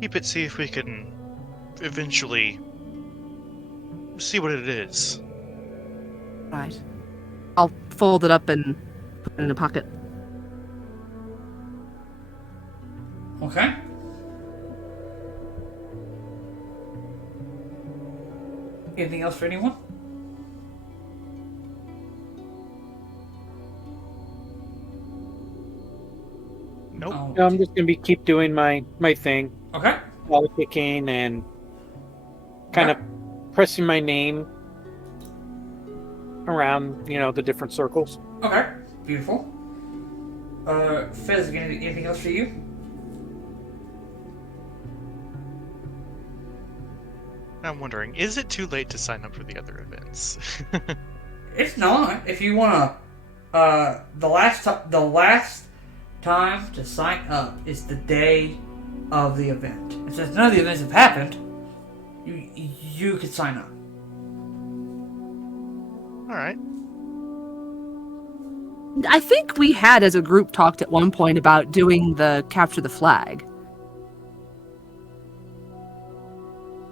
Keep it, see if we can eventually see what it is. Right. I'll fold it up and put it in a pocket. Okay. Anything else for anyone? Nope. Oh, No, I'm just gonna keep doing my thing, okay. politicking and kind of pressing my name around, the different circles. Okay. Beautiful. Fez, anything else for you? I'm wondering, is it too late to sign up for the other events? It's not. If you wanna, the last time to sign up is the day of the event. And since none of the events have happened, you could sign up. Alright. I think we had, as a group, talked at one point about doing the capture the flag.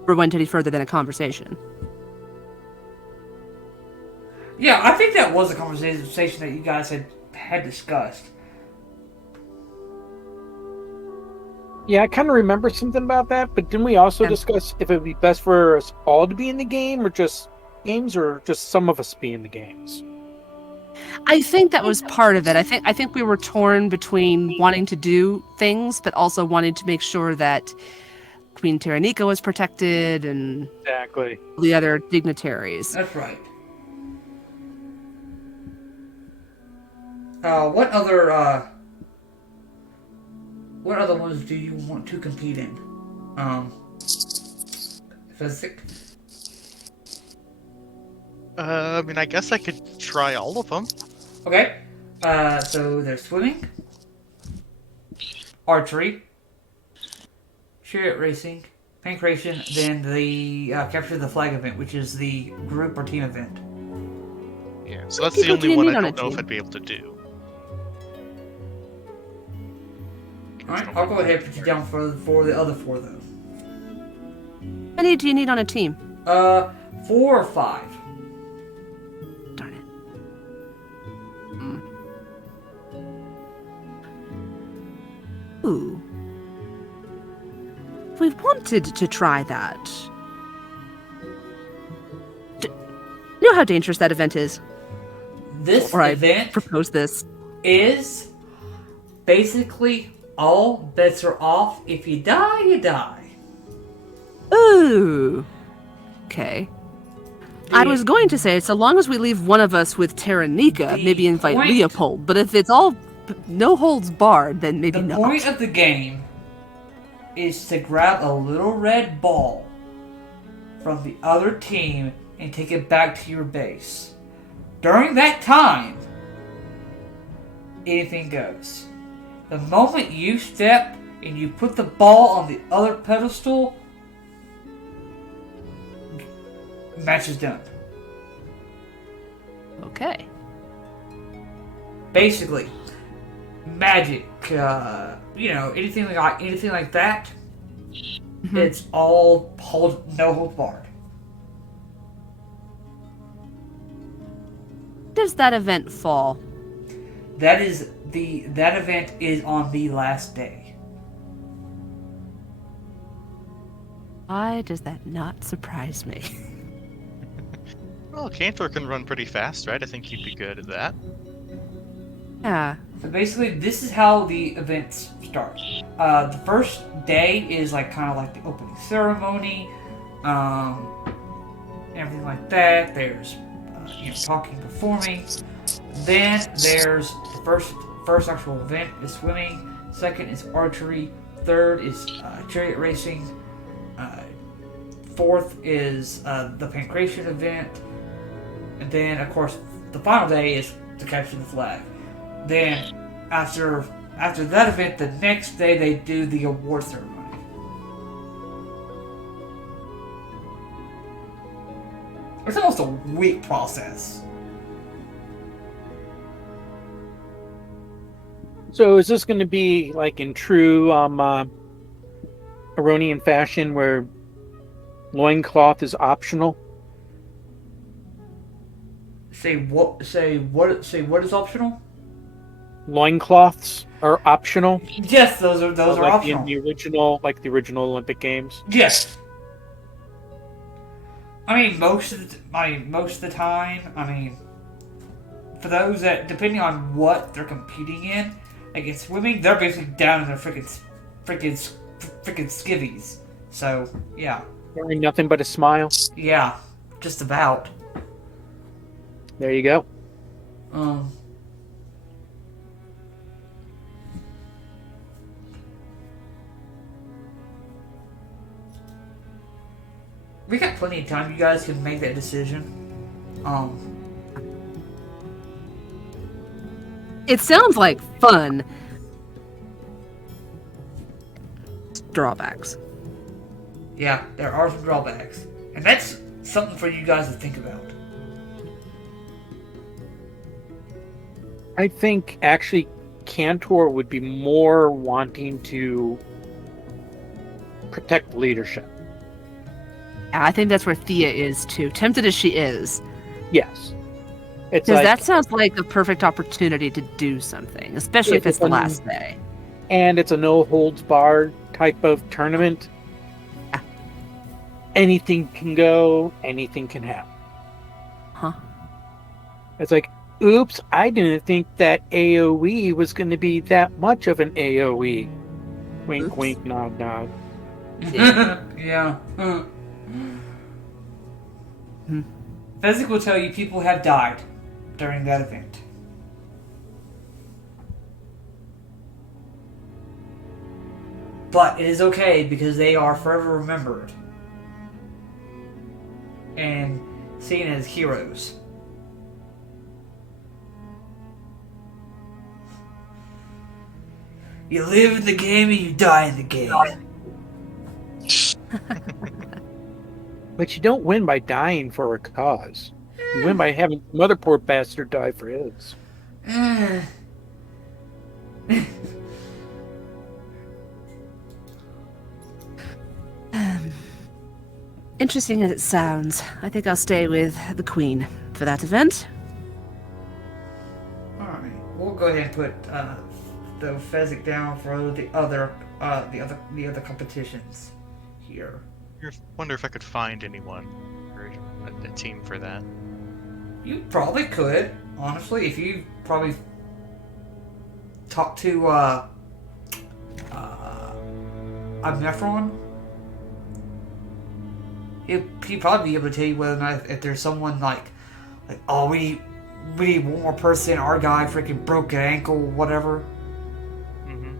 Or went any further than a conversation. Yeah, I think that was a conversation that you guys had discussed. Yeah, I kind of remember something about that, but didn't we also discuss if it would be best for us all to be in the game, or just games, or just some of us be in the games? I think that was part of it. I think we were torn between wanting to do things, but also wanting to make sure that Queen Taranika was protected and Exactly. the other dignitaries. That's right. What other ones do you want to compete in? Physic? I mean, I guess I could try all of them. Okay. So there's swimming, archery, chariot racing, pancration, then the capture the flag event, which is the group or team event. Yeah, so that's the only one I don't know if I'd be able to do. Alright, I'll go ahead and put you down for the other four, though. How many do you need on a team? 4 or 5. Darn it. Ooh. We wanted to try that. You know how dangerous that event is? This Or I event propose this. is basically all bets are off. If you die, you die. Ooh. Okay. I was going to say, so long as we leave one of us with Taranika, maybe invite point- Leopold. But if it's all no holds barred, then maybe The not. point of the game is to grab a little red ball from the other team and take it back to your base. During that time, anything goes. The moment you step and you put the ball on the other pedestal, match is done. Okay. Basically, magic, anything like that. Mhm. It's all no holds barred. Does that event fall? That event is on the last day. Why does that not surprise me? Well, Cantor can run pretty fast, right? I think he'd be good at that. Yeah. So basically, this is how the events start. The first day is kind of like the opening ceremony, everything like that. There's talking, performing. Then there's the first actual event is swimming. Second is archery. Third is chariot racing. Fourth is the pancration event. And then, of course, the final day is to capture the flag. Then, after that event, the next day they do the award ceremony. It's almost a week process. So is this going to be like in true Iranian fashion where loincloth is optional? Say what? Say what? Say what is optional? Loincloths are optional? Yes, those are like optional. the original Olympic Games? Yes. I mean, most of the time, I mean, for those that, depending on what they're competing in, like in swimming, they're basically down in their freaking skivvies. So, yeah. Wearing nothing but a smile? Yeah. Just about. There you go. We got plenty of time. You guys can make that decision. It sounds like fun. Drawbacks. Yeah, there are some drawbacks. And that's something for you guys to think about. I think actually Cantor would be more wanting to protect leadership. Yeah, I think that's where Thea is too. Tempted as she is. Yes. It's Because like, that sounds like a perfect opportunity to do something, especially if it's the last day. And it's a no-holds-barred type of tournament. Yeah. Anything can go, anything can happen. Huh. It's like, oops, I didn't think that AoE was going to be that much of an AoE. Wink, Oops. wink, nod, nod. Yeah. Physic will tell you people have died during that event. But it is okay because they are forever remembered and seen as heroes. You live in the game and you die in the game. But you don't win by dying for a cause. You win by having some other poor bastard die for his. Interesting as it sounds, I think I'll stay with the Queen for that event. Alright, we'll go ahead and put the Fezzik down for the other competitions here. I wonder if I could find anyone or a team for that. You probably could, honestly, if you probably talk to Nephron. He'd probably be able to tell you whether or not if there's someone like oh we need one more person. Our guy freaking broke an ankle, whatever. Mm-hmm.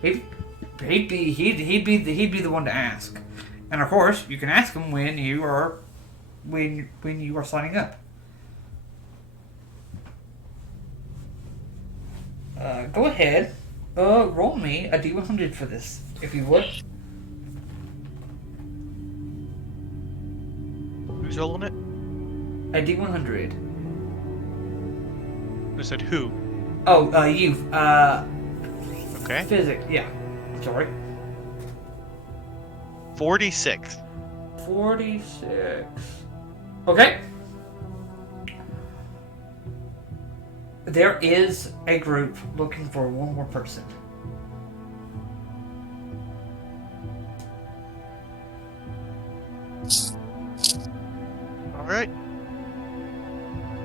He'd be the one to ask, and of course you can ask him when you are signing up. Go ahead, roll me a D100 for this, if you would. Who's rolling it? A D100. Who said who? Oh, you. Okay. Physics. Yeah. Sorry. 46. 46. Okay. There is a group looking for one more person. Alright.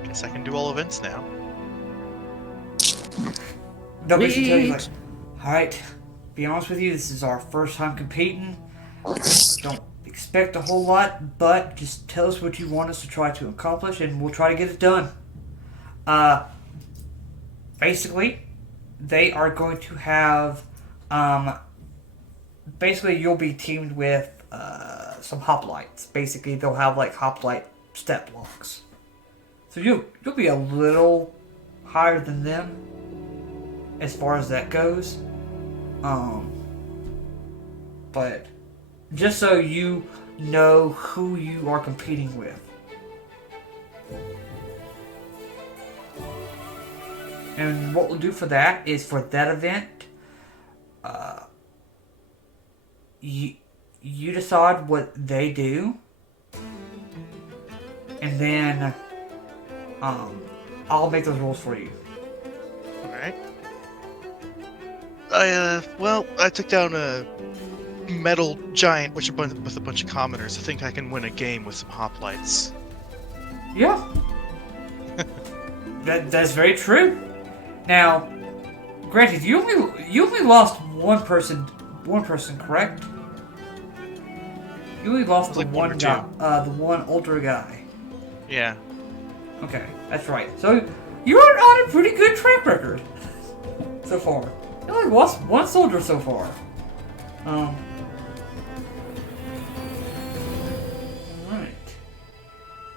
Guess I can do all events now. They'll basically tell you, like, alright, be honest with you, this is our first time competing. Don't expect a whole lot, but just tell us what you want us to try to accomplish, and we'll try to get it done. Basically, they are going to have, basically you'll be teamed with, some hoplites. Basically, they'll have, like, hoplite step blocks. So you'll be a little higher than them as far as that goes. But just so you know who you are competing with. And what we'll do for that is for that event, you decide what they do, and then I'll make those rules for you. Alright. I took down a metal giant with a bunch of commoners. I think I can win a game with some hoplites. Yeah. That's very true. Now, granted, you only lost one person, correct? You only lost the like one or one two. guy, the one older guy. Yeah. Okay, that's right. So you're on a pretty good track record so far. You only lost one soldier so far. Alright.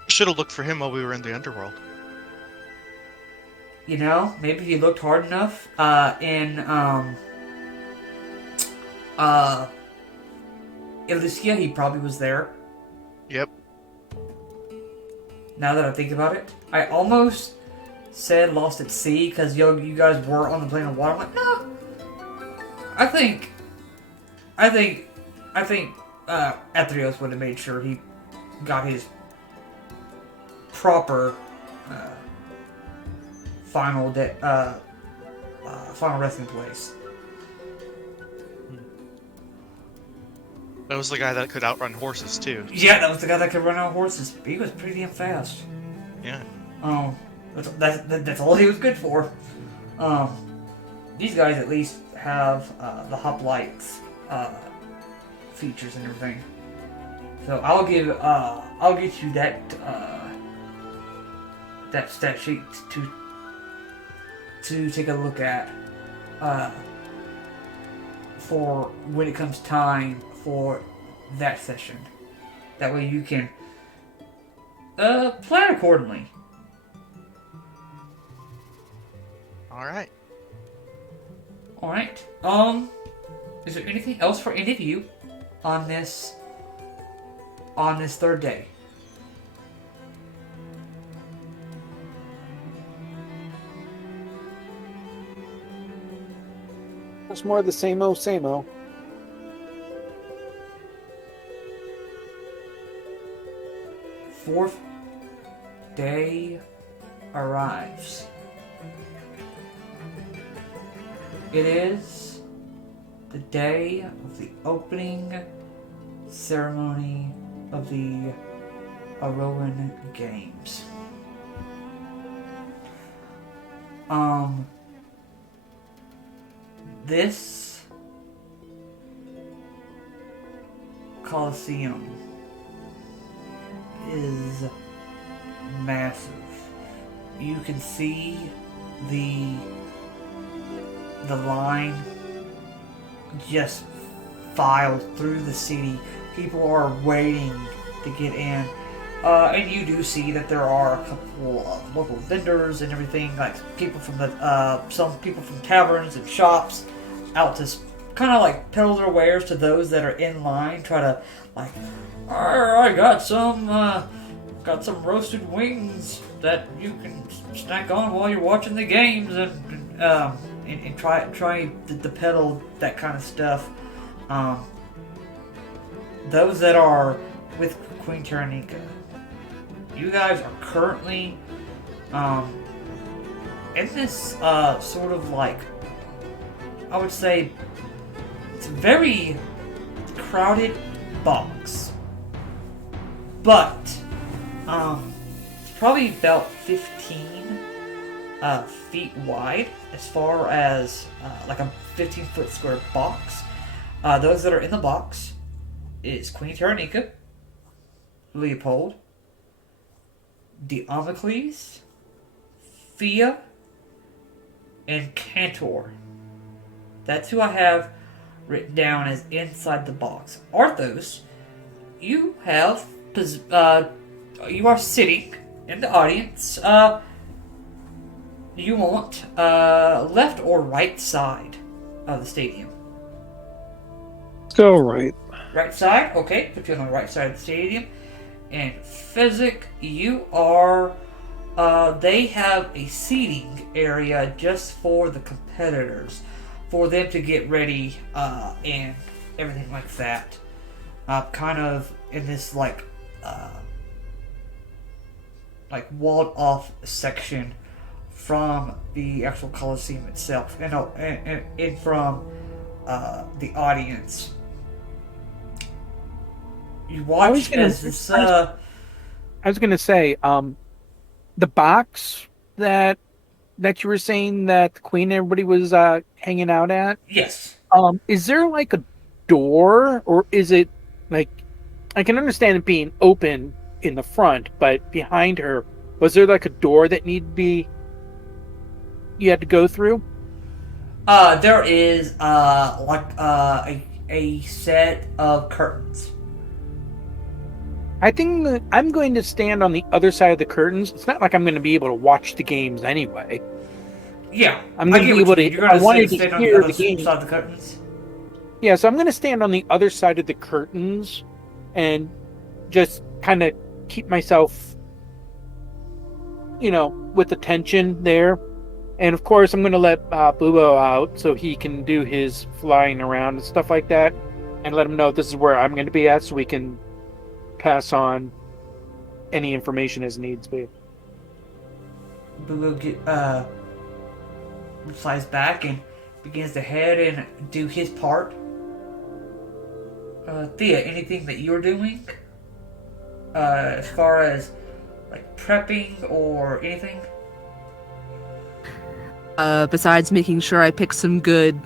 Should have looked for him while we were in the Underworld. You know, maybe if you looked hard enough, in Elysia, he probably was there. Yep. Now that I think about it, I almost said Lost at Sea because you guys were on the plane of water. I'm like, no. I think Theros would have made sure he got his proper final resting place. That was the guy that could outrun horses too. Yeah, that was the guy that could run on horses. He was pretty damn fast. Yeah. That's all he was good for. These guys at least have the hoplites features and everything. So I'll get you that stat sheet to take a look at for when it comes time for that session. That way you can plan accordingly. Alright. Alright. Is there anything else for any of you on this third day? It's more of the same old, same old. Fourth day arrives. It is the day of the opening ceremony of the Iroan Games. This Colosseum is massive. You can see the line just filed through the city. People are waiting to get in. And you do see that there are a couple of local vendors and everything, like people from some people from taverns and shops out to kind of like peddle their wares to those that are in line, try to like, I got some roasted wings that you can snack on while you're watching the games, and try to peddle that kind of stuff. Those that are with Queen Taranika, you guys are currently in this sort of like, I would say, it's a very crowded box, but it's probably about 15 feet wide, as far as like a 15-foot square box. Those that are in the box is Queen Taranika, Leopold, Diomocles, Thea, and Cantor. That's who I have written down as inside the box. Arthos, you have you are sitting in the audience. You want left or right side of the stadium? Let's go right. Right side? Okay, put you on the right side of the stadium. And Physic, you are They have a seating area just for the competitors, for them to get ready and everything like that. Kind of in this like walled off section from the actual Coliseum itself, and from the audience. You watch as this. I was gonna say, the box that you were saying that the Queen and everybody was hanging out at. Yes. Is there like a door, or is it like, I can understand it being open in the front, but behind her, was there like a door that you had to go through? There is a set of curtains. I think that I'm going to stand on the other side of the curtains. It's not like I'm going to be able to watch the games anyway. Yeah, I'm going to be able to. I wanted to hear the game. Side of the curtains. Yeah, so I'm going to stand on the other side of the curtains and just kind of keep myself, with attention there. And of course, I'm going to let Bubo out so he can do his flying around and stuff like that, and let him know this is where I'm going to be at, so we can pass on any information as needs be. Bubo flies back and begins to head and do his part. Thea, anything that you're doing? As far as like prepping or anything? Besides making sure I pick some good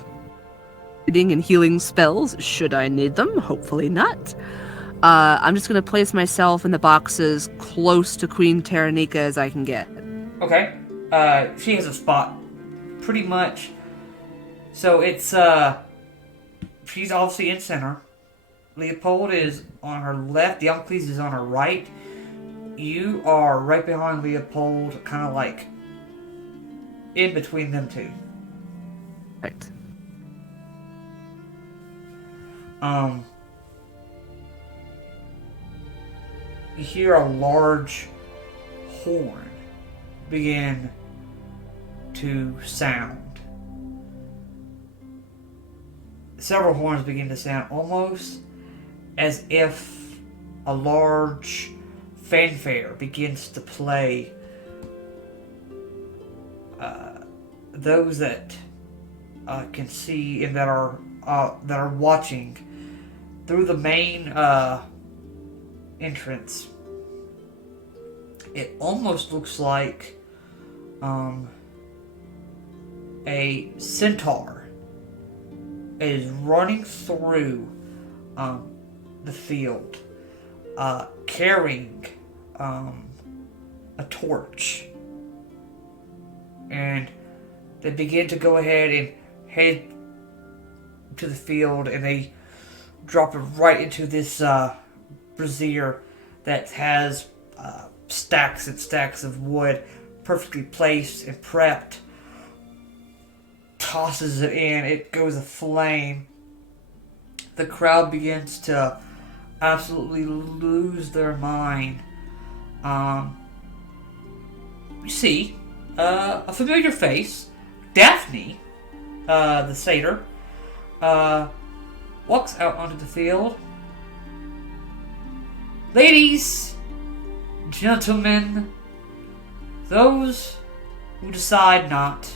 reading and healing spells, should I need them? Hopefully not. I'm just going to place myself in the boxes close to Queen Taranika as I can get. Okay. She has a spot pretty much. So it's, she's obviously in center. Leopold is on her left. Diocles is on her right. You are right behind Leopold, kind of like in between them two. Right. You hear a large horn begin to sound. Several horns begin to sound, almost as if a large fanfare begins to play. Those that can see and that are watching through the main entrance, it almost looks like a centaur is running through the field, carrying a torch, and they begin to go ahead and head to the field, and they drop it right into this brazier that has stacks and stacks of wood perfectly placed and prepped. Tosses it in, it goes aflame. The crowd begins to absolutely lose their mind. You see a familiar face, Daphne, the satyr, walks out onto the field. Ladies, gentlemen, those who decide not,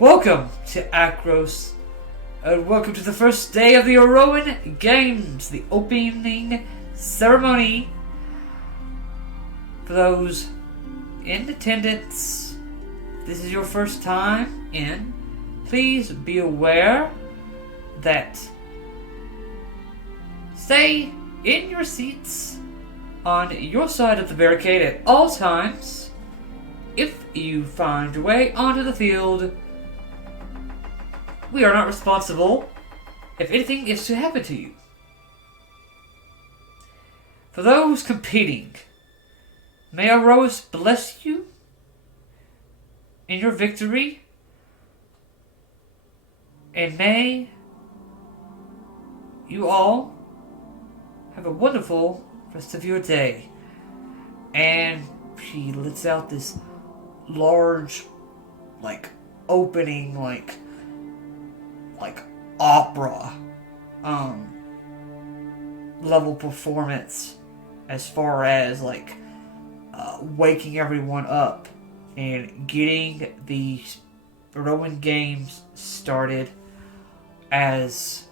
welcome to Akros, and welcome to the first day of the Iroan Games, the opening ceremony. For those in attendance, if this is your first time in, please be aware that stay in your seats on your side of the barricade at all times. If you find your way onto the field, we are not responsible if anything is to happen to you. For those competing, may Aroas bless you in your victory, and may you all have a wonderful rest of your day. And she lets out this large, like, opening, like opera, level performance as far as, like, waking everyone up and getting the Iroan Games started. As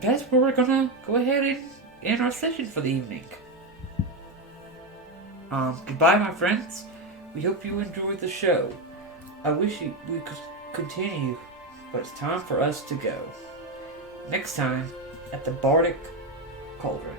that's where we're gonna go ahead and end our session for the evening. Goodbye, my friends. We hope you enjoyed the show. I wish we could continue, but it's time for us to go. Next time at the Bardic Cauldron.